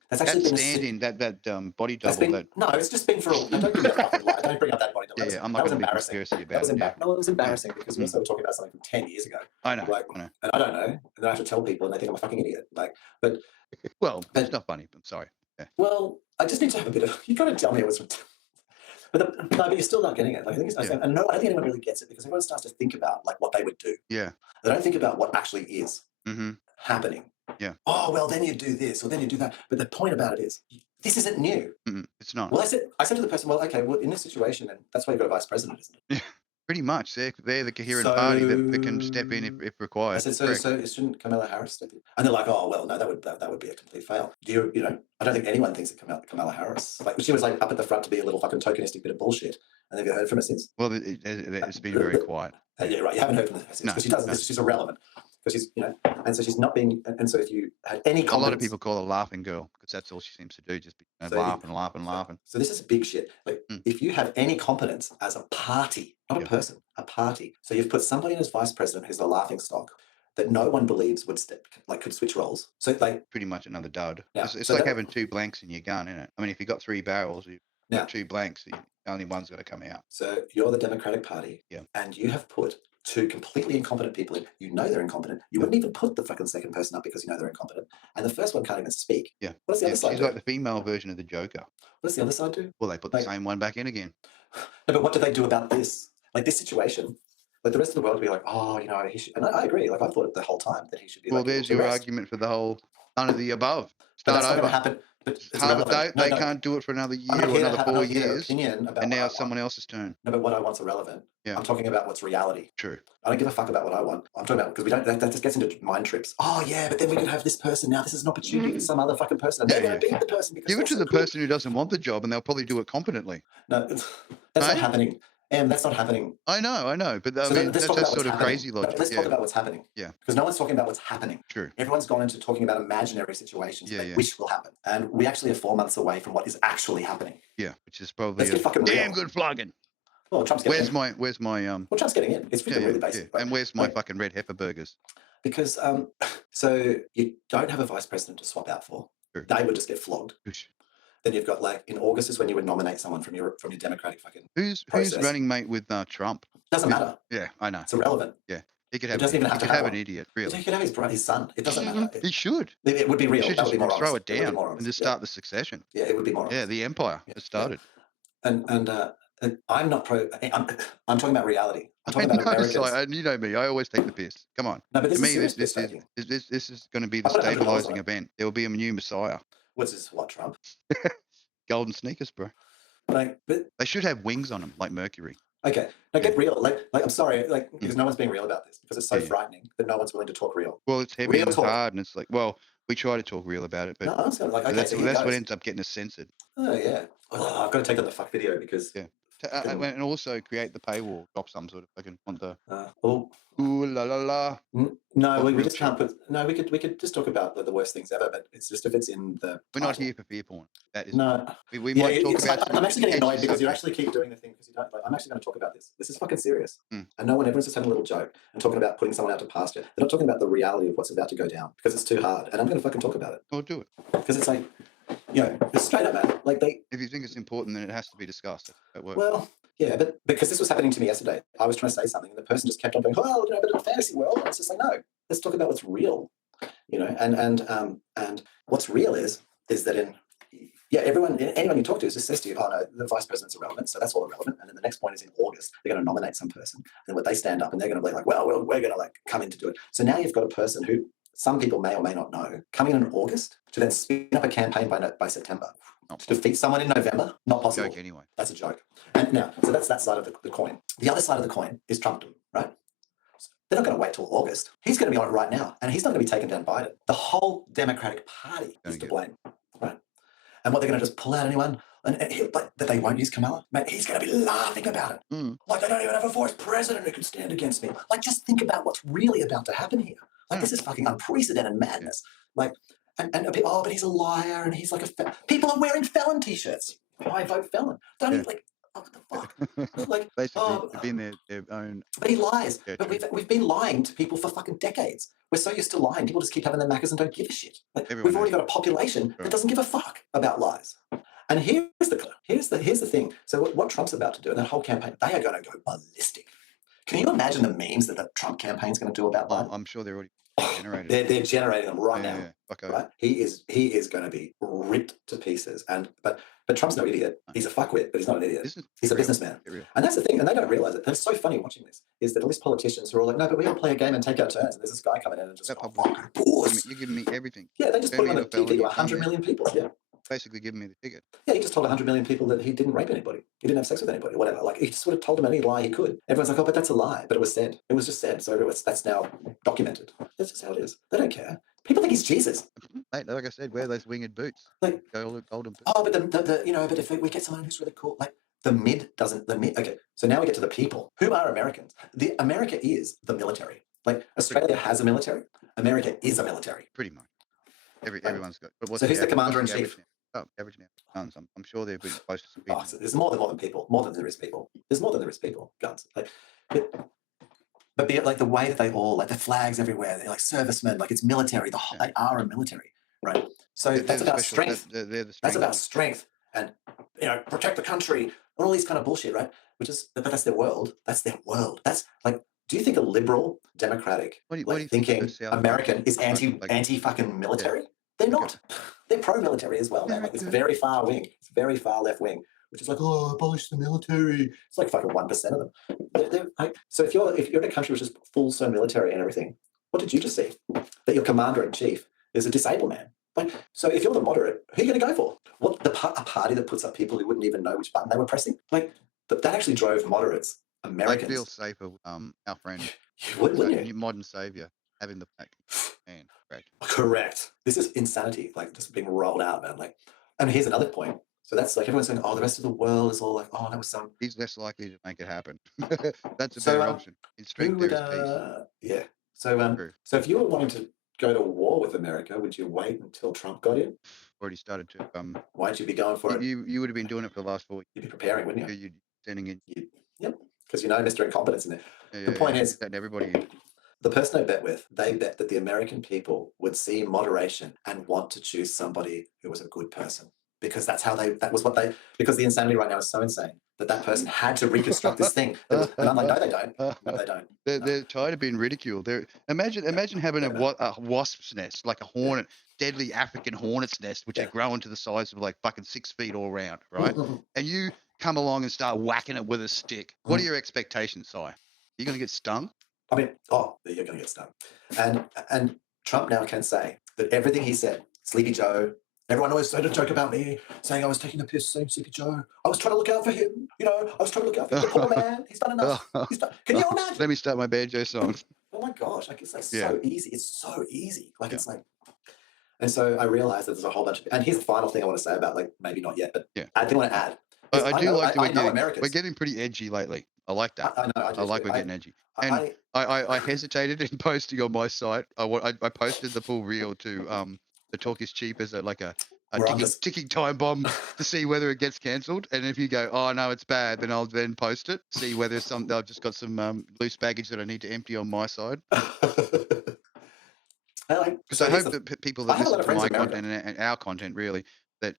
That's actually been stand-in, that body double. No, it's just been for a. Don't bring up that body double. Yeah, I'm not going to be conspiracy about it. No, it was embarrassing because we also were talking about something from 10 years ago. I know. And I don't know, and then I have to tell people, and they think I'm a fucking idiot. Well, it's not funny. I'm sorry. Yeah. Well, I just need to have a bit of. You got to tell me it was. But you're still not getting it. Like, I think and no, I don't think anyone really gets it because everyone starts to think about like what they would do. Yeah. They don't think about what actually is happening. Yeah. Oh well, then you do this or then you do that. But the point about it is, this isn't new. It's not. Well, I said to the person, well, okay, well, in this situation, and that's why you've got a vice president, isn't it? Yeah. Pretty much. They're the coherent party that can step in if required. I said, so shouldn't Kamala Harris step in? And they're like, oh well, no, that would be a complete fail. I don't think anyone thinks that Kamala Harris, like she was like up at the front to be a little fucking tokenistic bit of bullshit. And have you heard from her since? Well, it's been very quiet. Yeah, right. You haven't heard from her since because she doesn't. She's irrelevant. Because she's, and so she's not being, and so if you had any confidence, a lot of people call her laughing girl because that's all she seems to do, just laughing. So this is big shit. Like, if you have any competence as a party, not a person, a party. So you've put somebody in as vice president who's a laughing stock that no one believes could switch roles. So like pretty much another dud. Yeah, it's like having two blanks in your gun, isn't it? I mean, if you've got 3 barrels, you've got 2 blanks. Only one's got to come out. So you're the Democratic Party, and you have put 2 completely incompetent people in. You know they're incompetent. You wouldn't even put the fucking second person up because you know they're incompetent. And the first one can't even speak. Yeah. What does the other side do? She's like the female version of the Joker. What does the other side do? Well, they put the same one back in again. No, but what do they do about this? Like this situation? Like the rest of the world would be like, oh, he should. And I agree. Like I thought it the whole time that he should be. Well, there's your argument for the whole none of the above. Start over. Not going to happen. But they can't do it for another year or another 4 years, and now it's someone else's turn. No, but what I want's irrelevant. Yeah. I'm talking about what's reality. True. I don't give a fuck about what I want. I'm talking about because we don't. That just gets into mind trips. Oh yeah, but then we could have this person now. This is an opportunity for some other fucking person. And they're going to beat the person because give it to the person who doesn't want the job, and they'll probably do it competently. No, that's not happening. And that's not happening. I know, but I mean, that's sort of crazy logic. Let's talk about what's happening. Yeah. Because no one's talking about what's happening. True. Everyone's gone into talking about imaginary situations that wish will happen. And we actually are 4 months away from what is actually happening. Yeah, which is probably damn good flogging. Well, Trump's getting in. Where's my Well, Trump's getting in. It's really basic. Yeah. And where's my fucking red heifer burgers? Because so you don't have a vice president to swap out for. Sure. They would just get flogged. Then you've got like in August is when you would nominate someone from your Democratic fucking who's running mate with Trump. Doesn't matter. Yeah, I know. It's irrelevant. Yeah, he could have. He could have an idiot. Really, he could have his son. It doesn't matter. He should. It would be real. He should just throw it down and just start the succession. Yeah, it would be more. Yeah, the empire has started. And I'm not pro. I'm talking about reality. I'm talking about Americans. You know me. I always take the piss. Come on. No, but to me, this is going to be the stabilizing event. There will be a new messiah. What's this? What, Trump? Golden sneakers, bro. But they should have wings on them, like Mercury. Okay, now get real. Like I'm sorry, because no one's being real about this because it's so frightening that no one's willing to talk real. Well, it's heavy and hard, and it's like, well, we try to talk real about it, but that's what ends up getting us censored. Oh yeah, I've got to take on the fuck video because and also create the paywall, drop some sort of fucking want the ooh la la la. No, we just can't put. No, we could just talk about the worst things ever, but it's just if it's in the. We're not here for fear porn. That is no. We might talk about. I'm actually getting annoyed because you actually keep doing the thing because you don't. Like, I'm actually going to talk about this. This is fucking serious. And no one, everyone's just having a little joke and talking about putting someone out to pasture. They're not talking about the reality of what's about to go down because it's too hard. And I'm going to fucking talk about it. Oh, do it. Because it's like, it's straight up, man. Like If you think it's important, then it has to be discussed. Well, Yeah, but because this was happening to me yesterday, I was trying to say something, and the person just kept on going, "Oh, but in a fantasy world," and it's just like, no, let's talk about what's real, and what's real is that anyone you talk to just says to you, "Oh no, the vice president's irrelevant," so that's all irrelevant. And then the next point is in August, they're going to nominate some person, and what they stand up and they're going to be like, "Well, we're going to like come in to do it." So now you've got a person who some people may or may not know coming in August to then spin up a campaign by September. To defeat someone in November, not possible. Joke anyway. That's a joke. And now, so that's that side of the coin. The other side of the coin is Trumpdom, right? They're not going to wait till August. He's going to be on it right now, and he's not going to be taking down Biden. The whole Democratic Party is to blame, right? And what they're going to just pull out anyone that they won't use Kamala, mate, he's going to be laughing about it. Like, they don't even have a vice president who can stand against me. Like, just think about what's really about to happen here. Like, this is fucking unprecedented madness. Like, but he's a liar, and he's like people are wearing felon t-shirts. I vote felon. Don't even like, oh, what the fuck? Like, basically, being their own. But he lies. But we've been lying to people for fucking decades. We're so used to lying. People just keep having their Maccas and don't give a shit. Like, we've already got a population that doesn't give a fuck about lies. And here's the thing. So what Trump's about to do, and that whole campaign, they are going to go ballistic. Can you imagine the memes that the Trump campaign's going to do about Biden? I'm sure they're already generated. They're generating them right now. Okay. Right? He is going to be ripped to pieces. But Trump's no idiot. He's a fuckwit, but he's not an idiot. He's a businessman. And that's the thing. And they don't realize it. And it's so funny watching this, is that all these politicians who are all like, no, but we all play a game and take our turns. And there's this guy coming in and just you're giving me everything. Yeah, they just put him on the TV to 100 million people. Yeah. Basically giving me the ticket. Yeah, he just told 100 million people that he didn't rape anybody. He didn't have sex with anybody, whatever. Like, he just would have told them any lie he could. Everyone's like, oh, but that's a lie. But it was said. It was just said. So that's now documented. That's just how it is. They don't care. People think he's Jesus. Mate, like I said, wear those winged boots. Like, golden boots. Oh, but but if we get someone who's really cool, like the mid. Okay, so now we get to the people. Who are Americans? America is the military. Like, Australia has a military. America is a military. Pretty much. Everyone's got. But so who's the commander in chief? Average now. Guns. I'm sure they've been close to. So there's more than people. More than there is people. There's more than there is people. Guns. Like, but like the way that they all, like, the flags everywhere. They're like servicemen. Like, it's military. They are a military, right? So that's about strength. They're the strength. That's about strength and protect the country and all these kind of bullshit, right? But that's their world. That's their world. That's like. Do you think a liberal, democratic, thinking American is anti fucking military? They're not. They're pro-military as well. Like, it's very far wing. It's very far left wing, which is like, oh, abolish the military. It's like fucking 1% of them. They're like, so if you're in a country which is full so military and everything, what did you just see? That your commander in chief is a disabled man. Like, so if you're the moderate, who are you going to go for? What a party that puts up people who wouldn't even know which button they were pressing? Like, that actually drove moderates, Americans. I feel safer. Our friend, wouldn't you? Modern savior, having the pack. Man, correct. This is insanity, like, just being rolled out, man. Like, and here's another point. So that's like everyone's saying, oh, the rest of the world is all like, oh, that was some. He's less likely to make it happen. That's a better option. In strength, there is peace. Yeah. So if you were wanting to go to war with America, would you wait until Trump got in? Already started to. Why'd you be going for it? You would have been doing it for the last 4 weeks. You'd be preparing, wouldn't you? You'd sending in. Yep. Because Mr. Incompetence in there. The point is that everybody. The person I bet with, they bet that the American people would see moderation and want to choose somebody who was a good person. Because because the insanity right now is so insane that person had to reconstruct this thing. And I'm like, no, they don't. No, they don't. They're tired of being ridiculed. Imagine having a wasp's nest, like a hornet, deadly African hornet's nest, which are growing to the size of like fucking 6 feet all around, right? And you come along and start whacking it with a stick. What are your expectations, Si? Are you going to get stung? I mean, you're going to get stung. And Trump now can say that everything he said, Sleepy Joe, everyone always said a joke about me, saying I was taking a piss, saying Sleepy Joe. I was trying to look out for him. I was trying to look out for him. The poor man. He's done enough. Can you imagine? Let me start my banjo song. Oh my gosh. Like, it's like so easy. It's so easy. Like, it's like. And so I realized that there's a whole bunch of. And here's the final thing I want to say about, like, maybe not yet, but I do want to add. I do like that we're getting pretty edgy lately. I like that. I like we're getting edgy. And I hesitated in posting on my site. I posted the full reel to the talk is cheap as a ticking time bomb to see whether it gets cancelled. And if you go, oh no, it's bad, then I'll then post it, see whether I've just got some loose baggage that I need to empty on my side. Because I hope that people that listen to my content and our content really that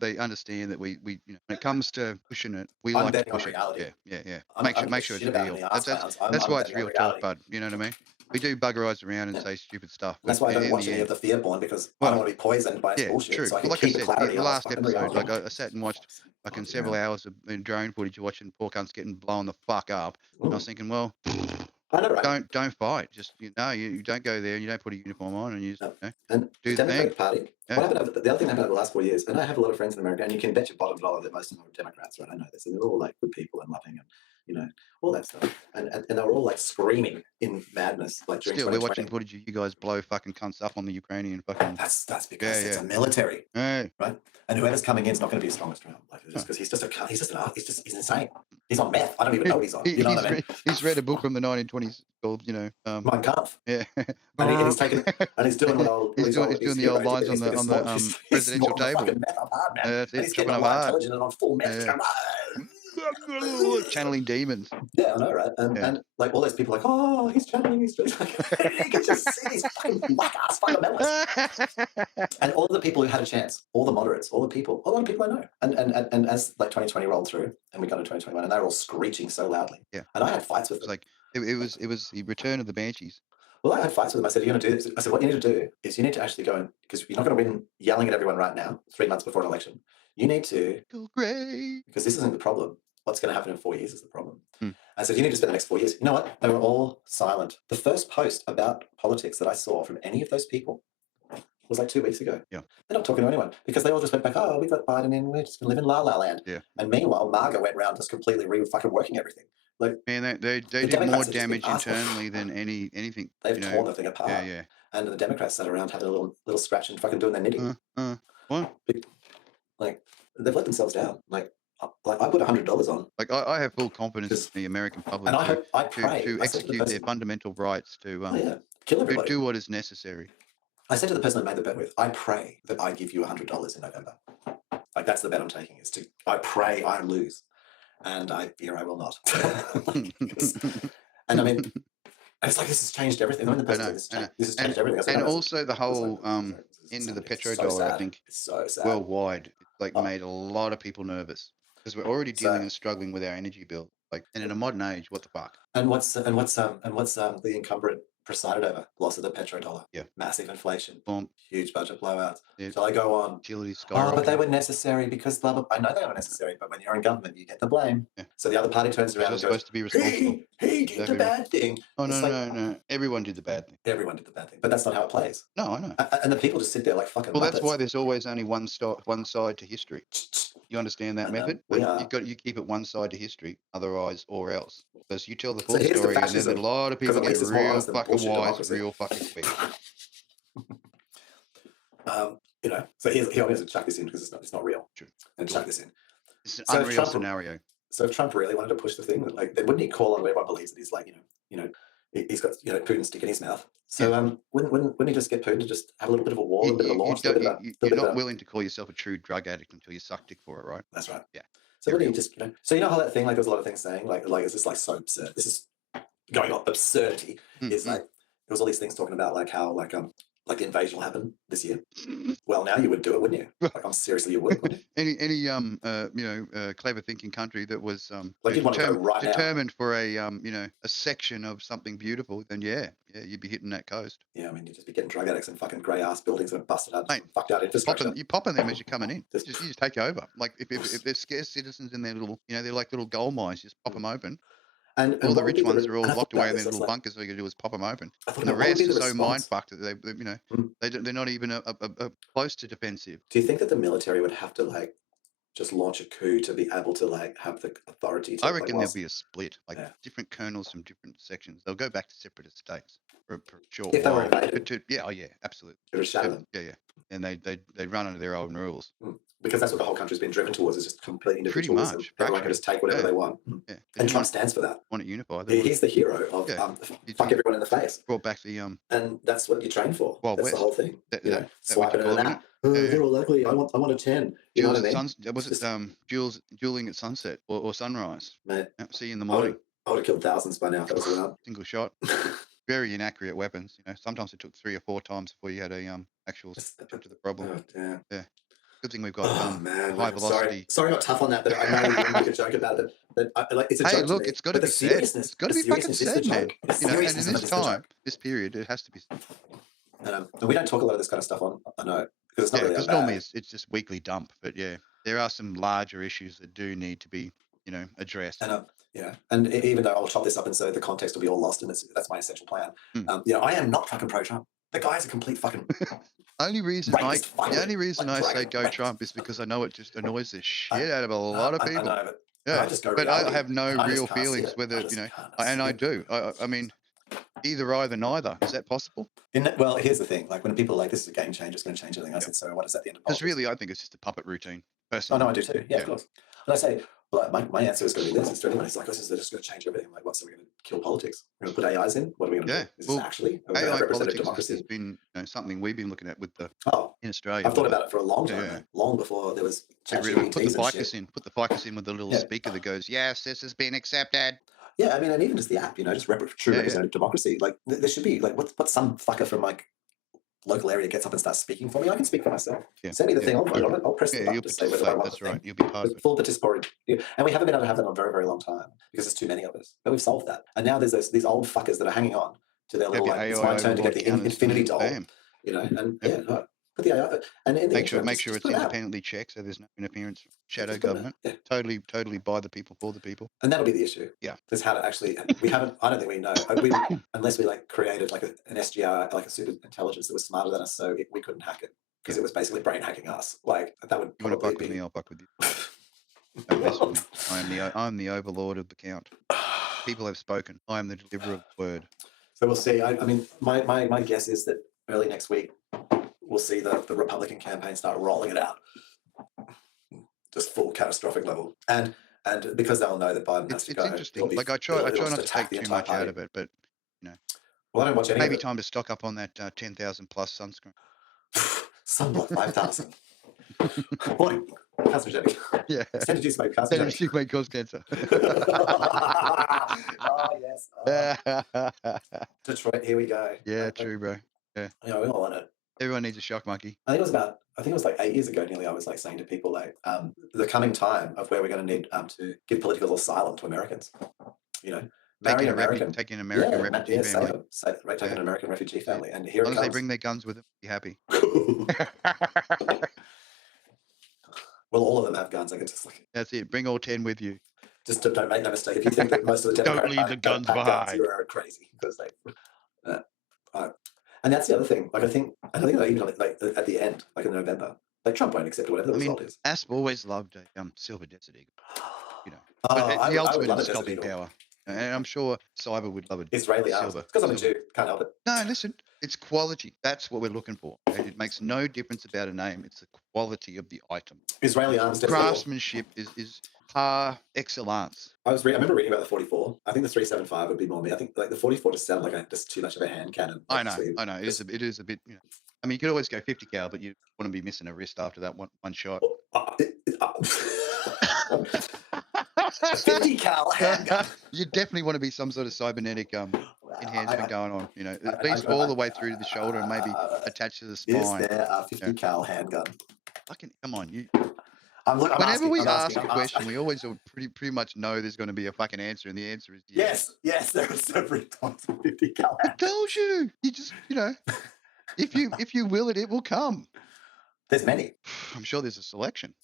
they understand that we when it comes to pushing it, we I'm like to betting on push it. reality. Yeah. I don't Make give a sure it's shit about real. any ass clowns. That's I'm why it's betting on real talk, reality. bud. You know what I mean? We do bugger around and Yeah. say stupid stuff, And that's but why I don't in watch the any of end, the fear porn, because I don't well, want to be poisoned by its yeah, bullshit. true. So I Well, can like I keep the said, the clarity on what's last fucking episode, real. like I sat and watched fucking Fucking hell. several hours of drone footage watching poor cunts getting blown the fuck up. And I was thinking, well, I know, right? don't fight. Just you don't go there and you don't put a uniform on and you just No. And the do the thing. Democratic Party, Yeah. what happened the other thing that happened over the last 4 years, and I have a lot of friends in America, and you can bet your bottom dollar that most of them are Democrats, right? I know this, and they're all like good people and loving and all that stuff. And they were all like screaming in madness, like during Still, we're watching 2020. footage of you guys blow fucking cunts up on the Ukrainian fucking. That's because it's a military, Hey. right? And whoever's coming in is not going to be the strongest round, like just because he's just a cunt. He's insane. He's on meth. I don't even know what he's on. You know what I mean? He's read a book from the 1920s called Mein Kampf. yeah. And he's taking and he's doing what all he's these doing the old lines on the he's presidential snorting the table. fucking meth up hard, man. That's And it. he's Chopping getting up online hard. television and on full meth. He's Yeah. going, Channeling demons. yeah, I know, right? And like all those people are like, oh, he's channeling. He's like, you can just see these fucking whack ass fundamentalists. And all the people who had a chance, all the moderates, all the people, a lot of people I know. And as like 2020 rolled through and we got to 2021, and they were all screeching so loudly. Yeah. And I had fights with It's them. like it was the return of the Banshees. Well, I had fights with them. I said, you're going to do this. I said, what you need to do is you need to actually go and, because you're not going to win yelling at everyone right now, 3 months before an election. You need to, Go great. because this isn't the problem. What's going to happen in 4 years is the problem. Hmm. I said, you need to spend the next 4 years. You know what? They were all silent. The first post about politics that I saw from any of those people was like 2 weeks ago. Yeah. They're not talking to anyone because they all just went back, oh, we got Biden in, we're just going to live in La La Land. Yeah. And meanwhile, Marga went around just completely fucking working everything. Like, man, they did Democrats more have just been damage assholes. internally than anything. They've torn the thing apart. Yeah. And the Democrats sat around having a little scratch and fucking doing their knitting. What? Like, they've let themselves down. Like I put $100 on. Like I have full confidence in the American public and I pray to execute their fundamental rights to kill everybody. do what is necessary. I said to the person I made the bet with, I pray that I give you $100 in November. Like that's the bet I'm taking. I pray I lose, and I fear I will not. And I mean, it's like this has changed everything. I mean, this has changed everything. And also the whole end of the petrodollar, I think, it's so sad. Worldwide, like made a lot of people nervous because we're already dealing and struggling with our energy bill. Like, and in a modern age, what the fuck? And what's the incumbent presided over? Loss of the petrodollar. Yeah. Massive inflation. Boom. Huge budget blowouts. Yeah. Shall I go on? Utilities Oh, but they were necessary because blah, blah. I know they were necessary, but when you're in government, you get the blame. Yeah. So the other party turns around and goes, supposed to be responsible. He did the bad thing. Oh, no. Everyone did the bad thing. Everyone did the bad thing, but that's not how it plays. No, I know. And the people just sit there like fucking. Well, that's why there's always only one side to history. You understand that method? You keep it one side to history, otherwise or else. Because you tell the full story, and then a lot of people get real fucking wise, real fucking quick. So he always chuck this in because it's not real. True. And chuck this in. It's an unreal scenario. So if Trump really wanted to push the thing, like, wouldn't he call on where everyone believes that he's like, he's got Putin's stick in his mouth. So wouldn't he just get Putin to just have a little bit of a war, a little bit of a launch? You're not willing to call yourself a true drug addict until you suck dick for it, right? That's right. Yeah. So wouldn't he just, so how that thing, like there's a lot of things saying, like it's just like so absurd. This is going on. Absurdity is like, there was all these things talking about like how like the invasion will happen this year. Well, now you would do it, wouldn't you? Like, I'm seriously, you would. Wouldn't you? Any clever thinking country that was like determined for a section of something beautiful, then you'd be hitting that coast. Yeah, I mean, you'd just be getting drug addicts in fucking grey ass buildings and busted out, fucked out infrastructure. You're popping them as you're coming in. You just take over. Like if there's scarce citizens in their little, they're like little gold mines. Just pop them open. And all the rich ones are all locked away in their little bunkers. All you can do is pop them open. And the rest are so mind fucked that they're not even close to defensive. Do you think that the military would have to like just launch a coup to be able to like have the authority to? I reckon there'll be a split, different colonels from different sections. They'll go back to separatist states for a short while. If they were invaded. Yeah, absolutely. It would shatter them. Yeah. And they run under their own rules. Because that's what the whole country's been driven towards, is just complete individualism. Pretty much. Everyone can just take whatever they want. Yeah. And Trump stands for that. Want it unified. He's the hero of fuck everyone in the face. Brought back the and that's what you train for. Well, that's the whole thing. Swiping it and that. They're all ugly. I want a 10. You know what I mean? Was it dueling at sunset or sunrise? Mate, see you in the morning. I would have killed thousands by now if that was allowed. Single shot. Very inaccurate weapons. Sometimes it took 3 or 4 times before you had a actual solution to the problem. Yeah. Good thing we've got Sorry, high velocity. sorry, not tough on that, but I know we make a joke about it. But like, it's a Hey, joke look, to me. it's got to But be the said. seriousness, It's got to the be fucking seriousness is the said, man. joke. The You know, and seriousness in of it this is the time, joke. this period, it has to be. And we don't talk a lot of this kind of stuff on. I know because it's not Yeah, really because that normally bad. it's just weekly dump. But yeah, there are some larger issues that do need to be, addressed. And yeah, and even though I'll chop this up and so the context will be all lost, and that's my essential plan. I am not fucking pro-Trump. The guy's a complete fucking the only reason I say go Trump is because I know it just annoys the shit out of a lot of people. I know, but Yeah, I just go but reality, I have no and I just real can't see feelings it. whether, I just can't and see I it. do. I mean, either, neither. Is that possible? Well, here's the thing. Like when people are like, this is a game changer, it's going to change everything. I said, so what is at the end of Because politics? really, I think it's just a puppet routine, Oh, personally. no, I do too. Yeah, of course. And I say, well, my answer is going to be this. It's to anyone who's like, this is just going to change everything. Like, what's, so we're going to kill politics? We're going to put AIs in? What are we going to do? Is this actually a AI representative politics democracy? has been something we've been looking at with in Australia. I've thought about it for a long time, man. Long before there was ChatGPTs put the and ficus shit. in. Put the ficus in with the little speaker that goes, yes, this has been accepted. Yeah, I mean, and even just the app, just true representative democracy. Like, there should be, like, what some fucker from, like, local area gets up and starts speaking for me, I can speak for myself. Send me the thing, I'll vote on it. I'll press the button to say whether I want That's right. You'll be part of it. Full participatory. And we haven't been able to have that in a very, very long time because there's too many of us. But we've solved that. And now there's these old fuckers that are hanging on to their little, like, it's my turn to get the infinity doll. Bam. And put the AI and in the make sure it's independently checked, so there's no interference from shadow government. Totally by the people, for the people. And that'll be the issue. Yeah. There's how to actually, I don't think we know. Unless we like created like an SGR, like a super intelligence that was smarter than us, so we couldn't hack it. Because it was basically brain hacking us. Like that would probably buck with me, I'll buck with you. Don't mess with me. I'm the overlord of the count. People have spoken. I am the deliverer of the word. So we'll see. I mean, my guess is that early next week we'll see the Republican campaign start rolling it out, just full catastrophic level, and because they'll know that Biden has to go. It's interesting. Like I try not to take too much out of it, but well, I don't watch any. Maybe time to stock up on that 10,000 plus sunscreen. Sunblock 5,000. Boy, carcinogenic. Yeah. Extended use may cause Extended use may cause cancer. Oh yes. Detroit, here we go. Yeah, true, bro. Yeah. We all want it. Everyone needs a shock monkey. I think it was like 8 years ago nearly, I was like saying to people like the coming time of where we're going to need to give political asylum to Americans. Taking an American refugee family. Taking an American refugee family. And here it comes. As long as they bring their guns with them, be happy. Well, all of them have guns. I can just like. That's it. Bring all 10 with you. Just don't make no mistake. If you think that most of the Democrats don't leave the guns behind, you're crazy because they. And that's the other thing. Like I think that even like at the end, like in November, like Trump won't accept whatever the result is. ASP always loved a silver desert eagle. The ultimate is stopping power. And I'm sure Cyber would love it. Israeli arms. It's because I'm a Jew. Can't help it. No, listen. It's quality. That's what we're looking for. And it makes no difference about a name. It's the quality of the item. Israeli arms. Craftsmanship is par excellence. I remember reading about the 44. I think the 375 would be more me. I think like the 44 just sounded like just too much of a hand cannon. I know. It is a bit. I mean, you could always go 50 cal, but you want to be missing a wrist after that one shot. 50 cal handgun. You definitely want to be some sort of cybernetic enhancement going on. At least all the way through to the shoulder and maybe attached to the spine. Is there a 50 cal handgun? Come on, Whenever we ask a question, we always pretty much know there's going to be a fucking answer, and the answer is yes. Yes, there are several times 50 cal. I told you. You just if you will it will come. There's many. I'm sure there's a selection.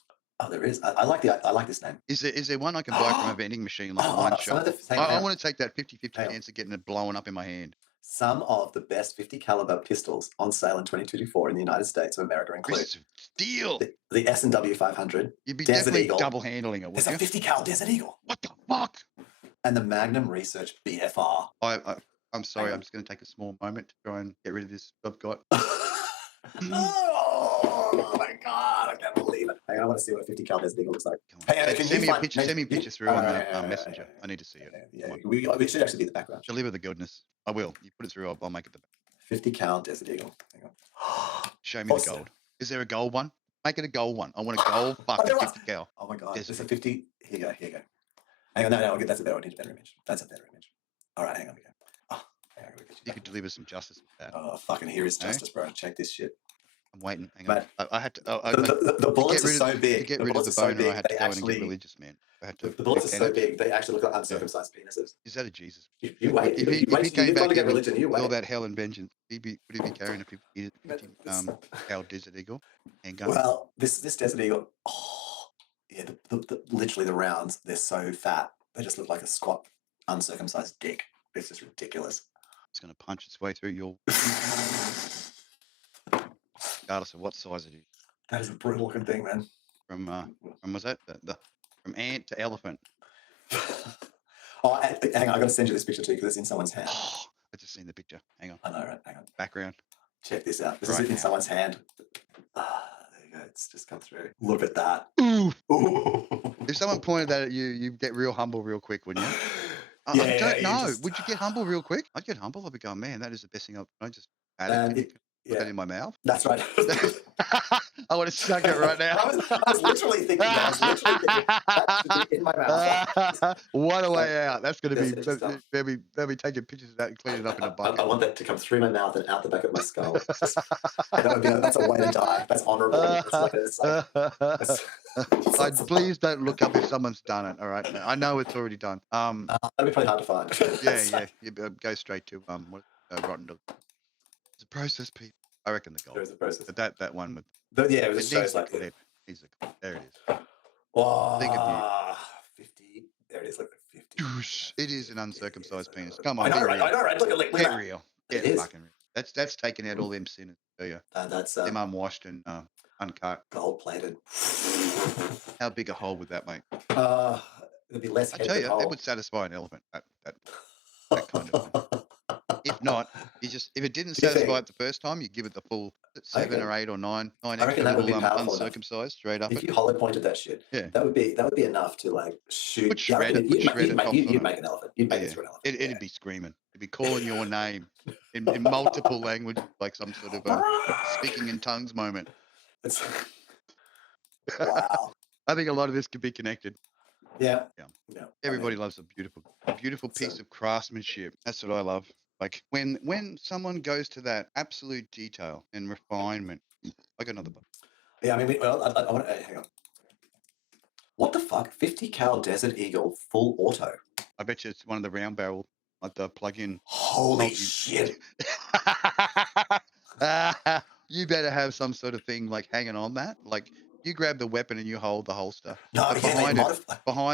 Oh, there is. I like this name. Is there one I can buy from a vending machine like one shot? I want to take that 50-50 chance of getting it blowing up in my hand. Some of the best 50 caliber pistols on sale in 2024 in the United States of America include Steal the S&W 500. You'd be Desert definitely Eagle. double handling it. There's a 50 cal Desert Eagle. What the fuck? And the Magnum Research BFR. I'm sorry. I'm just going to take a small moment to try and get rid of this I've got. Oh my god! I can't believe it. Hang on, I want to see what a 50 cal Desert Eagle looks like. Hey, send me a picture. Send me a picture through on Messenger. I need to see it. Yeah, we should actually be the background. Deliver the goodness. I will. You put it through. I'll make it the back. 50 cal Desert Eagle. Hang on. Show me the gold. Is there a gold one? Make it a gold one. I want a gold fucking 50 cal. Oh my god! There's a 50. Here you go. Hang on, no, that's a better. I need a better image. That's a better image. All right, hang on. Oh, hang on. You could deliver some justice with that. Oh, fucking here is justice, bro. Check this shit. I'm waiting. Hang on. Mate, I had to. the bullets are so big. To get The rid of bullets the are so boner, I big. had to They go in and get actually, religious, man. I had to. the bullets are so tenets. big. They actually look like uncircumcised penises. Is that a Jesus? You wait. If You wait. he You came live long back to get in religion. You with all wait. that hell and vengeance, would he be carrying a 50 pound Desert Eagle handgun? Well, this Desert Eagle. Oh, yeah. Literally the rounds. They're so fat. They just look like a squat uncircumcised dick. It's just ridiculous. It's going to punch its way through your, regardless of what size it is. That is a brutal looking thing, man. From was that from ant to elephant? Oh, hang on. I got to send you this picture too because it's in someone's hand. Oh, I just seen the picture. Hang on. I know, right? Hang on. Background. Check this out. This Right is in now. someone's hand. There you go. It's just come through. Look at that. Ooh. Ooh. If someone pointed that at you, you'd get real humble real quick, wouldn't you? Yeah, I don't know. just- Would you get humble real quick? I'd get humble. I'd be going, man, that is the best thing I just add it. Put that in my mouth. That's right. I want to suck it right now. I was literally thinking that. That should be in my mouth. What a way out. That's going to That's it, be, they'll be taking pictures of that and cleaning it up in a bucket. I want that to come through my mouth and out the back of my skull. That's a way to die. That's honorable. Please don't look up if someone's done it. All right. I know it's already done. That'd be probably hard to find. Yeah. You go straight to Rotten Dog. It's a process, people. I reckon the gold. There is a process. But that one with. Yeah, it was just like there it is. Oh, Think of 50. There it is. Look at 50. It is an uncircumcised penis. Come on, I know, right? Look at get real. Get it fucking real. That's taking out all them sinners. So yeah, that's them unwashed and uncut. Gold plated. How big a hole would that make? It'd be less. I tell you, it would satisfy an elephant. That kind of thing. If not, if it didn't satisfy it the first time, you give it the full 7 or 8 or 9 extra little uncircumcised straight up. If you hollow pointed that shit, that would be enough to like shoot. You'd make an elephant. You'd make it through an elephant. It'd be screaming. It'd be calling your name in multiple languages, like some sort of speaking in tongues moment. Wow. I think a lot of this could be connected. Yeah. Everybody loves a beautiful piece of craftsmanship. That's what I love. Like when someone goes to that absolute detail and refinement. I got another book. Yeah, I mean, I want to hang on. What the fuck? 50 cal Desert Eagle full auto. I bet you it's one of the round barrel, like the plug-in. Holy shit! You better have some sort of thing like hanging on that. Like you grab the weapon and you hold the holster. No, behind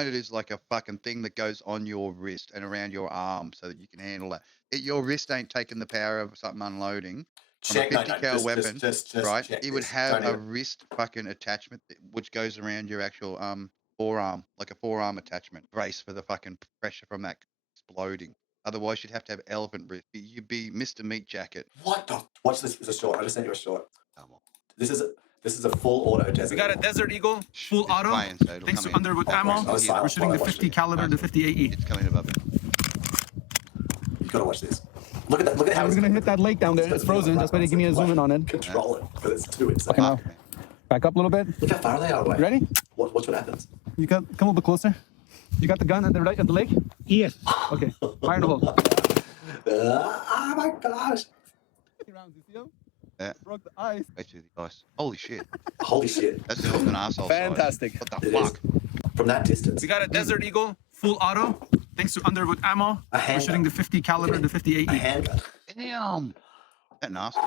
it is like a fucking thing that goes on your wrist and around your arm so that you can handle that. Your wrist ain't taking the power of something unloading. From a 50 cal weapon, right? It would have a wrist fucking attachment which goes around your actual forearm, like a forearm attachment brace for the fucking pressure from that exploding. Otherwise, you'd have to have elephant wrist. You'd be Mr. Meat Jacket. What the? Watch this. It's a short. I just sent you a short. This is a full auto Desert. We got a Desert Eagle full auto. Thanks to Underwood ammo. We're shooting the 50 caliber, the 50 AE. It's coming above it. You gotta watch this. Look at that. Look at how we're gonna hit that lake down there. It's frozen. Just better give me a zoom in on it. Control it because it's too insane. Okay, back up a little bit. Look how far they are away. Ready? Watch what happens. You come a little bit closer. You got the gun at the right at the lake? Yes. Okay. Fire in the hole. Oh my gosh. Yeah. Broke the ice. Right through the ice. Holy shit. Holy shit. That's an asshole. Fantastic. Size. What the fuck? From that distance. We got a Desert Eagle full auto. Thanks to Underwood ammo. We're shooting the 50 caliber, the 50 AE. A handgun. Damn. That nasty.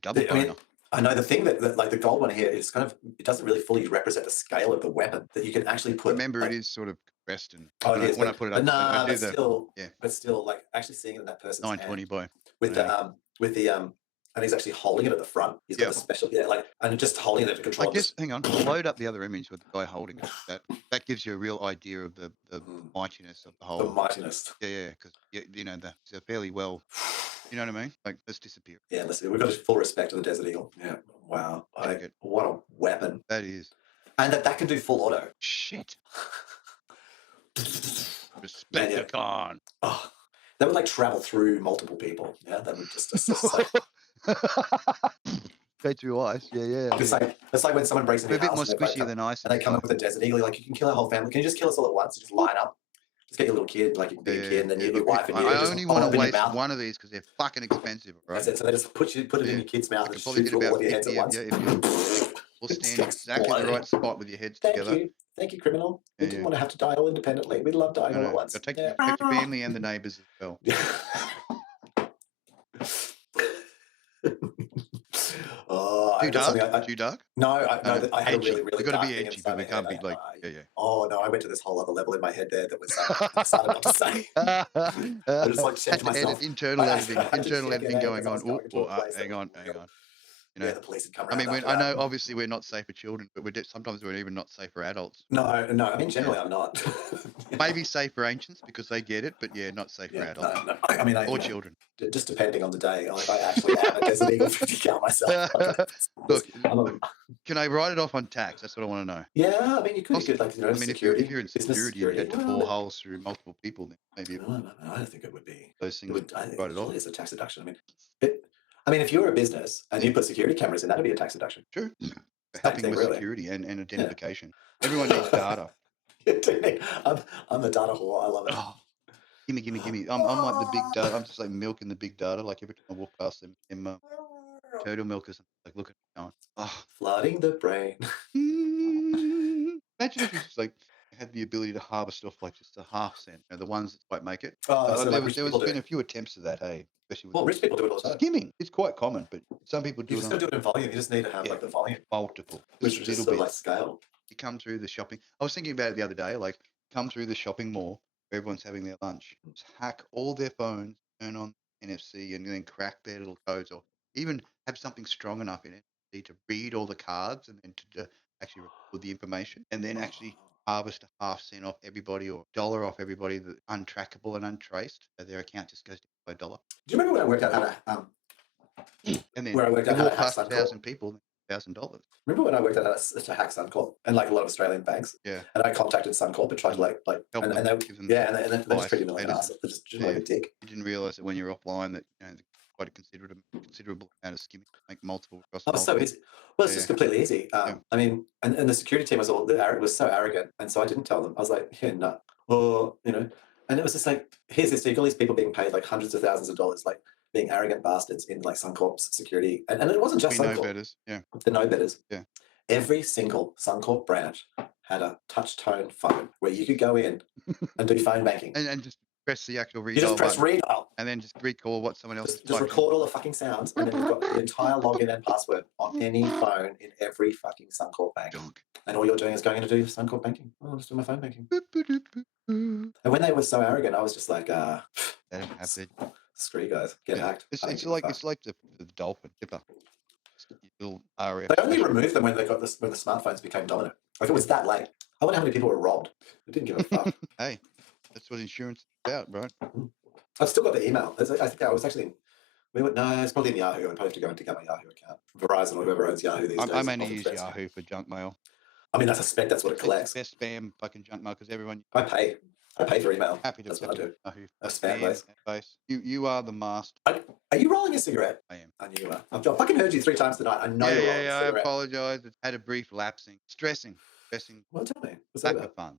Double boner. I know the thing that like the gold one here is kind of, it doesn't really fully represent the scale of the weapon that you can actually put. Remember, it is sort of compressed and when I put it up. No, but still, like actually seeing it in that person's 920 hand, by with the and he's actually holding it at the front. He's got a special, and just holding it to control. I guess, hang on, load up the other image with the guy holding it. That gives you a real idea of the mightiness of the whole. The mightiness. Yeah, because they're fairly well. You know what I mean? Like, let's disappear. Yeah, listen, we've got full respect for the Desert Eagle. Yeah, wow, what a weapon that is. And that can do full auto. Shit. Respect the con. Oh, that would like travel through multiple people. Yeah, that would just like, go through ice. Yeah. It's like when someone breaks into a bit house more squishy than ice. And they come up with a Desert Eagle. You're like, you can kill our whole family. Can you just kill us all at once? Just line up. Just get your little kid, like you can be a kid, and then your Look, wife and you I just only hold it want up to in your waste mouth. one of these because they're fucking expensive, right? That's it. So they just put it in your kid's mouth I and could probably shoot get through all about of your heads 50 at of once. you if you all stand exactly in the right spot with your heads together. Thank you, criminal. We didn't want to have to die all independently. We love dying all at once. Take your family and the neighbours as well. Too dark? No, I had a really, really You've got to dark be thing edgy, but inside we my can't head. be like, Oh no, I went to this whole other level in my head there that was I decided not to say. I just like said to myself, internal editing going on. Hang on. You know, yeah, the police had come I around. mean, I know obviously we're not safe for children, but sometimes we're even not safe for adults. No. I mean, generally, I'm not. Maybe safe for ancients because they get it, but yeah, not safe for adults. No. I mean, or children. Just depending on the day. I actually am a Desert Eagle 50 cal myself. Look, can I write it off on tax? That's what I want to know. Yeah, I mean, you could like, I mean, security, if you're in security and you had to bore holes through multiple people, then maybe. I don't think it would be. Those things. I think it's a tax deduction. I mean, if you're a business and you put security cameras in, that'd be a tax deduction. True. Helping with security and identification. Everyone needs data. I'm a data whore. I love it. Oh, gimme. I'm like the big data. I'm just like milking the big data. Like every time I walk past them turtle milkers, like look at me going, flooding the brain. Imagine if you just like had the ability to harvest off like just a half cent. The ones that quite make it. There's been a few attempts of that. Hey, especially with rich people do it all the time. Skimming. It's quite common, but some people do. You just got to do it in volume. You just need to have like the volume. Multiple. Which is just sort of like scale. You come through the shopping. I was thinking about it the other day. Like, come through the shopping mall where everyone's having their lunch. Just hack all their phones, turn on NFC, and then crack their little codes, or even have something strong enough in NFC to read all the cards and then to actually record the information, and then actually harvest a half cent off everybody or $1 off everybody that's untrackable and untraced. So their account just goes down by $1. Do you remember when I worked out how to and then where I worked out how to hack 1,000 people, $1,000. Remember when I worked out how to hack Suncorp and like a lot of Australian banks? Yeah. And I contacted Suncorp and tried to help them, and they just treated me like an ass. They just like a dick. You didn't realise that when you're offline that quite a considerable amount of skimming, like multiple. So easy. Well, it's just completely easy. I mean, and the security team was so arrogant, and so I didn't tell them. I was like, no, or and it was just like, here's this, all these people being paid like hundreds of thousands of dollars, like being arrogant bastards in like Suncorp's security, and it wasn't just Suncorp. No-betters, the no-betters. Yeah. Every single Suncorp branch had a touch-tone phone where you could go in and do phone banking. and just press the actual redial. You just press redial. And then just recall what someone else just record all the fucking sounds, and then you've got the entire login and password on any phone in every fucking Suncorp bank. And all you're doing is going in to do Suncorp banking. Oh, I'll just do my phone banking. And when they were so arrogant, I was just like, they don't have it. Screw you guys, get hacked. It's like the dolphin dipper. Little RF. They only removed them when the smartphones became dominant. Like, it was that late. I wonder how many people were robbed. They didn't give a fuck. Hey, that's what insurance is about, right? I've still got the email. I think I was actually. It's probably in Yahoo. I'd probably have to go and dig out my Yahoo account. Verizon or whoever owns Yahoo these days. I mainly use Yahoo for junk mail. I mean, I suspect that's what it collects. It's the best spam fucking junk mail because everyone. I pay for email. Happy to. That's what I do. Yahoo. A spam base. You are the master. Are you rolling a cigarette? I am. I knew you are. I've fucking heard you 3 times tonight. I know you're rolling a cigarette. I apologise. It's had a brief lapsing. Stressing. Well, tell me. What's lack that of fun.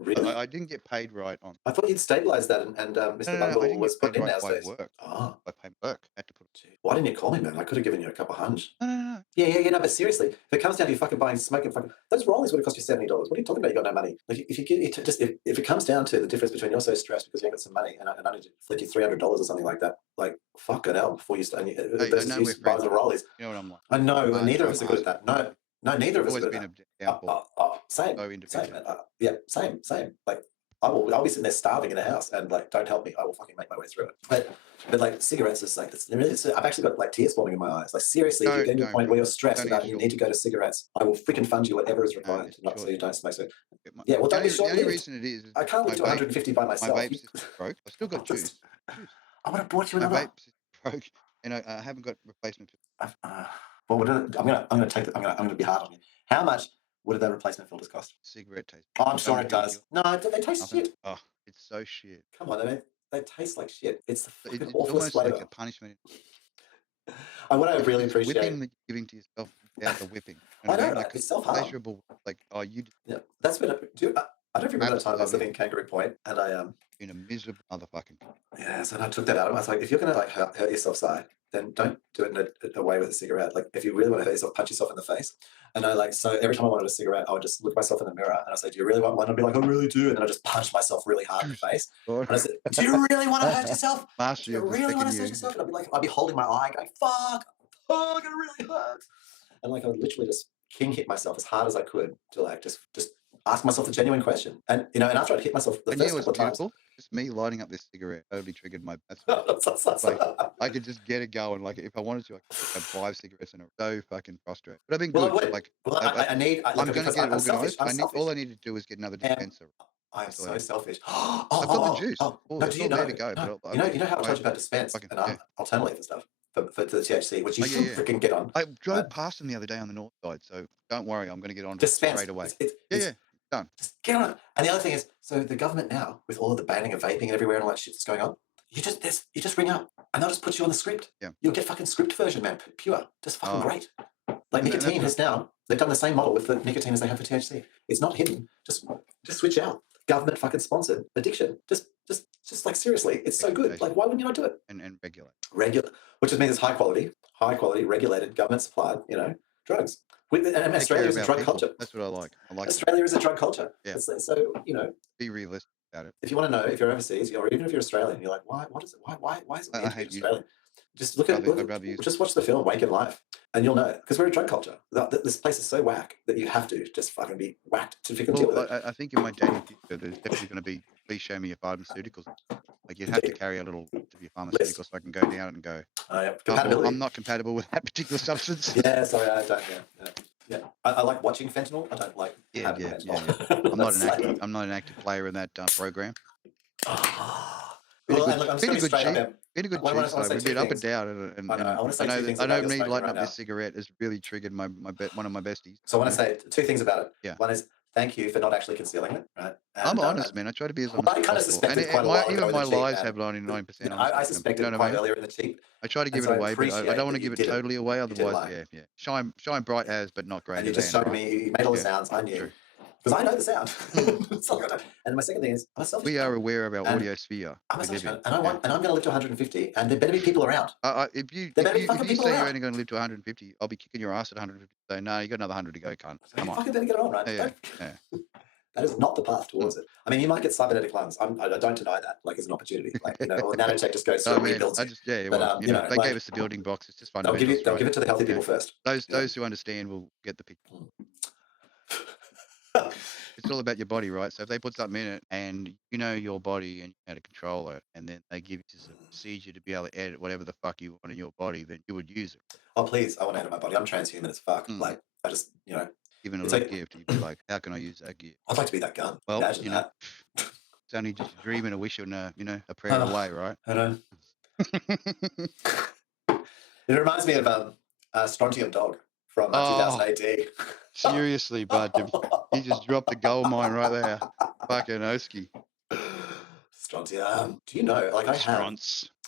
Really? I didn't get paid right on. I thought you'd stabilised that, and Mr. Bundle was putting in nowadays. Work. Oh. I pay work. I had to put it. Why didn't you call me, man? I could have given you a couple hunch. No. Yeah. No, but seriously, if it comes down to you fucking buying smoking those rollies would have cost you $70. What are you talking about? You got no money. Like, if it comes down to the difference between you're so stressed because you ain't got some money and I need to flick you $300 or something like that, like fuck it out before you start. You buy the rollies. You know what I'm like. I know, and neither of us are good at that. No, neither of us are good at that. Same. Same. Like, I'll be sitting there starving in a house and like, don't help me. I will fucking make my way through it. But like cigarettes is like, I've actually got like tears forming in my eyes. Like, seriously, if you get to a point where you're stressed about you need to go to cigarettes, I will freaking fund you whatever is required so you don't smoke. So yeah, well, don't be short-lived. The only reason it is I can't live to 150 by myself. My vape system broke. I still got juice. I would have bought you another. My vape system broke, and I haven't got replacement. Well, I'm gonna be hard on you. How much would that replacement filters cost? Cigarette taste. Oh, I'm sure it does. No, they taste shit. Oh, it's so shit. Come on, they taste like shit. It's the it's awfulest flavor. Like a punishment. And what I really appreciate. Whipping that you're giving to yourself without the whipping. I know, like it's self-harm. Pleasurable, like, you. Yeah, that's been I don't remember that time I was living in Kangaroo Point, and I in a miserable motherfucking. Yeah, so I took that out. I was like, if you're gonna like hurt yourself, Si, then don't do it in a way with a cigarette. Like, if you really want to hurt yourself, punch yourself in the face. And I like, so every time I wanted a cigarette, I would just look myself in the mirror and I say, do you really want one? And I'd be like, I really do. And then I just punch myself really hard in the face. And I said, do you really want to hurt yourself? Do you really want to hurt yourself? And I'd be holding my eye going, fuck, it really hurts. And like, I would literally just king hit myself as hard as I could to like just ask myself the genuine question. And and after I'd hit myself the first couple of times, just me lighting up this cigarette totally triggered my. Like, I could just get it going. Like, if I wanted to, I could have 5 cigarettes in a row. So fucking frustrated. But I've been good. I'm going to get organised. All I need to do is get another dispenser. I'm so selfish. I've got the juice. No, do you know? To go, you know how I told you about dispense and alternative and stuff for the THC, which you should freaking get on. I drove past them the other day on the north side, so don't worry, I'm going to get on dispense straight away. Done. Just get on it. And the other thing is, so the government now, with all of the banning of vaping and everywhere and all that shit that's going on, you just ring up and they'll just put you on the script. Yeah. You'll get fucking script version, man, pure, just fucking great. Like nicotine has now, they've done the same model with the nicotine as they have for THC. It's not hidden. Just switch out. Government fucking sponsored addiction. Just like seriously, it's so good. Like, why wouldn't you not do it? And regulate. Which just means it's high quality, regulated, government supplied, drugs. And Australia is a drug culture. That's what I like. Australia is a drug culture. Yeah. So be realistic about it. If you want to know if you're overseas or even if you're Australian, you're like, why is it weird to be Australian? Just just watch the film Wake in Life, and you'll know, because we're a drug culture. This place is so whack that you have to just fucking be whacked to deal with it. I think in my dating future, there's definitely going to be, please show me your pharmaceuticals. Like, you'd have to carry a little of your pharmaceuticals so I can go down and go. Compatibility. I'm not compatible with that particular substance. Yeah, sorry, I don't. Yeah. I like watching fentanyl. I don't like. Yeah. I'm not an active player in that program. Well, I'm been a good straight cheap. Been a good cheap. We've been up and down, and I know me lighting up this cigarette has really triggered one of my besties. So I want to say 2 things about it. Yeah. One is, thank you for not actually concealing it. Right? I'm honest, man. I try to be as honest as possible. And even my lies have 99%. I suspected quite earlier in the Cheep. I try to give it away, but I don't want to give it totally away. Otherwise, yeah. Shine bright as, but not great. And you just showed me. You made all the sounds. I knew. Because I know the sound. And my second thing is, I'm a selfish. We are aware of our audio sphere. I'm a selfish man, and I'm going to live to 150, and there better be people around. If you say you're only going to live to 150, I'll be kicking your ass at 150. So no, you got another 100 to go, cunt. Come on. Fucking better get on, right? Yeah. That is not the path towards it. I mean, you might get cybernetic lungs. I don't deny that. Like, as an opportunity. Like, or nanotech just goes through and rebuilds. They gave us the building blocks. It's just fun. They'll give it to the healthy people first. Those who understand will get the picture. It's all about your body, right? So if they put something in it and you know your body and you know how to control it, and then they give you a procedure to be able to edit whatever the fuck you want in your body, then you would use it. Oh, please. I want to edit my body. I'm transhuman as fuck. Like, I just, Given a little gift, you'd be like, how can I use that gift? I'd like to be that gun. Well, imagine that. It's only just a dream and a wish and a prayer away, right? I know. It reminds me of Strontium Dog from 2018. Seriously, bud. You just dropped the gold mine right there. Fucking Oski. Strontium. Do you know, like I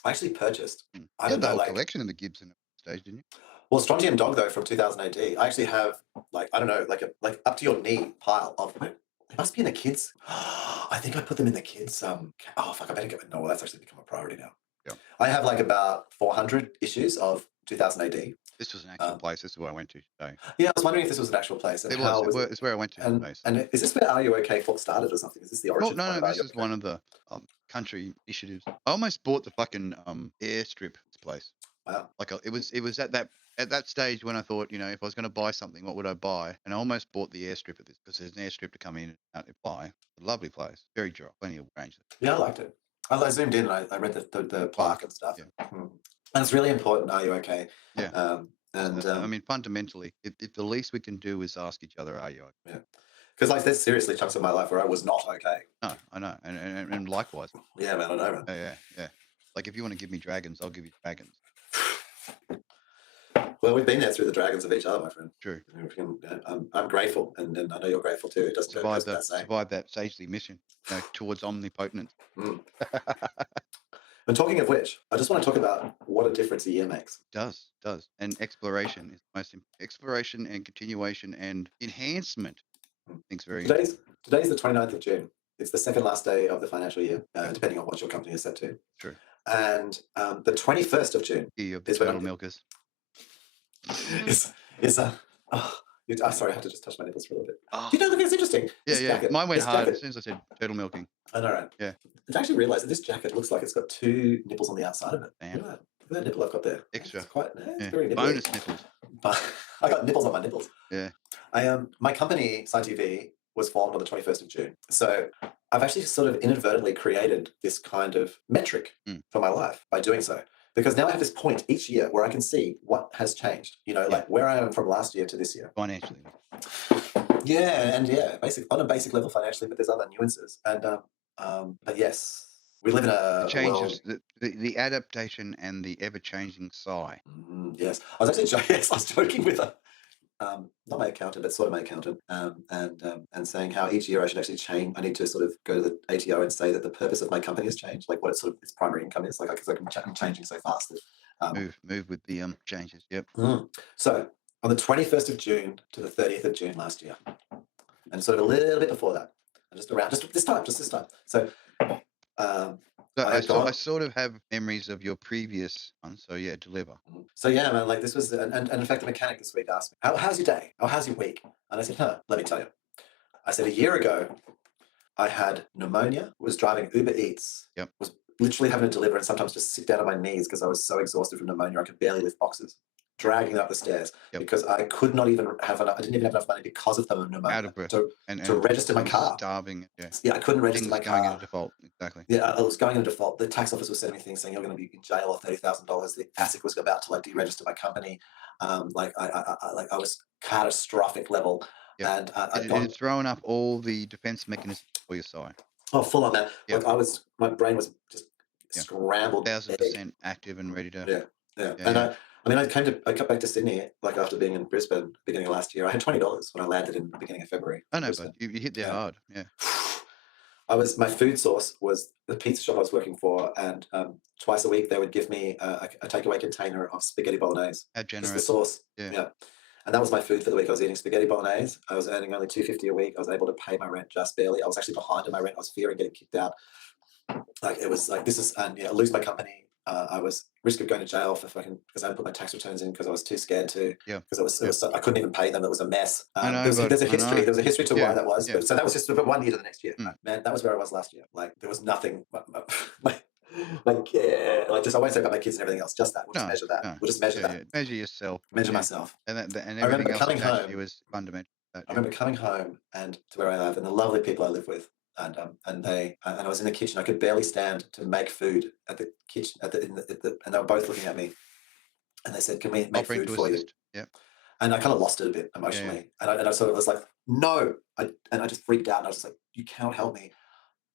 actually purchased. I had the whole collection in the Gibson stage, didn't you? Well, Strontium Dog, though, from 2000 AD, I actually have, like, I don't know, like up to your knee pile of, it must be in the kids. I think I put them in the kids. Oh, fuck, I better get, no, well, that's actually become a priority now. Yeah. I have like about 400 issues of 2000 AD. This was an actual place. This is where I went to today. Yeah, I was wondering if this was an actual place. It's where I went to. And is this where Are You OK started or something? Is this the origin? No, this is one of the country initiatives. I almost bought the fucking airstrip place. Wow. Like it was at that stage when I thought, if I was going to buy something, what would I buy? And I almost bought the airstrip of this because there's an airstrip to come in and buy. A lovely place, very dry, plenty of range. Yeah, I liked it. I zoomed in and I read the plaque and stuff. Yeah. And it's really important. Are you okay? Yeah. I mean, fundamentally, if the least we can do is ask each other, are you okay? Yeah. Because like there's seriously chunks of my life where I was not okay. No, I know, and likewise. Yeah, man, I know, man. Yeah. Like if you want to give me dragons, I'll give you dragons. Well, we've been there through the dragons of each other, my friend. True. I'm grateful, and I know you're grateful too. It doesn't survive that sagely mission towards omnipotence. And talking of which, I just want to talk about what a difference a year makes. Does. And exploration is exploration and continuation and enhancement. I think it's very Today's Today's the 29th of June. It's the second last day of the financial year, depending on what your company is set to. True. And the 21st of June is when milkers. Sorry, I had to just touch my nipples for a little bit. Oh. Do you know, look, it's interesting. Yeah, jacket, mine went hard as soon as I said turtle milking. I know, right? Yeah. I actually realised that this jacket looks like it's got 2 nipples on the outside of it. Damn. Look at that nipple I've got there. Extra. It's quite very nipply. Bonus nipples. I got nipples on my nipples. Yeah. My company, SciTV, was formed on the 21st of June. So I've actually sort of inadvertently created this kind of metric for my life by doing so. Because now I have this point each year where I can see what has changed. You know, like where I am from last year to this year. Financially. Yeah, and on a basic level financially, but there's other nuances. And but yes, we live in a changes, the adaptation and the ever-changing sigh. Yes, I was joking with not my accountant, but sort of my accountant, and saying how each year I should actually change. I need to sort of go to the ATO and say that the purpose of my company has changed, like what its primary income is, like because I'm changing so fast. Move with the changes. Yep. So on the 21st of June to the 30th of June last year, and sort of a little bit before that, and just this time. So. I sort of have memories of your previous one, so yeah, deliver. So yeah, man, like this was, and in fact, the mechanic this week asked me, how's your day? Oh, how's your week? And I said, let me tell you. I said, a year ago, I had pneumonia, was driving Uber Eats, was literally having to deliver and sometimes just sit down on my knees because I was so exhausted from pneumonia, I could barely lift boxes, dragging up the stairs because I could not even have enough, I didn't even have enough money because of the pneumonia. Out of breath. To register my car. Starving. Yeah, I couldn't register my car. Going into default, exactly. Yeah, I was going into default. The tax office was sending me things saying you're going to be in jail or $30,000. The ASIC was about to like deregister my company. I was catastrophic level. Yeah. And it's throwing up all the defense mechanisms for your side. Oh, full on that. Yeah. Like my brain was just scrambled. 1,000% active and ready to. Yeah. And I got back to Sydney like after being in Brisbane beginning of last year. I had $20 when I landed in the beginning of February. I know, but you hit there hard. Yeah. My food source was the pizza shop I was working for, and twice a week they would give me a takeaway container of spaghetti bolognese. How generous. Just the sauce. Yeah. And that was my food for the week. I was eating spaghetti bolognese. I was earning only $250 a week. I was able to pay my rent just barely. I was actually behind in my rent. I was fearing getting kicked out. Like it was like I lose my company. I was risk of going to jail because I didn't put my tax returns in because I was too scared to. Yeah. Because I couldn't even pay them. It was a mess. There's a history. There was a history to why that was. Yeah. So that was just about 1 year to the next year. Man, that was where I was last year. Like there was nothing. I won't say about my kids and everything else. Just that. We'll just measure that. We'll just measure that. Measure yourself. Measure myself. And everything else attached to you was fundamental. I remember coming home and to where I live and the lovely people I live with. And I was in the kitchen. I could barely stand to make food at the kitchen and they were both looking at me, and they said, "Can we make food for you?" Yeah. And I kind of lost it a bit emotionally, and I sort of was like, "No!" I just freaked out, and I was just like, "You can't help me.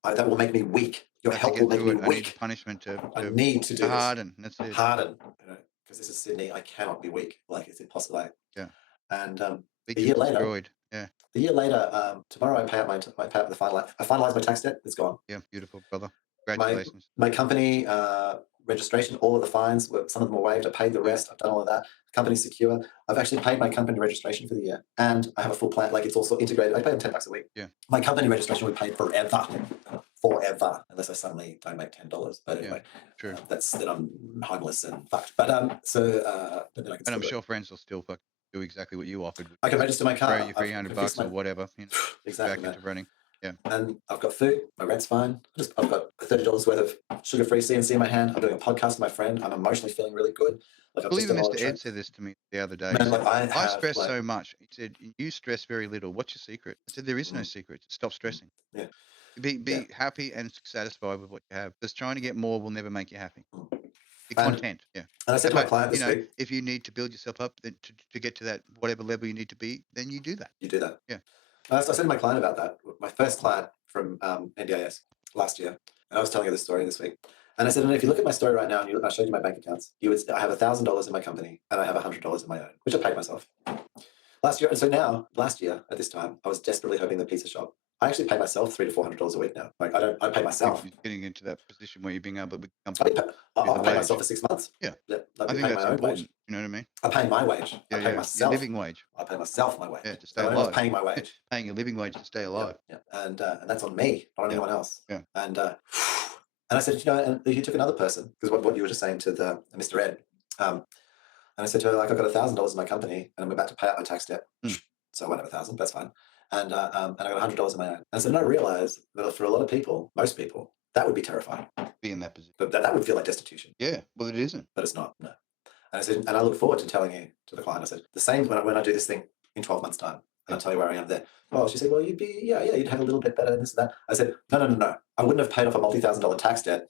That will make me weak. Your help will make me weak. I need punishment I need to do harden. That's it. Harden, because this is Sydney. I cannot be weak. Like it's impossible." And a year later. Yeah. A year later, tomorrow I pay out the I finalize my tax debt. It's gone. Yeah, beautiful, brother. Congratulations. My company registration, all of the fines, some of them were waived. I paid the rest. I've done all of that. The company's secure. I've actually paid my company registration for the year, and I have a full plan. Like it's also integrated. I pay them $10 a week. Yeah. My company registration will be paid forever, unless I suddenly don't make $10. But anyway, true. Then I'm homeless and fucked. But then I can. And I'm sure friends will still do exactly what you offered. I can register my car. Throw you $300 or whatever. Exactly. Back into running. Yeah. And I've got food. My rent's fine. I've got $30 worth of sugar-free CNC in my hand. I'm doing a podcast with my friend. I'm emotionally feeling really good. I believe Mr. Ed said this to me the other day. Man, I stress so much. He said, "You stress very little. What's your secret?" I said, "There is no secret. Stop stressing. Yeah. Be happy and satisfied with what you have. Because trying to get more will never make you happy. Be content." Yeah. And I said to my client this week, if you need to build yourself up to get to that whatever level you need to be, then you do that. You do that. Yeah. I said to my client about that. My first client from NDIS last year, and I was telling her this story this week. And I said, and if you look at my story right now, and I showed you my bank accounts, I have $1,000 in my company, and I have $100 in my own, which I paid myself last year. And so now, last year at this time, I was desperately hoping the pizza shop I actually pay myself $300 to $400 a week now. Like I pay myself. You're getting into that position where you're being able to become. I'll pay myself for 6 months. Yeah, I think that's my own important. wage. You know what I mean? I pay my wage. I pay myself your living wage. I pay myself my wage. Yeah, to stay alive. alive. Paying my wage. Paying your living wage to stay alive. Yeah. And that's on me, not on anyone else. Yeah. And I said, and he took another person, because what you were just saying to the Mr. Ed. And I said to her, like, I've got $1,000 in my company, and I'm about to pay out my tax debt. So I won't have 1,000. That's fine. And I got $100 in my own. And I said, I realize that for a lot of people, most people, that would be terrifying. Be in that position. But that would feel like destitution. Yeah. Well, it isn't. But it's not. No. And I said, and I look forward to telling you, to the client, I said, the same when I do this thing in 12 months' time, and I'll tell you where I am there. Oh, she said, well, you'd be, you'd have a little bit better and this and that. I said, no. I wouldn't have paid off a multi-$1,000 tax debt.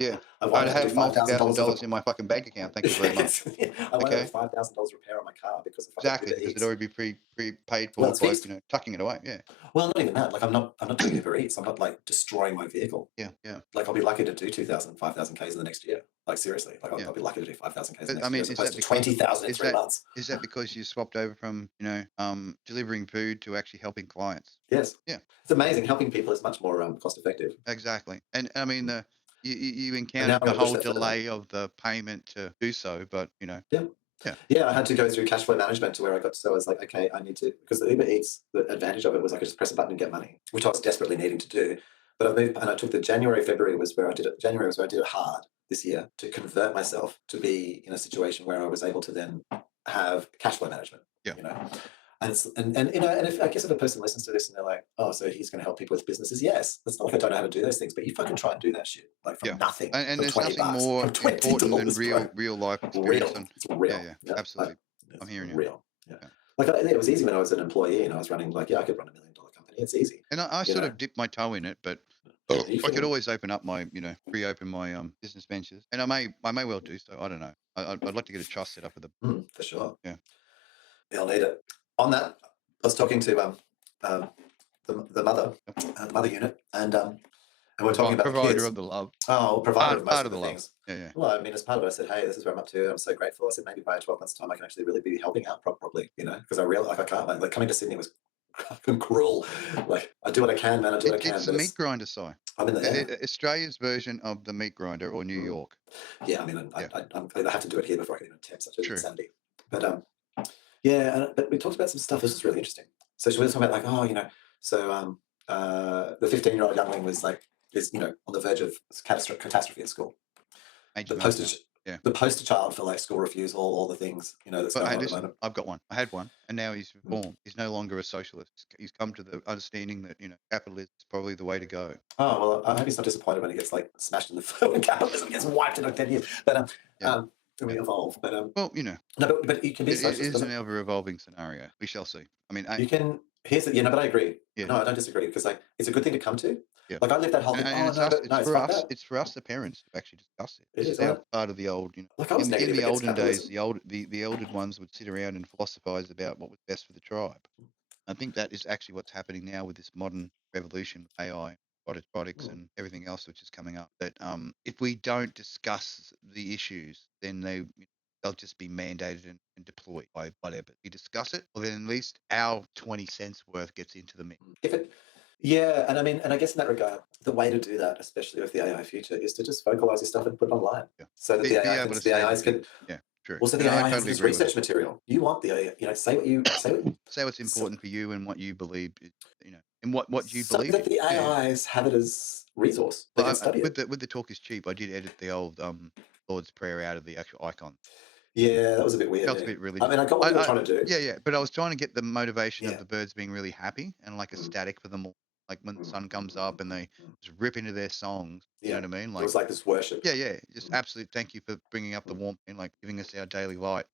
Yeah. I'd have $5,000 in my fucking bank account. Thank you very much. I won't have $5,000 repair on my car because exactly, because it'd already be pre-paid for by, tucking it away. Yeah. Well, not even that. Like I'm not doing Uber Eats. I'm not like destroying my vehicle. Yeah. Like I'll be lucky to do 2,000, 5,000 Ks in the next year. Like seriously, like I'll be lucky to do 5,000 Ks in the next year, as opposed to 20,000 in 3 months. Is that because you swapped over from delivering food to actually helping clients? Yes. Yeah. It's amazing. Helping people is much more cost effective. Exactly, and I mean you encountered the whole delay of the payment to do so, but Yeah, I had to go through cash flow management to where I got to. So I was like, okay, I need to, because the Uber Eats, the advantage of it was I could just press a button and get money, which I was desperately needing to do. But I moved, and I took the February was where I did it. January was where I did it hard this year to convert myself to be in a situation where I was able to then have cash flow management. Yeah. And if I guess if a person listens to this and they're like, oh, so he's going to help people with businesses, yes. That's not like I don't know how to do those things, but you fucking try and do that shit like from nothing. And there's nothing more important than real life experience. It's real. Yeah, absolutely. I'm hearing you. Real. Yeah. Like it was easy when I was an employee and I was running I could run $1 million company. It's easy. And I sort of dipped my toe in it, but I could always open up my, reopen my business ventures, and I may well do so. I don't know. I'd like to get a trust set up with them. For sure. Yeah. I'll need it. On that, I was talking to the mother unit, and we're talking about provider kids. Of the love. Oh, provider of most part of the love. things. Yeah. Well, I mean, as part of it, I said, hey, this is where I'm up to. I'm so grateful. I said, maybe by 12 months' time, I can actually really be helping out properly, because I realized I can't. Like coming to Sydney was cruel. Like I do what I can, man. I do what I can. It's the meat grinder, Si. I'm in there. Australia's version of the meat grinder, or New York. Yeah, I mean, I have to do it here before I can even attempt such an insanity. But but we talked about some stuff. This was really interesting. So she was talking about like, so the 15-year-old youngling was is on the verge of catastrophe at school. The poster child for like school refusal, all the things that's going on at the moment. I've got one. I had one, and now he's reformed. He's no longer a socialist. He's come to the understanding that capitalism is probably the way to go. Oh well, I hope he's not disappointed when he gets like smashed in the foot when capitalism gets wiped in like 10 years. But we evolve. But well, no, but you can be socialist. It is an ever-evolving scenario. We shall see. I mean, you can. But I agree. Yeah. No, I don't disagree because it's a good thing to come to. Yeah. Like I lived that whole thing. It's for us, the parents, to actually discuss it. It's part of the old. Like I was in the olden days, the elder ones would sit around and philosophize about what was best for the tribe. I think that is actually what's happening now with this modern revolution, AI, robotics, and everything else which is coming up. That if we don't discuss the issues, then they'll just be mandated and deployed by whatever. If you discuss it, well, then at least our 20 cents worth gets into the mix. And I mean, and I guess in that regard, the way to do that, especially with the AI future, is to just vocalize your stuff and put it online, so that the AIs can. Yeah, true. Also, the AI has research material. You want the AI, say what's important for you and what you believe, and what you believe. So that the AIs have it as resource. They can study it. With the talk is cheap. I did edit the old Lord's Prayer out of the actual icon. Yeah, that was a bit weird. Felt a bit really. I mean, I got what you were trying to do. Yeah, but I was trying to get the motivation of the birds being really happy and like a static for them all. Like when the sun comes up and they just rip into their songs. You know what I mean? Like, it was like this worship. Yeah. Just absolute thank you for bringing up the warmth and like giving us our daily light.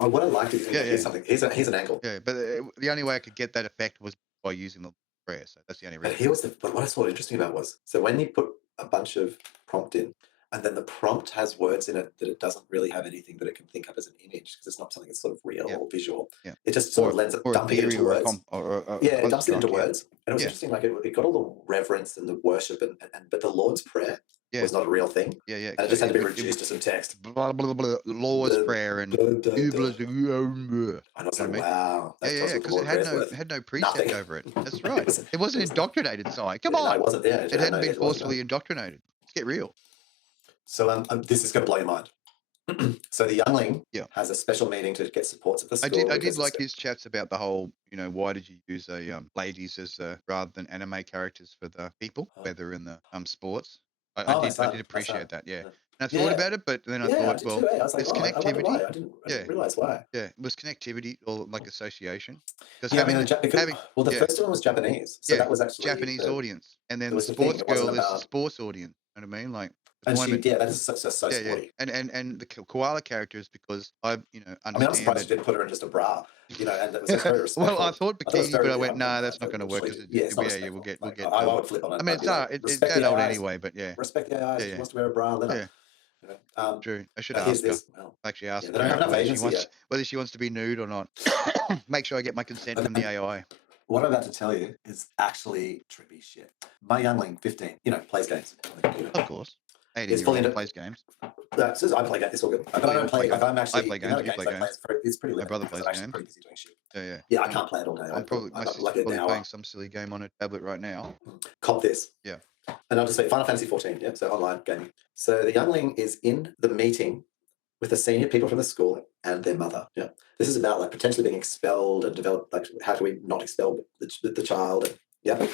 Oh, what I liked is here's something. Here's an angle. Yeah, but the only way I could get that effect was by using the prayer. So that's the only reason. But what I saw interesting about was, so when you put a bunch of prompt in, and then the prompt has words in it that it doesn't really have anything that it can think of as an image because it's not something that's sort of real or visual. Yeah. It just sort of lends it, dumping it into words. It dumps it into words. And it was interesting, like it got all the reverence and the worship, but the Lord's Prayer was not a real thing. Yeah, yeah. And it just had to be reduced to some text. Blah, blah, blah, Law's Prayer and... I was You know like, wow. Yeah, because it had no precept over it. That's right. It wasn't indoctrinated, Si. Come on. No, it wasn't. Yeah, it hadn't been forcefully indoctrinated. Let's get real. So this is going to blow your mind. So the youngling has a special meeting to get supports at the school. I did like his chats about the whole, why did you use ladies as rather than anime characters for the people, whether in the sports. I did appreciate that, yeah. And I thought about it, but then I thought, well, it's connectivity. I didn't realize why. Yeah, it was connectivity or like association. Because the first one was Japanese, so that was actually Japanese audience, and then the sports girl is the sports audience. You know what I mean? Like, and that is so sporty. Yeah. And the koala character is because understand. I'm surprised you didn't put her in just a bra, and that was very respectful. Well, I thought bikini, but I went, no, that's not going to work. We'll get. I would flip on it. I mean, it's that old anyway, but yeah. Respect the eyes. She wants to wear a bra. Let her. True. I should ask her. Actually, ask her they don't have enough agency whether she wants to be nude or not. Make sure I get my consent from the AI. What I'm about to tell you is actually trippy shit. My youngling, 15, plays games on the computer. Of course. 18-year-old plays games. I play games. It's all good. But I don't play. If I'm actually, I play games. You play games. It's pretty limited. My brother plays games. Pretty busy doing shit. Yeah. Yeah, I can't play it all day. I'm probably playing some silly game on a tablet right now. Cop this. Yeah. And I'll just say Final Fantasy 14. Yeah. So online gaming. So the youngling is in the meeting with the senior people from the school and their mother. Yeah. This is about like potentially being expelled and develop how do we not expel the child? Yeah.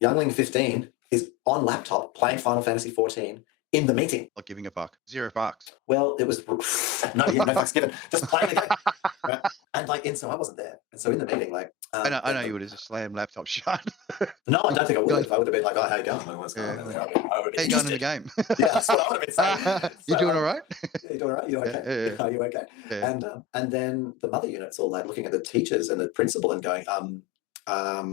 Youngling 15 is on laptop playing Final Fantasy 14 in the meeting. Like giving a fuck. 0 fucks. Well, it was no fucks given. Just playing the game. Right? And so I wasn't there. And so in the meeting, I know you would have just slammed laptop shut. No, I don't think I would have. I would have been like, oh, how you going? What's going on? How you going in the game? Yeah, that's what I would have been saying. You doing all right? Yeah, you doing all right? You okay? Are you okay? Yeah. And then the mother unit's all like looking at the teachers and the principal and going, are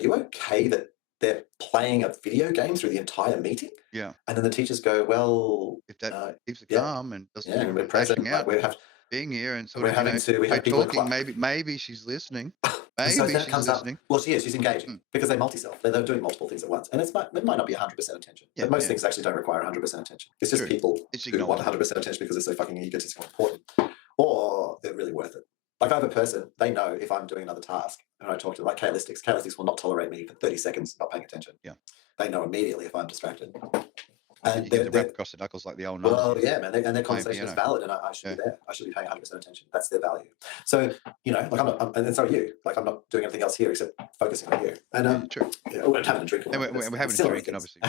you okay that they're playing a video game through the entire meeting? Yeah. And then the teachers go, well, if that keeps it calm and doesn't we're present out, we have being here and sort we're of having we have people talking. Maybe she's listening. Maybe so she's listening. Well, she is. She's engaging because they multi-self. They're doing multiple things at once, and it might not be 100% attention. But most things actually don't require 100% attention. It's just people who want 100% attention because they're so fucking egotistical and important, or they're really worth it. Like I have a person, they know if I'm doing another task and I talk to them, like K-listics will not tolerate me for 30 seconds not paying attention. Yeah. They know immediately if I'm distracted. And you get the rap across the knuckles like the old nuns. Well, yeah, man, and their conversation is valid, and I should be there. I should be paying 100% attention. That's their value. So, like I'm not, and so are you. Like I'm not doing anything else here except focusing on you. And true. We're having a drink. And we're having a drink, and obviously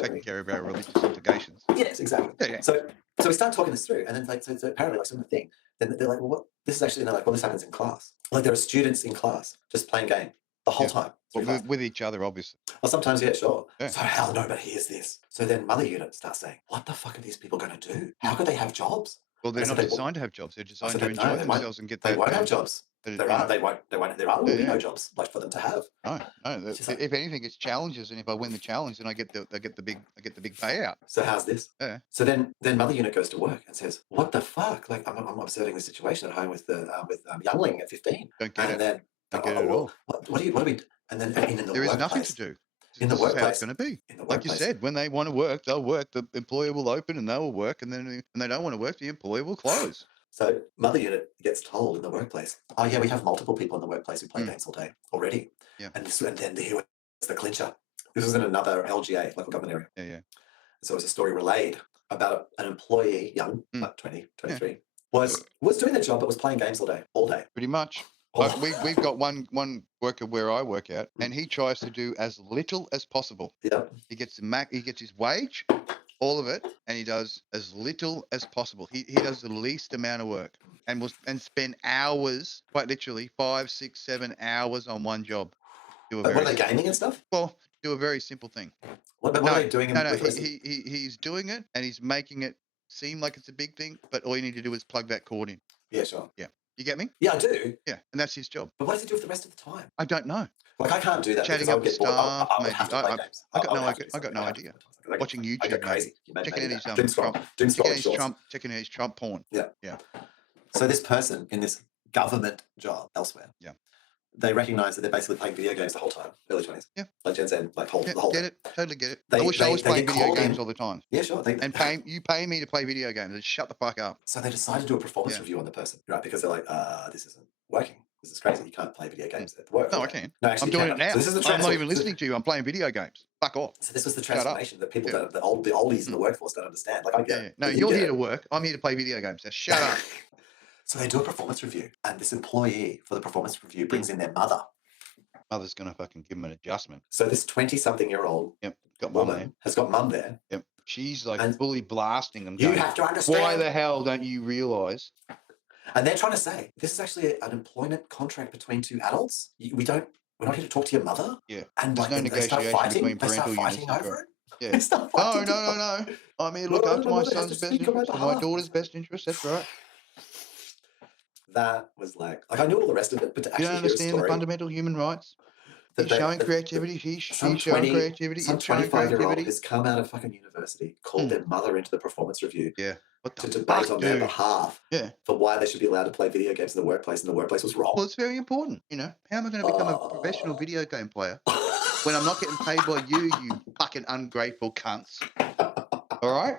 taking care of our religious obligations. Yes, exactly. Yeah. So we start talking this through, and then so apparently some thing. Then they're like, well, what? This is actually, and they're like, well, this happens in class. Like there are students in class just playing game the whole time. Well, with each other, obviously. Well, sometimes, yeah, sure. Yeah. So hell no, but here's this. So then mother unit starts saying, what the fuck are these people going to do? How could they have jobs? Well, they're not designed to have jobs. They're designed to enjoy themselves and get They won't have jobs. There will be no jobs like for them to have. No. If anything, it's challenges, and if I win the challenge, then I get the big payout. So how's this? Yeah. So then mother unit goes to work and says, "What the fuck? Like I'm observing the situation at home with youngling at 15." Don't get and it. Then don't get it at all. What do we? And then in the there is nothing to do. In the workplace, how it's going to be. Like you said, when they want to work, they'll work. The employer will open and they will work, and then when they don't want to work, the employer will close. So mother unit gets told in the workplace, oh yeah, we have multiple people in the workplace who play games all day already. Yeah. And then here was the clincher. This was in another LGA, local government area. Yeah. So it was a story relayed about an employee, young, like 20, 23, was doing their job but was playing games all day. Pretty much. Like we've got one worker where I work out, and he tries to do as little as possible. Yeah. He gets his wage, all of it, and he does as little as possible. He does the least amount of work, and spend hours, quite literally 5, 6, 7 hours on one job. What are they gaming and stuff? Well, do a very simple thing. What are they doing? He's doing it, and he's making it seem like it's a big thing, but all you need to do is plug that cord in. Yeah, sure. Yeah. You get me? Yeah, I do. Yeah, and that's his job. But what does he do with the rest of the time? I don't know. Like I can't do that. Chatting up with staff, maybe. I got no idea. Like, watching YouTube, crazy. Checking his Trump porn. Yeah. So this person in this government job elsewhere, they recognise that they're basically playing video games the whole time, early 20s. Yeah. Like Gen Z, like the whole Get time. it? Totally get it. They- I wish I they- was they playing get video called games in. all the time. Yeah, sure. And you pay me to play video games. Just shut the fuck up. So they decide to do a performance review on the person, right? Because they're like, this isn't working. This is crazy. You can't play video games at work. No, I can. No, actually, I'm doing it now. So this is the I'm not even listening to you. I'm playing video games. Fuck off. So this was the transformation that people don't, the oldies in the Mm. workforce don't understand. Like I get it. No, you're here to work. I'm here to play video games. So shut up. So they do a performance review, and this employee for the performance review brings in their mother. Mother's gonna fucking give him an adjustment. So this 20-something-year-old got mum there. woman has got mum there. Yep. She's like And fully blasting them. You going, have to understand. why the hell don't you realise? And they're trying to say this is actually an employment contract between two adults. We're not here to talk to your mother. Yeah. And There's like no they start negotiation fighting. between They start parental fighting units. over it. Yeah. They start fighting. No. I'm here to look after my son's best interest and my daughter's best interest. That's right. That was like I knew all the rest of it, but to actually You don't understand hear a the story, fundamental human rights. He's showing creativity. He's showing creativity. Some It's showing 25-year-old creativity. has come out of fucking university, called their mother into the performance review Yeah. What to the debate fuck, on their dude? behalf Yeah. for why they should be allowed to play video games in the workplace, and the workplace was wrong. Well, it's very important. You know, how am I going to become a professional video game player when I'm not getting paid by you, you fucking ungrateful cunts? All right?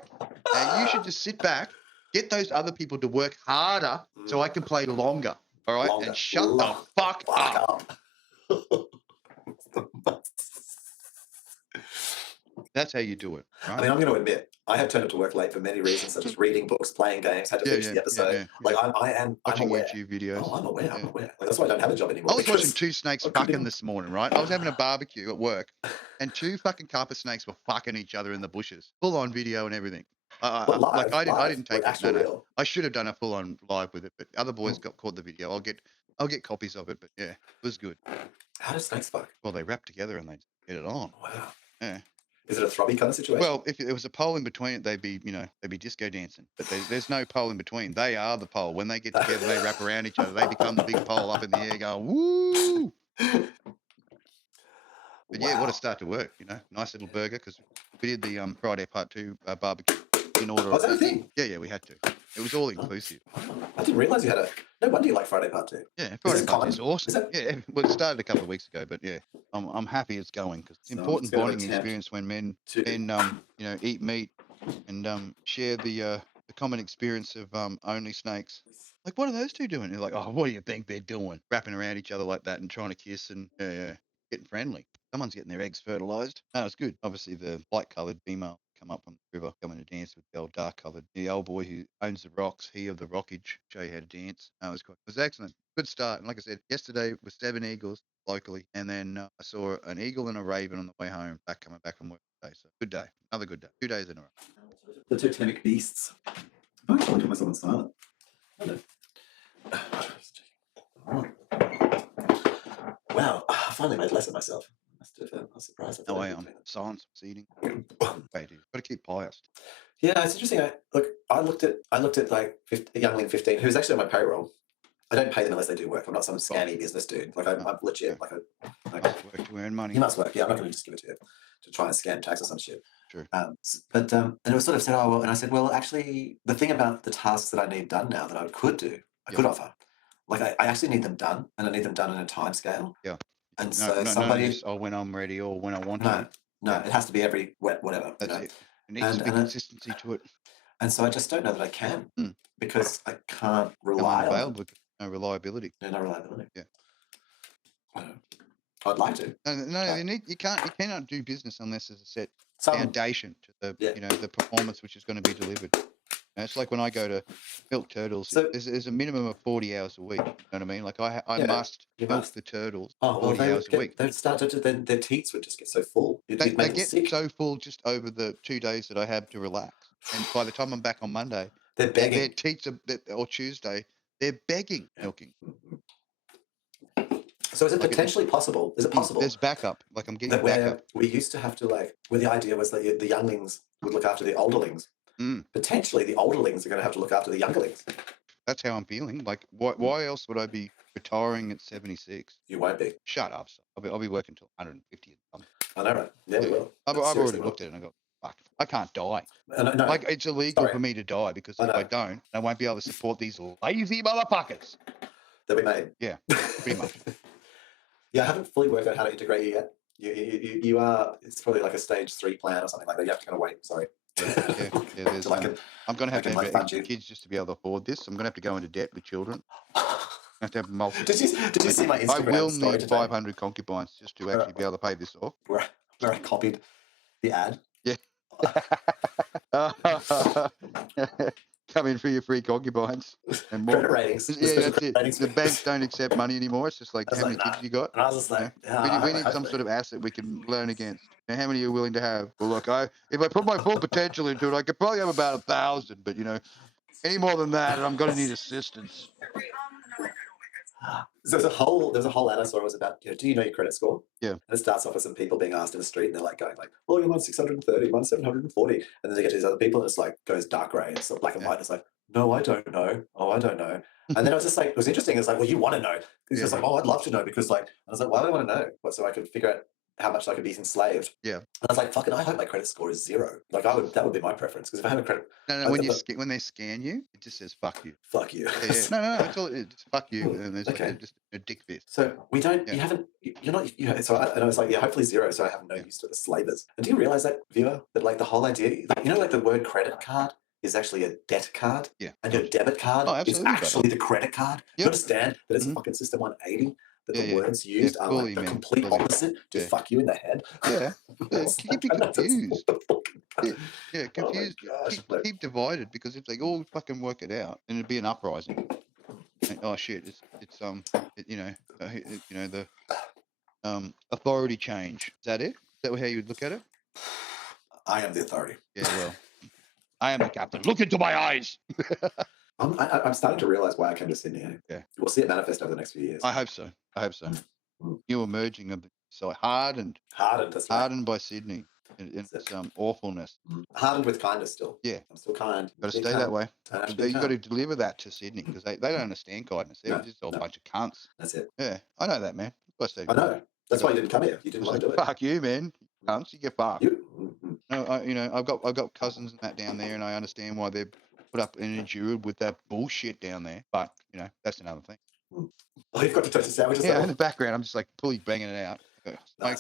And you should just sit back, get those other people to work harder so I can play longer. All right? And shut the fuck up. That's how you do it. Right? I mean, I'm going to admit, I have turned up to work late for many reasons, such as reading books, playing games, had to finish the episode. Like, I'm watching aware. YouTube videos. Oh, I'm aware. Like, that's why I don't have a job anymore. I was watching two snakes fucking this morning, right? I was having a barbecue at work, and two fucking carpet snakes were fucking each other in the bushes, full on video and everything. I didn't take it. No. I should have done a full on live with it, but other boys got caught the video. I'll get copies of it, but yeah, it was good. How do snakes fuck? Well, they wrap together and they get it on. Wow. Yeah. Is it a throbby kind of situation? Well, if there was a pole in between it, they'd be disco dancing. But there's no pole in between. They are the pole. When they get together, they wrap around each other. They become the big pole up in the air, going woo. But yeah, what a start to work. You know, nice little burger because we did the Friday Part 2 barbecue in order. Was that a thing? Yeah, we had to. It was all inclusive. I didn't realise you had a. No wonder you like Friday Part 2. Yeah, Friday Part 2 is awesome. Yeah, well, it started a couple of weeks ago, but yeah, I'm happy it's going because it's an important bonding experience when men eat meat and share the common experience of only snakes. Like, what are those two doing? They're like, oh, what do you think they're doing? Wrapping around each other like that and trying to kiss and getting friendly. Someone's getting their eggs fertilized. No, it's good. Obviously, the light-coloured female come up on the river, coming to dance with the old dark-coloured. The old boy who owns the rocks, he of the rockage, show you how to dance. No, it was excellent. Good start. And like I said, yesterday was 7 eagles locally, and then I saw an eagle and a raven on the way home, coming back from work today. So good day. Another good day. 2 days in a row. The totemic beasts. I'm actually put myself on silent. Wow, I finally made less of myself. I was surprised. No way, I'm silence eating. Wait, dude, got to keep biased. Yeah, it's interesting. I looked at like a youngling 15 who's actually on my payroll. I don't pay them unless they do work. I'm not some scammy business dude. Like I'm legit. Like work to earn money. You must work. Yeah, I'm not going to just give it to you to try and scam tax or some shit. Sure. And it was sort of said, oh well, and I said, well, actually, the thing about the tasks that I need done now that I could offer, like I actually need them done, and I need them done in a time scale. Yeah. And when I'm ready or when I want to. No, it has to be every whatever. That's it. It needs to be consistency to it. And so I just don't know that I can because I can't rely on it. No reliability. No reliability. Yeah. I'd like to. No, you cannot do business unless there's a set foundation to the performance which is going to be delivered. And it's like when I go to milk turtles, there's a minimum of 40 hours a week. You know what I mean? Like I must milk the turtles 40 hours a week. They'd start their teats would just get so full. They get so full just over the 2 days that I have to relax. And by the time I'm back on Monday, they're begging. Their teats or Tuesday, they're begging milking. So is it potentially possible? Is it possible? There's backup. Like I'm getting backup. We used to have to where the idea was that the younglings would look after the olderlings. Potentially the olderlings are going to have to look after the younglings. That's how I'm feeling. Like, why else would I be retiring at 76? You won't be. Shut up. I'll be working till 150 or something. I know, right? Yeah, we will. I've already looked at it and I go, fuck, I can't die. No. Like, it's illegal for me to die because if I don't, I won't be able to support these lazy motherfuckers that we made. Yeah, pretty much. Yeah, I haven't fully worked out how to integrate you yet. You are. It's probably like a stage 3 plan or something like that. You have to kind of wait. Sorry. Yeah. There's, I'm going to have to have kids just to be able to afford this. I'm going to have to go into debt with children. I have to have multiple. Did you see my Instagram I will story need today? 500 concubines just to actually be able to pay this off. Where I copied the ad. Yeah. Come in for your free concubines and more. Credit ratings. Yeah, that's it. Ratings. The banks don't accept money anymore. It's just like, how many kids you got? And I was just like, we need some sort of asset we can learn against. Now, how many are you willing to have? Well, look, if I put my full potential into it, I could probably have about 1,000. But any more than that, I'm going to need assistance. So there's a whole ad I saw was about, do you know your credit score? Yeah. And it starts off with some people being asked in the street, and they're like going like, oh, you're on 630, I'm 740. And then they get to these other people, and it's like goes dark grey. It's black and white. It's like, no, I don't know. Oh, I don't know. And then I was just like, it was interesting. It's like, well, you want to know. It's just like, oh, I'd love to know, because like, I was like, why do I want to know? So I could figure out how much I could be enslaved. Yeah. And I was like, fucking, I hope my credit score is 0. Like, that would be my preference, because if I have a credit. No, when they scan you, it just says fuck you. Fuck you. Yeah. No, that's all. It's fuck you, and there's like just a dick fist. So we don't. You haven't. You're not. So I was like, hopefully 0. So I have no use to the slavers. And do you realize that, viewer, that like the whole idea, like the word credit card is actually a debt card. Yeah. And your debit card is actually the credit card. You understand that it's fucking System 180. That the words used are like the complete opposite to fuck you in the head. Yeah. Keep you confused. Confused. Keep divided, because if they all fucking work it out, then it'd be an uprising. And, oh shit! It's the authority change. Is that it? Is that how you would look at it? I am the authority. Yeah. Well, I am the captain. Look into my eyes. I'm starting to realize why I came to Sydney. Yeah. We'll see it manifest over the next few years. I hope so. New emerging of hardened by Sydney. It's awfulness. Hardened with kindness still. Yeah. I'm still kind. Got to stay that way. You've got to deliver that to Sydney, because they don't understand kindness. They're just all a bunch of cunts. That's it. Yeah. I know that, man. I know. That's why you didn't come here. You didn't want to do it. Fuck you, man. Cunts, you get fucked. I've got cousins and that down there, and I understand why they're put up and endured with that bullshit down there. But, that's another thing. Oh, you've got to touch the sandwiches. Yeah, in the background, I'm just like fully banging it out.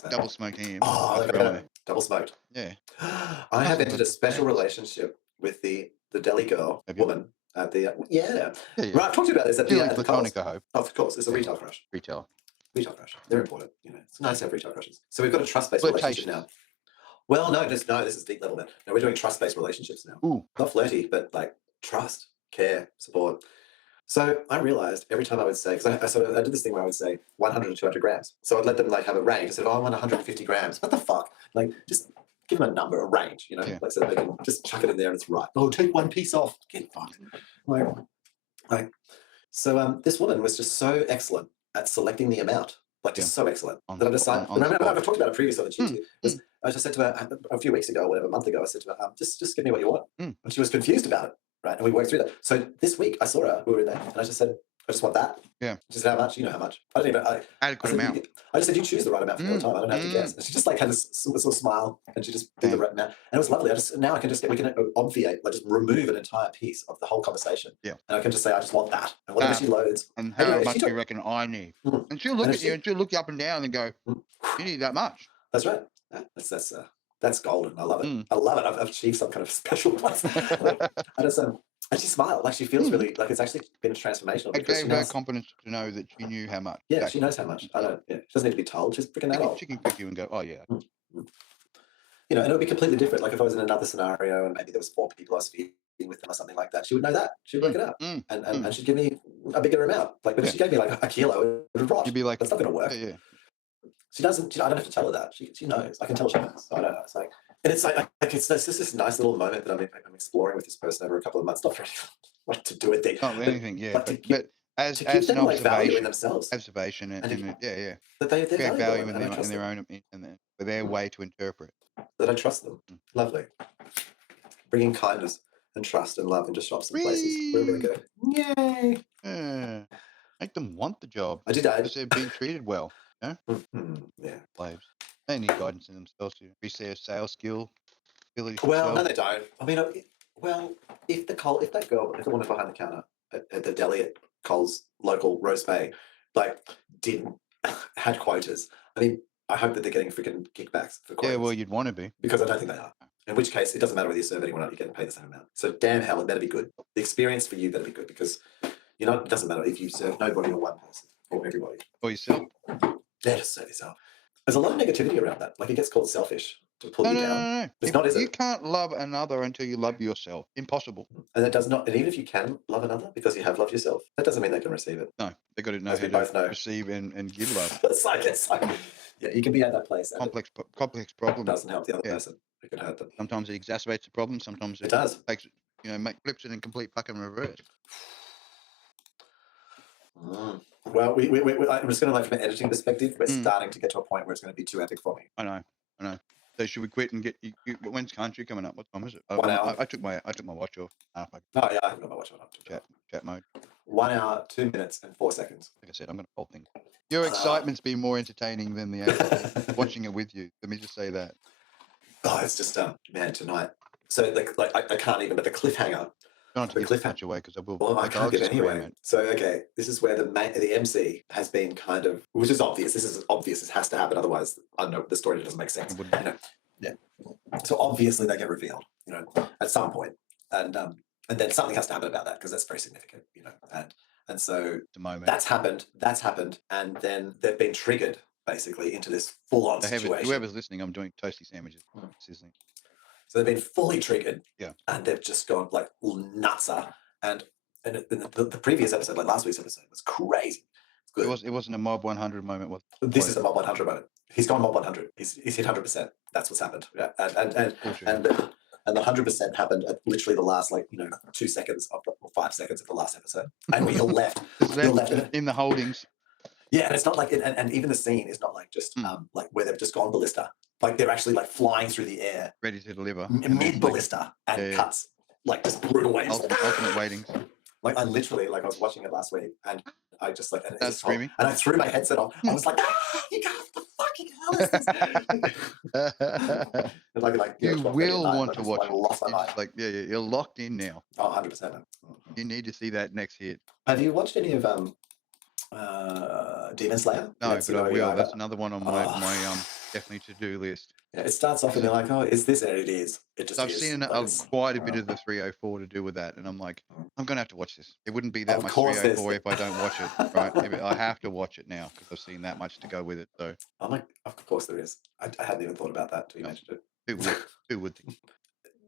Double smoked ham. Oh, double smoked. Yeah. I have entered a special relationship with the deli girl woman at the Right, I've talked to you about this at the platonic, I hope. Of course, it's a retail crush. Retail crush. They're important. It's nice to have retail crushes. So we've got a trust-based relationship now. Well, this is deep level then. No, we're doing trust-based relationships now. Ooh. Not flirty, but like trust, care, support. So I realized every time I would say, because I did this thing where I would say 100 to 200 grams. So I'd let them like have a range. I said, I want 150 grams. What the fuck? Like, just give them a number, a range, like so they can just chuck it in there and it's right. Oh, take one piece off. Get fucked. So this woman was just so excellent at selecting the amount. Like, just so excellent that I decided. Remember, I've talked about it previously on the Cheep. I just said to her a few weeks ago, a month ago, I said to her, just give me what you want. And she was confused about it. Right. And we worked through that. So this week I saw her, we were in there, and I just said, I just want that. Yeah. She said, how much? You know how much. I don't even adequate amount. I just said, you choose the right amount for all the time. I don't have to guess. And she just like had this sort of smile, and she just did the right amount. And it was lovely. Now we can obviate, like just remove an entire piece of the whole conversation. Yeah. And I can just say, I just want that. And whatever she loads. And how much do you reckon I need? And she'll look at you and she'll look you up and down and go, you need that much. That's right. That's golden. I love it. I love it. I've achieved some kind of special place. And she smiled, like she feels really, like it's actually been transformational. It gave her confidence to know that she knew how much. Yeah, she knows how much. I don't. Yeah, she doesn't need to be told. She's freaking adult. She can pick you and go, oh yeah. And it would be completely different. Like if I was in another scenario and maybe there was 4 people I was feeding with them or something like that, she would know that. She'd work it out, and she'd give me a bigger amount. Like, but if she gave me like a kilo, it would rot. You'd be like, that's not going to work. Yeah. She doesn't. I don't have to tell her that. She knows. I can tell she knows. I don't know. It's like, and it's like it's just this nice little moment that I'm exploring with this person over a couple of months. Not for what to do with it. Not anything. Yeah. But as an them, value in themselves. Observation and that they create value in their own for their way to interpret. That I trust them. Lovely. Bringing kindness and trust and love into shops and places. We're very good. Yay! Yeah. Make them want the job. I did. Because they're being treated well. Yeah. Slaves. They need guidance in themselves to increase their sales skill. Well, no, they don't. I mean, if the woman behind the counter at the deli at Coles local roast bay, like didn't had quotas. I mean, I hope that they're getting freaking kickbacks for quotas. Yeah, well, you'd want to be. Because I don't think they are. In which case, it doesn't matter whether you serve anyone or not, you're getting paid the same amount. So damn hell, it better be good. The experience for you better be good, because it doesn't matter if you serve nobody or one person or everybody. Or yourself. Yeah, just serve yourself. There's a lot of negativity around that. Like, it gets called selfish to pull you down. No. It's not, is it? You can't love another until you love yourself. Impossible. And that does not. And even if you can love another because you have loved yourself, that doesn't mean they can receive it. No, they've got to know how to receive and give love. It's like, yeah, you can be at that place. Complex problem. It doesn't help the other person. It can hurt them. Sometimes it exacerbates the problem. Sometimes it does. Makes flips it in complete fucking reverse. Well, I'm just going to, from an editing perspective, we're starting to get to a point where it's going to be too epic for me. I know. So should we quit and get you? When's country coming up? What time is it? 1 hour. I took my watch off. Oh yeah, I haven't got my watch on. Chat mode. 1 hour, 2 minutes, and 4 seconds. Like I said, I'm going to hold things. Your excitement's been more entertaining than the actual watching it with you. Let me just say that. Oh, it's just man, tonight. So like I can't even. But the cliffhanger. Not to give much away because I will. Well, I can't give it anyway. So okay, this is where the MC has been kind of, which is obvious. This is obvious. This has to happen. Otherwise, I don't know, the story doesn't make sense. Yeah. So obviously they get revealed, at some point, and then something has to happen about that because that's very significant, and so the moment that's happened, and then they've been triggered basically into this full-on situation. Whoever's listening, I'm doing toasty sandwiches. Sizzling. So they've been fully triggered, yeah, and they've just gone like nutser. And the previous episode, like last week's episode, was crazy. It wasn't a Mob 100 moment. This is a Mob 100 moment. He's gone Mob 100. He's hit 100%. That's what's happened. Yeah, and the 100% happened at literally the last 2 seconds or 5 seconds of the last episode, and we all left. In the holdings. Yeah, and it's not like, and even the scene is not like just like where they've just gone ballista. Like they're actually like flying through the air, ready to deliver, mid ballista, and cuts like just brutal waves. Ultimate waiting. Like I literally, I was watching it last week, and I just and screaming, and I threw my headset off. I was like, you guys, what the fucking hell is this? You will want to watch it. You're locked in now. Oh, 100%. You need to see that next hit. Have you watched any of Demon Slayer? No, but I will. That's another one on my definitely to-do list. Yeah, it starts off and you're like, oh, is this? And it is. It just. I've seen quite a bit of the 304 to do with that, and I'm like, I'm gonna have to watch this. It wouldn't be that much 304 if I don't watch it, right? I have to watch it now because I've seen that much to go with it. So I'm like, of course there is. I hadn't even thought about that until you mentioned it. Who would think?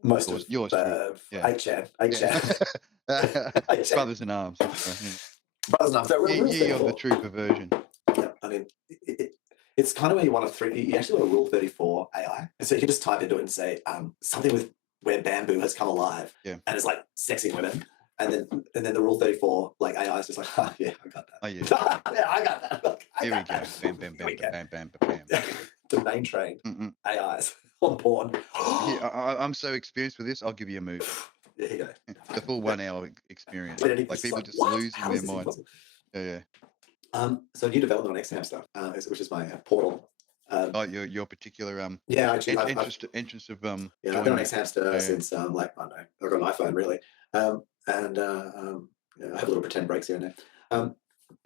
Most of yours. 8chan. Brothers in arms. Brothers in arms. Ye of the true perversion. Yeah, I mean, it's kind of where you want you actually want a Rule 34 AI. And so you can just type into it and say something with where bamboo has come alive, and it's like sexy women, and then the Rule 34 AI is just like, oh yeah, I got that. Oh yeah, yeah, I got that. Here we go. Bam, bam, bam, bam, bam, bam. Domain trained AIs on porn. I'm so experienced with this. I'll give you a move. There you go. The full 1 hour experience. Like people just losing their minds. Yeah. So new development on XAMSter, which is my portal. Your particular entrance of I've been on XAMSter since I don't know, I've got an iPhone really, and I have little pretend breaks here and there.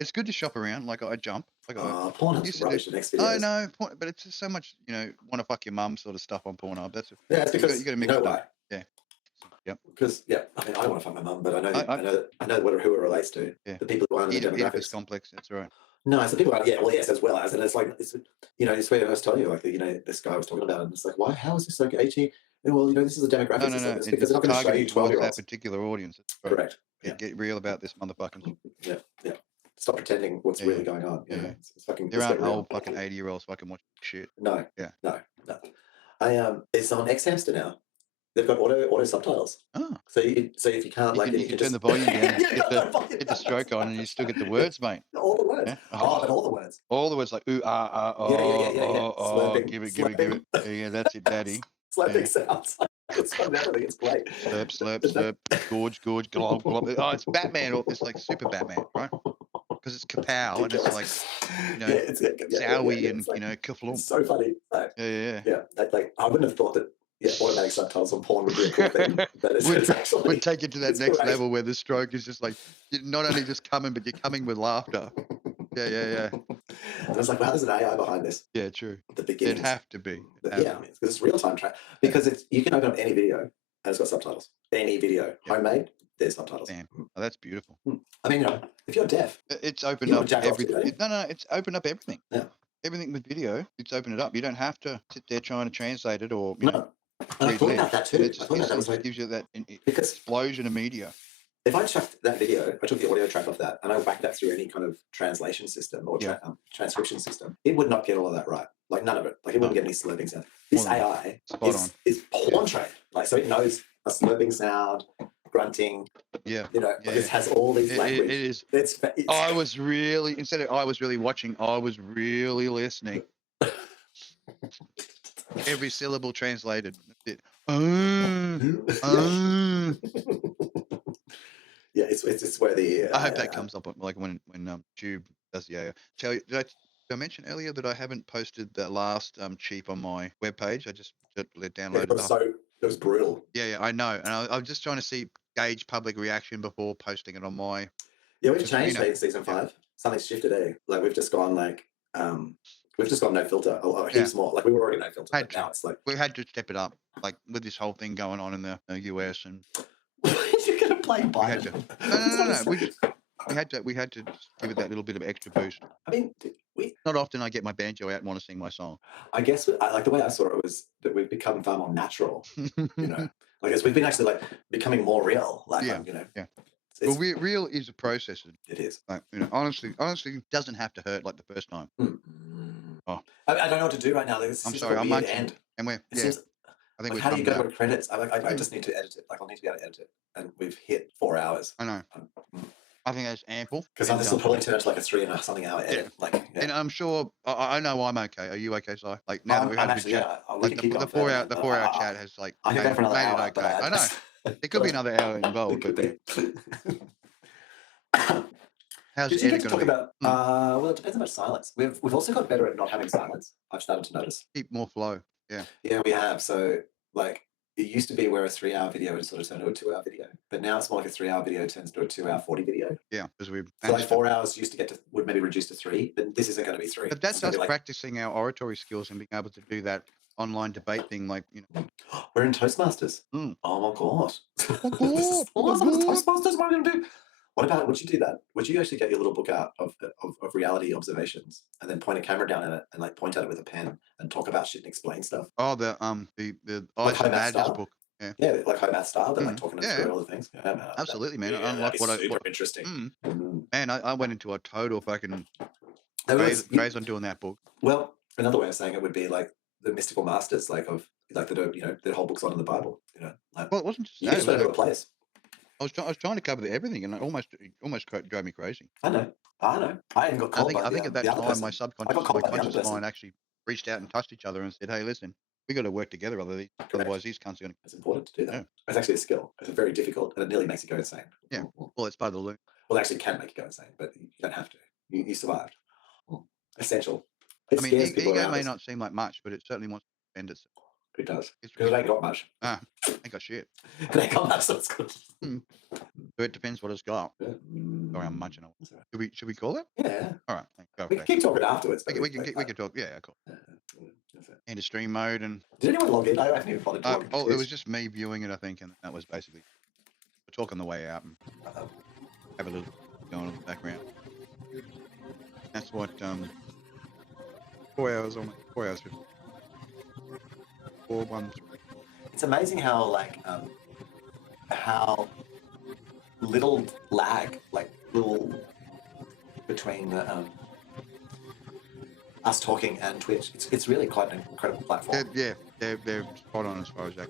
It's good to shop around. Like I jump. Pornhub's rubbish the next videos. I know, but it's just so much want to fuck your mum sort of stuff on Pornhub. That's it's because you got to mix it up. Yeah. Yep. Because I mean I want to fuck my mum, but I know who it relates to. Yeah. The people who aren't in the demographics. Oedipus complex. That's right. No, it's the people. Yes, as well as, and it's like it's where I was telling you, like this guy was talking about, it, and it's like, why? How is this so age? Well, this is a demographic. No. It's because it's not going to show you 12-year-olds. That particular audience. Right. Correct. Yeah. Get real about this, motherfuckers. Yeah. Stop pretending what's really going on. Yeah. It's fucking. There aren't old fucking 80-year-olds fucking watching shit. No. Yeah. No. It's on XHamster now. They've got auto subtitles. Oh. So if you can't you can turn the volume down, hit the stroke on, and you still get the words, mate. All the words. Yeah? But all the words. All the words like ooh, oh, give it. Yeah, that's it, daddy. Slapping sounds. It's fun. Everything. It's great. Slurp, gorge, glob. Oh, it's Batman. It's like Super Batman, right? Because it's kapow and it's like, it's zowie and kaflum. It's so funny. Yeah. Like I wouldn't have thought that. Yeah, automatic subtitles on porn would be a cool thing. But it's actually, would take it to that next level where the stroke is just like, you're not only just coming, but you're coming with laughter. Yeah. And I was like, wow, there's an AI behind this. Yeah, true. The beginnings. It'd have to be. Yeah, I mean, because it's real-time track. Because you can open up any video and it's got subtitles. Any video, homemade, there's subtitles. Damn. Oh, that's beautiful. I mean, if you're deaf, it's opened up everything. No, it's opened up everything. Yeah. Everything with video, it's opened it up. You don't have to sit there trying to translate it or no. And I thought about that too. It just gives you that explosion of media. If I chucked that video, I took the audio track off that, and I whacked that through any kind of translation system or transcription system, it would not get all of that right. Like none of it. Like it wouldn't get any slurping sound. This AI is porn trained. Like so, it knows a slurping sound, grunting. Yeah. You know, it has all these language. It is. It's I was really watching. I was really listening. Every syllable translated. That's it. Yeah, it's where the. I hope that comes up like when Cheep does the. Did I mention earlier that I haven't posted the last Cheep on my webpage? I just downloaded it. It was brutal. Yeah, I know, and I'm just trying to gauge public reaction before posting it on my. Yeah, we've changed it in season 5. Something's shifted, eh? Like we've just gone we've just got no filter, heaps more. Like we were already no filter, but now it's like we had to step it up, like with this whole thing going on in the US and. You're gonna play Biden? No. We had to give it that little bit of extra boost. I mean, not often I get my banjo out and want to sing my song. I guess like the way I saw it was that we've become far more natural. You know, like as we've been actually like becoming more real. Like you know. Yeah. Well, real is a process. It is. Like, you know, honestly, doesn't have to hurt like the first time. Oh. I don't know what to do right now. I'm sorry, I'm munching. End. And we're I think like, how do you go to credits? I just need to edit it. Like I'll need to be able to edit it, and we've hit 4 hours. I know. I think that's ample. Because this will probably turn into like a 3 and something hour edit. Like, and I'm sure I know I'm okay. Are you okay, Si? Like now that we had a chat, like the 4 hour chat has like made it okay. I know. There could be another hour involved, but how's Did you get to talk about? Well, it depends how much silence. We've also got better at not having silence. I've started to notice. Keep more flow. Yeah. Yeah, we have. So like it used to be where a 3-hour video would sort of turn into a 2-hour video, but now it's more like a 3-hour video turns into a 2-hour 40 video. Yeah, because we've so like 4 hours used to would maybe reduce to 3, but this isn't going to be 3. But that's us practicing our oratory skills and being able to do that online debate thing, like you know. We're in Toastmasters. Oh my god! Toastmasters. What are we going to do? What about? Would you do that? Would you actually get your little book out of reality observations and then point a camera down at it and like point at it with a pen and talk about shit and explain stuff? Oh, the like Madness book. Yeah, like home math style. They're like talking through all the things. Yeah, absolutely, man. Unlike super interesting. Man, I went into a total fucking craze on doing that book. Well, another way of saying it would be like the mystical masters, like the whole book's on in the Bible. You know, like well, it wasn't just you just went to a place. I was trying to cover everything, and it almost drove me crazy. I know. I hadn't got caught. I think at that time my conscious mind actually reached out and touched each other and said, "Hey, listen, we got to work together, otherwise these cunts are going to." It's important to do that. Yeah. It's actually a skill. It's very difficult, and it nearly makes you go insane. Yeah. Well, it's part of the loop. Well, it actually can make you go insane, but you don't have to. You survived. Essential. I mean, ego may not seem like much, but it certainly wants to defend itself. It does. Because it ain't got much. Ain't got shit. It ain't got much, so it's good. So it depends what it's got. Yeah. Sorry, I'm munching on. Should we call it? Yeah. All right. We can keep talking afterwards. We can talk. Yeah, cool. Into stream mode and. Did anyone log in? I haven't even bothered to log in. Oh, it was just me viewing it, I think, and that was basically. We'll talk on the way out and have a little going on in the background. That's what 4 hours almost 4 hours. 4 1 3. It's amazing how how little lag, like little between us talking and Twitch. It's really quite an incredible platform. They're spot on as far as that.